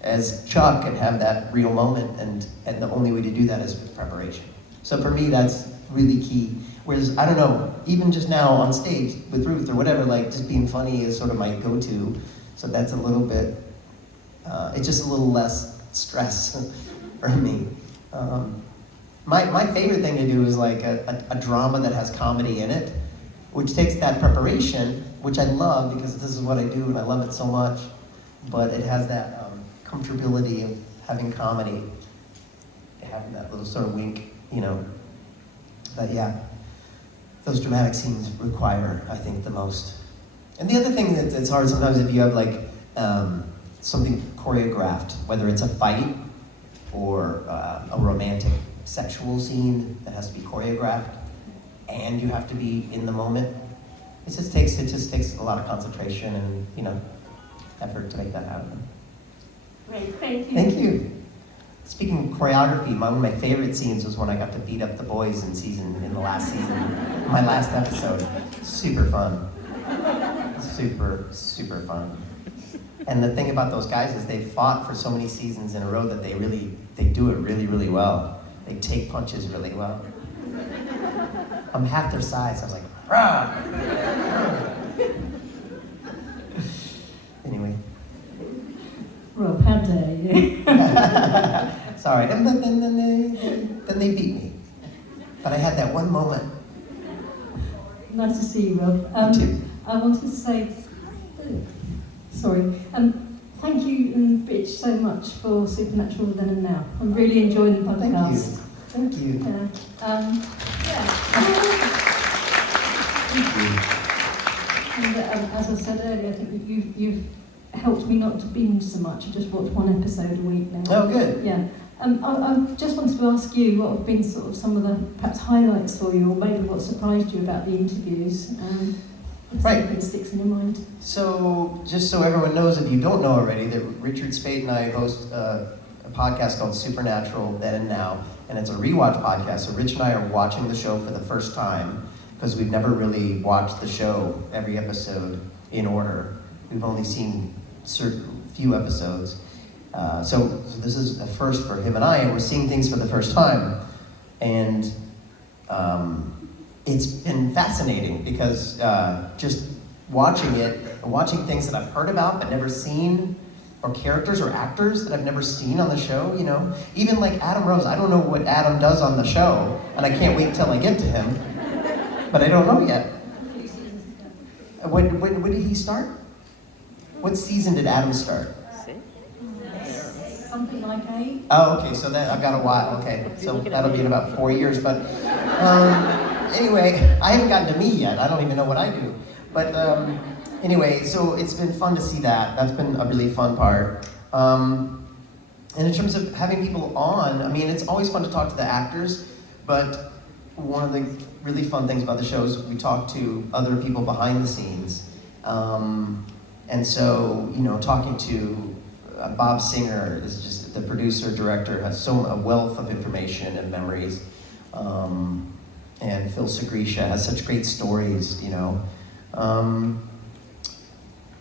as Chuck and have that real moment, and the only way to do that is with preparation. So for me, that's really key. Whereas, I don't know, even just now on stage with Ruth or whatever, like just being funny is sort of my go-to. So that's a little bit, it's just a little less stress for me. My favorite thing to do is like a drama that has comedy in it, which takes that preparation, which I love because this is what I do and I love it so much, but it has that comfortability of having comedy, having that little sort of wink, you know. But yeah, those dramatic scenes require, I think, the most. And the other thing that's hard sometimes if you have like something choreographed, whether it's a fight or a romantic sexual scene that has to be choreographed, and you have to be in the moment. It just takes a lot of concentration and, you know, effort to make that happen. Great, thank you. Thank you. Speaking of choreography, one of my favorite scenes was when I got to beat up the boys in the last season, my last episode. Super fun. Super, super fun. And the thing about those guys is they fought for so many seasons in a row that they do it really, really well. They take punches really well. I'm half their size. I was like, rah! Anyway. Rob, how dare you? Sorry. And then they beat me. But I had that one moment. Nice to see you, Rob. I wanted to say, sorry, thank you and Bitch so much for Supernatural Then and Now. I'm really enjoying the podcast. Thank you. Yeah. Thank you. And as I said earlier, I think you've helped me not to binge so much. I just watch one episode a week now. Oh, good. Yeah. I just wanted to ask you what have been sort of some of the perhaps highlights for you, or maybe what surprised you about the interviews. Right. That sticks in your mind. So, just so everyone knows, if you don't know already, that Richard Spate and I host a podcast called Supernatural Then and Now, and it's a rewatch podcast. So Rich and I are watching the show for the first time because we've never really watched the show every episode in order. We've only seen certain few episodes. So this is a first for him and I, and we're seeing things for the first time. And it's been fascinating because just watching it, watching things that I've heard about but never seen, or characters or actors that I've never seen on the show, you know? Even like Adam Rose, I don't know what Adam does on the show, and I can't wait till I get to him, but I don't know yet. When did he start? What season did Adam start? Something like 8. Oh, okay, so that I've got a while, okay. So that'll be in about 4 years, but anyway, I haven't gotten to me yet. I don't even know what I do. But anyway, so it's been fun to see that. That's been a really fun part. And in terms of having people on, I mean, it's always fun to talk to the actors, but one of the really fun things about the show is we talk to other people behind the scenes. And so, you know, talking to Bob Singer, this is just the producer, director, has a wealth of information and memories. And Phil Segresha has such great stories, you know.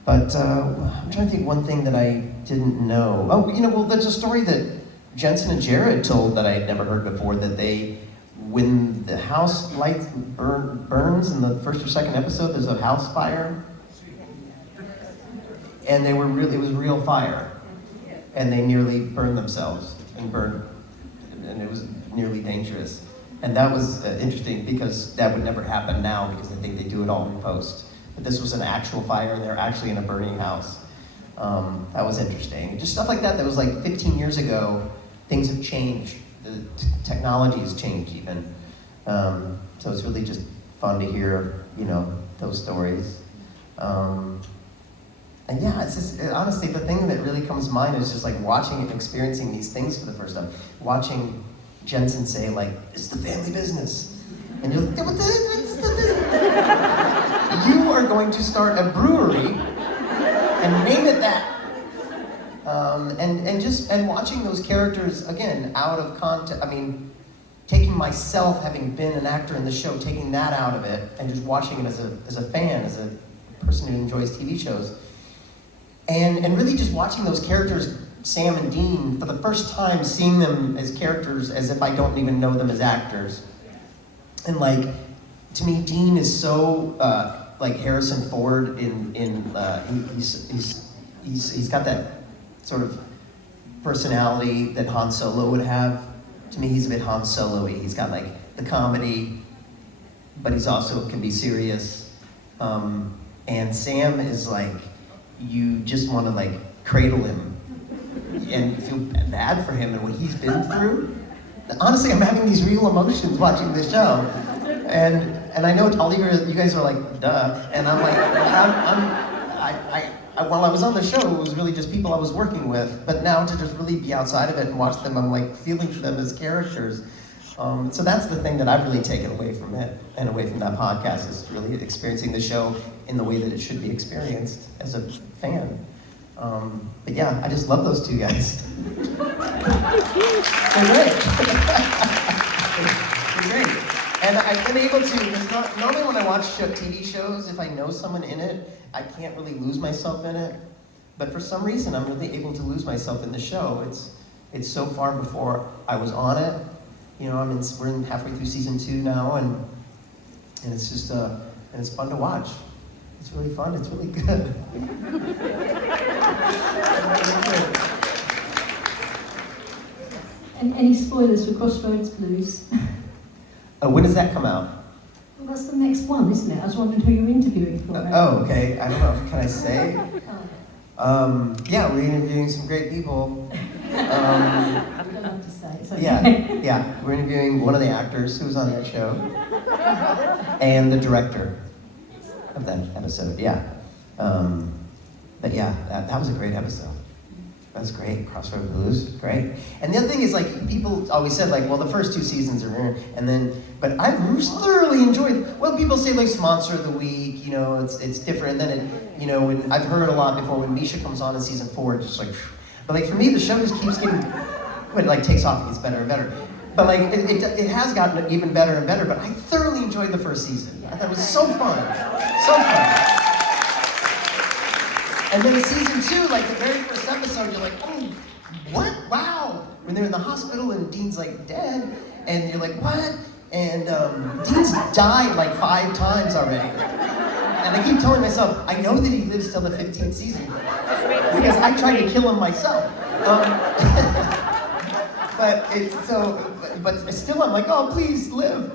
But I'm trying to think one thing that I didn't know. Oh, you know, well, there's a story that Jensen and Jared told that I had never heard before, that when the house light burns in the first or second episode, there's a house fire. And it was real fire. And they nearly burned themselves and it was nearly dangerous. And that was interesting because that would never happen now because I think they do it all in post. But this was an actual fire and they're actually in a burning house. That was interesting. Just stuff like that was like 15 years ago. Things have changed. The technology has changed even. So it's really just fun to hear, those stories. And yeah, it's just, honestly, the thing that really comes to mind is just like watching and experiencing these things for the first time. Watching Jensen say like, it's the family business. And you're like, you are going to start a brewery and name it that. And watching those characters, again, out of context, taking myself, having been an actor in the show, taking that out of it, and just watching it as a fan, as a person who enjoys TV shows. And really just watching those characters, Sam and Dean, for the first time, seeing them as characters as if I don't even know them as actors. And like, to me, Dean is so like Harrison Ford he's got that sort of personality that Han Solo would have. To me, he's a bit Han Solo-y. He's got like the comedy, but he's also can be serious. And Sam is like, you just want to like cradle him and feel bad for him and what he's been through. Honestly, I'm having these real emotions watching this show. And I know all you guys are like, duh. And I'm like, while I was on the show, it was really just people I was working with. But now to just really be outside of it and watch them, I'm like feeling for them as characters. So that's the thing that I've really taken away from it and away from that podcast is really experiencing the show in the way that it should be experienced as a fan. But yeah, I just love those two guys. They're great. They're great. And I've been able to, normally when I watch TV shows, if I know someone in it, I can't really lose myself in it. But for some reason, I'm really able to lose myself in the show. It's so far before I was on it. We're halfway through season 2 now, and it's just, and it's fun to watch. It's really fun, it's really good. And any spoilers for Crossroads Blues? When does that come out? Well, that's the next one, isn't it? I was wondering who you're interviewing for. Okay, I don't know, can I say? Yeah, we're interviewing some great people. I don't have to say, it's okay. Yeah, we're interviewing one of the actors who was on that show, and the director of that episode, yeah. But yeah, that was a great episode. That was great, Crossroads Blues, great. And the other thing is like, people always said like, well, the first 2 seasons are and then, but I thoroughly enjoyed, well, people say like, Monster of the Week, it's different, and then it, when I've heard a lot before when Misha comes on in season 4, it's just like, but like for me, the show just keeps getting, it like takes off and gets better and better. But like, it has gotten even better and better, but I thoroughly enjoyed the first season. I thought it was so fun, so fun. And then in season 2, like the very first episode, you're like, oh, what? Wow. When they're in the hospital and Dean's like dead, and you're like, what? And Dean's died like 5 times already. And I keep telling myself, I know that he lives till the 15th season. Because I tried to kill him myself. But still I'm like, oh, please live.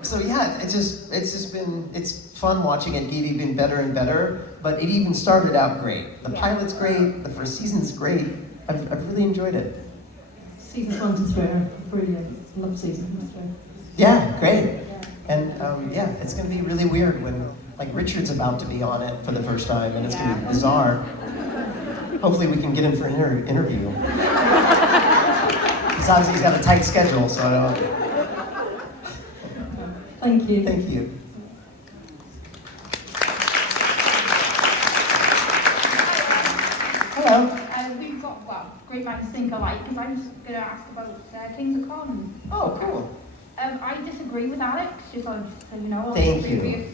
So yeah, it's fun watching it get even better and better, but it even started out great. The pilot's great, the first season's great. I've really enjoyed it. Seasons 1 to 3 are brilliant. Love season 3. Yeah, great. And yeah, it's gonna be really weird when like Richard's about to be on it for the first time, and it's gonna be bizarre. Hopefully we can get him for an interview. Because obviously he's got a tight schedule, so I don't. Thank you. Thank you. Hello. We've got, great minds think alike, because I'm just going to ask about Kings of Con. Oh, cool. I disagree with Alex, just so you know. Thank you.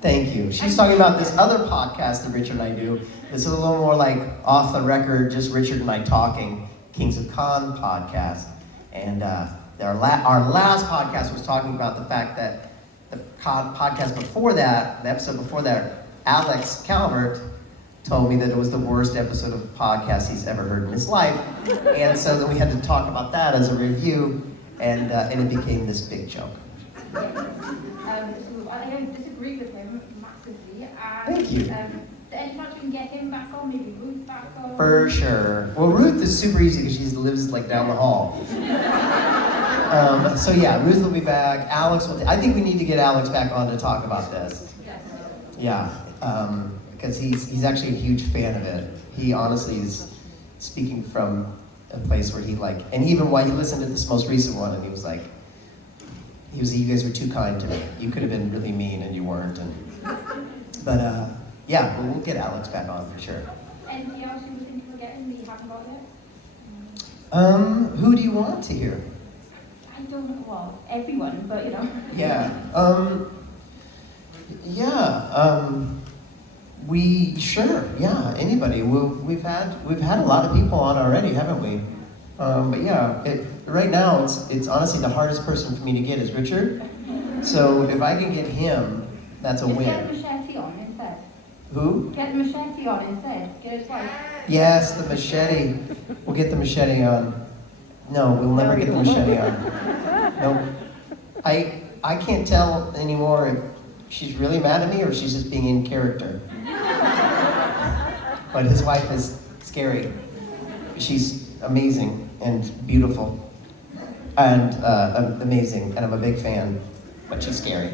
Thank you. She's talking about this other podcast that Richard and I do. This is a little more like off the record, just Richard and I talking, Kings of Con podcast. And our last podcast was talking about the fact that the podcast before that, the episode before that, Alex Calvert told me that it was the worst episode of podcast he's ever heard in his life. And so then we had to talk about that as a review. and it became this big joke. So I don't disagree with him massively. And, Thank you. any chance we can get him back on, maybe Ruth back on? For sure. Well, Ruth is super easy because she lives like down the hall. So yeah, Ruth will be back. Alex will. I think we need to get Alex back on to talk about this. Yeah, because he's actually a huge fan of it. He honestly is speaking from a place where he like, and even while he listened to this most recent one, and he was like, you guys were too kind to me. You could have been really mean, and you weren't. But yeah, we'll get Alex back on for sure. Anything else you were thinking of getting that you haven't got yet? Who do you want to hear? I don't know. Well, everyone, but you know. Yeah. Anybody. We've had a lot of people on already, haven't we? But yeah, right now it's honestly the hardest person for me to get is Richard. So if I can get him, that's a Just win. get the machete on instead. Who? Get the machete on instead. Get his wife. Yes, the machete. We'll get the machete on. No, we'll never get the machete on. Nope. I can't tell anymore if she's really mad at me or if she's just being in character. But his wife is scary. She's amazing and beautiful and amazing, and I'm a big fan, but she's scary.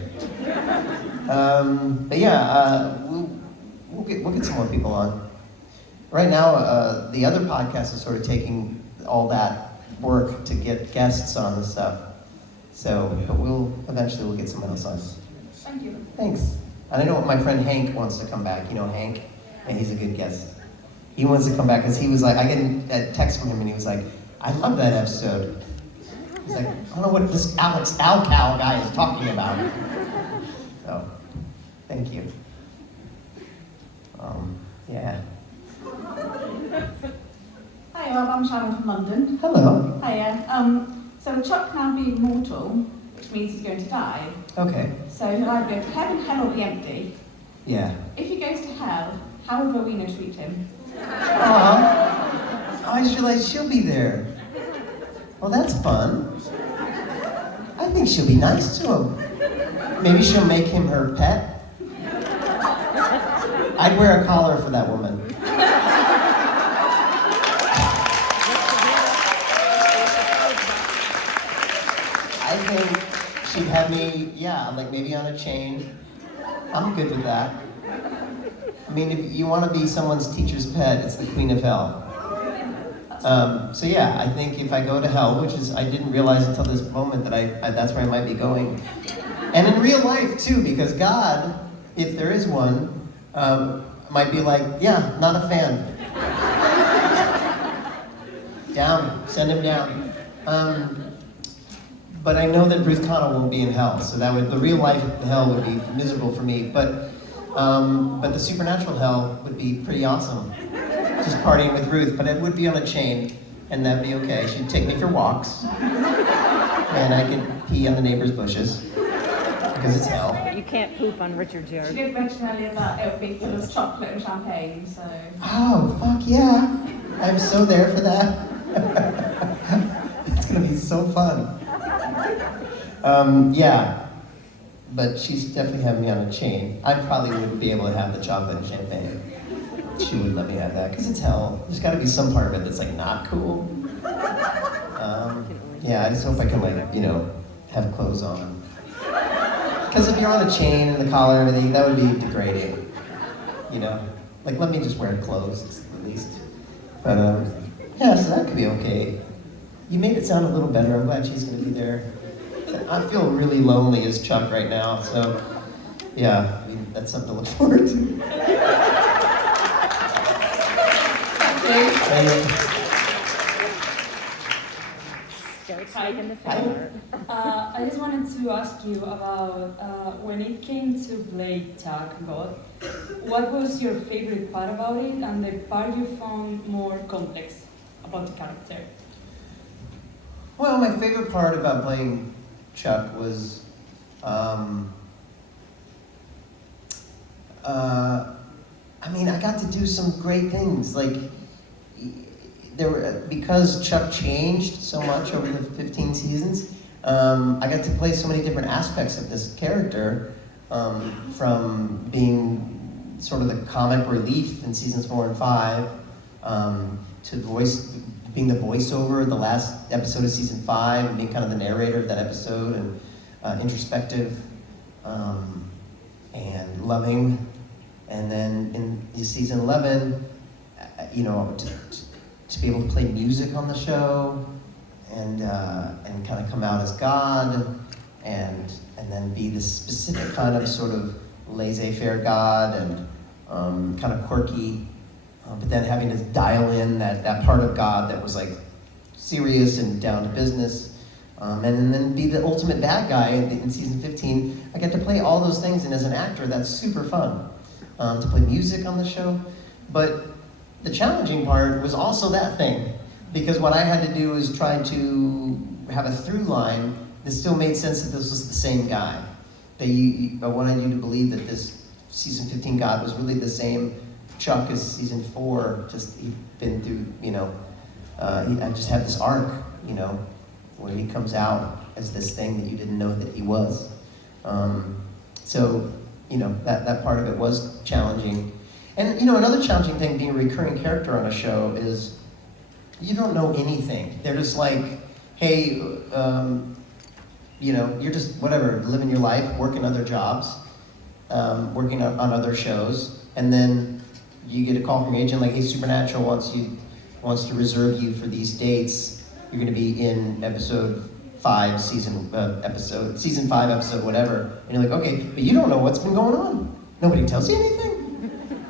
But yeah, we'll get some more people on. Right now, the other podcast is sort of taking all that work to get guests on and stuff. So, but eventually we'll get someone else on. Thank you. Thanks. And I know my friend Hank wants to come back. You know Hank? And he's a good guest. He wants to come back because he was like, I get a text from him and he was like, I love that episode. He's like, I don't know what this Alex Alcal guy is talking about. So, thank you. Yeah. Hi, Rob, I'm Sharon from London. Hello. Hiya. So Chuck now being mortal, which means he's going to die. Okay. So he'll either go to heaven, hell, or be empty. Yeah. If he goes to hell, how would Rowena treat him? Aw. I just realized she'll be there. Well, that's fun. I think she'll be nice to him. Maybe she'll make him her pet. I'd wear a collar for that woman. I think she'd have me, like maybe on a chain. I'm good with that. I mean, if you want to be someone's teacher's pet, it's the Queen of Hell. So yeah, I think if I go to hell, which is, I didn't realize until this moment that that's where I might be going. And in real life too, because God, if there is one, might be like, yeah, not a fan. Down, send him down. But I know that Ruth Connell won't be in hell, so the real life hell would be miserable for me. But the supernatural hell would be pretty awesome. Just partying with Ruth, but it would be on a chain, and that'd be okay. She'd take me for walks, and I could pee on the neighbor's bushes, because it's hell. You can't poop on Richard's She yard. did mention earlier that it would be full of chocolate and champagne, so... Oh, fuck yeah. I'm so there for that. It's gonna be so fun. Yeah, but she's definitely having me on a chain. I probably wouldn't be able to have the chocolate and champagne. She wouldn't let me have that, because it's hell. There's gotta be some part of it that's like not cool. Yeah, I just hope I can have clothes on. Because if you're on a chain and the collar and everything, that would be degrading. Like let me just wear clothes at least. But yeah, so that could be okay. You made it sound a little better. I'm glad she's gonna be there. I feel really lonely as Chuck right now, so yeah, that's something to look forward to. I just wanted to ask you about when it came to play Chuck God, what was your favorite part about it and the part you found more complex about the character? Well, my favorite part about playing Chuck was I got to do some great things. Like, because Chuck changed so much over the 15 seasons, I got to play so many different aspects of this character, from being sort of the comic relief in seasons 4 and 5, to being the voiceover of the last episode of season 5, and being kind of the narrator of that episode, and introspective, and loving. And then in season 11, you know, to be able to play music on the show, and kind of come out as God, and then be this specific kind of sort of laissez-faire God, and kind of quirky, but then having to dial in that part of God that was like serious and down to business, and then be the ultimate bad guy in season 15. I get to play all those things, and as an actor, that's super fun, to play music on the show. But the challenging part was also that thing, because what I had to do is try to have a through line that still made sense that this was the same guy. I wanted you to believe that this season 15 God was really the same Chuck as season 4, just he'd been through, you know, I just had this arc, you know, where he comes out as this thing that you didn't know that he was. So, you know, that part of it was challenging. And, you know, another challenging thing being a recurring character on a show is you don't know anything. They're just like, hey, you know, you're just, whatever, living your life, working other jobs, working on other shows, and then you get a call from your agent like, hey, Supernatural wants to reserve you for these dates. You're going to be in episode 5, season 5 episode whatever, and you're like, okay, but you don't know what's been going on. Nobody tells you anything.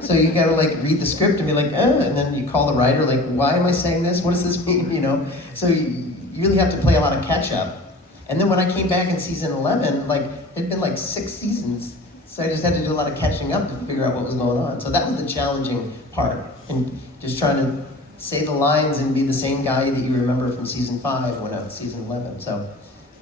So you gotta like read the script and be like, and then you call the writer like, why am I saying this? What does this mean? You know. So you really have to play a lot of catch up. And then when I came back in season 11, like it'd been like 6 seasons, so I just had to do a lot of catching up to figure out what was going on. So that was the challenging part, and just trying to say the lines and be the same guy that you remember from season 5 when I was season 11. So,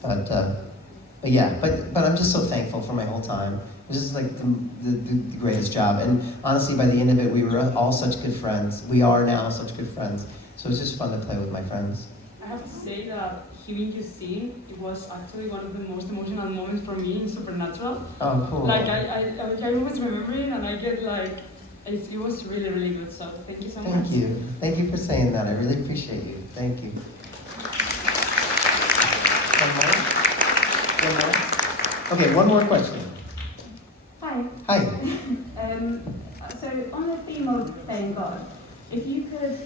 but yeah, but I'm just so thankful for my whole time. It was just like the greatest job. And honestly, by the end of it, we were all such good friends. We are now such good friends. So it was just fun to play with my friends. I have to say that hearing you sing, it was actually one of the most emotional moments for me in Supernatural. Oh, cool. Like I was remembering, and I get like, it was really, really good. So thank you so much. Thank you. Thank you for saying that. I really appreciate you. Thank you. One more? Okay, one more question. Hi. Hi. So on the theme of playing God, if you could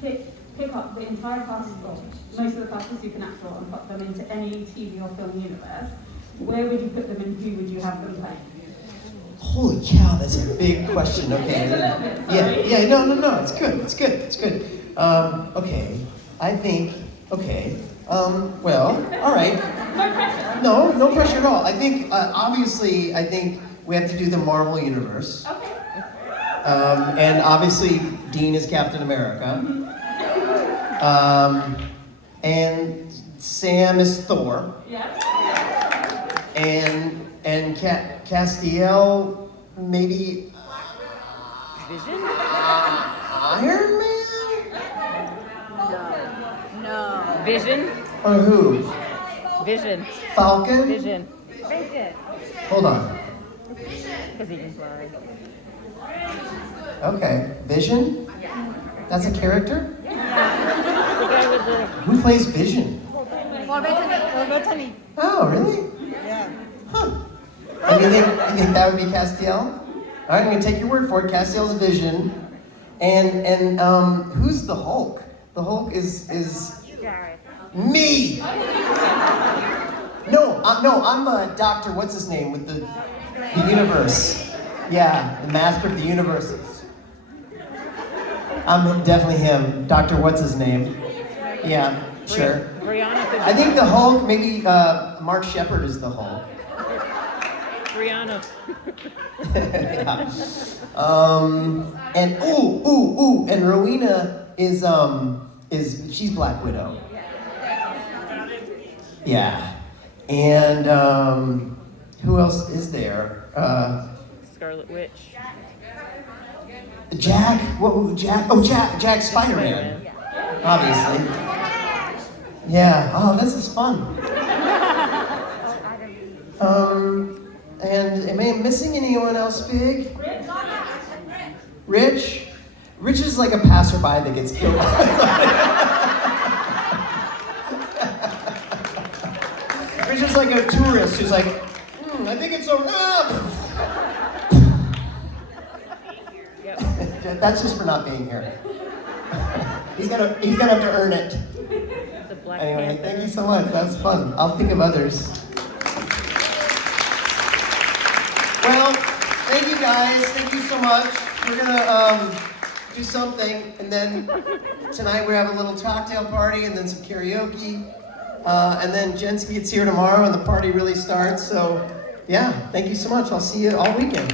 pick up the entire cast, or most of the cast of Supernatural, and put them into any TV or film universe, where would you put them and who would you have them play? Holy cow, that's a big question. Okay. It's a little bit, sorry. Yeah, no, it's good. Okay, I think, okay, well, all right. No pressure. No pressure at all. I think, obviously, we have to do the Marvel Universe. Okay. And obviously, Dean is Captain America. And Sam is Thor. Yeah. And Castiel, maybe Vision? Iron Man? No. Vision? Or who? Vision. Falcon? Vision. Hold on. Because he can fly. Okay. Vision? That's a character? Yeah. The guy with the... Who plays Vision? Bettany. Oh, really? Yeah. Huh. And you think that would be Castiel? All right, I'm gonna take your word for it. Castiel's Vision. And who's the Hulk? The Hulk is me. No, I'm Doctor. What's his name with the universe? Yeah, the master of the universes. I'm definitely him. Doctor. What's his name? Yeah, sure. I think the Hulk. Maybe Mark Shepard is the Hulk. Brianna. Yeah. And and Rowena is she's Black Widow. Yeah. And who else is there? Scarlet Witch. Jack. What? Jack. Oh, Jack. Jack Spider-Man. obviously. Yeah, oh, this is fun. And am I missing anyone else big? Rich? Rich is like a passerby that gets killed. Rich is like a tourist who's like, I think it's over. That's just for not being here. He's gonna have to earn it. Anyway, thank you so much. That was fun. I'll think of others. Well, thank you guys. Thank you so much. We're gonna do something, and then tonight we have a little cocktail party, and then some karaoke, and then Jensen gets here tomorrow, and the party really starts. So, yeah, thank you so much. I'll see you all weekend.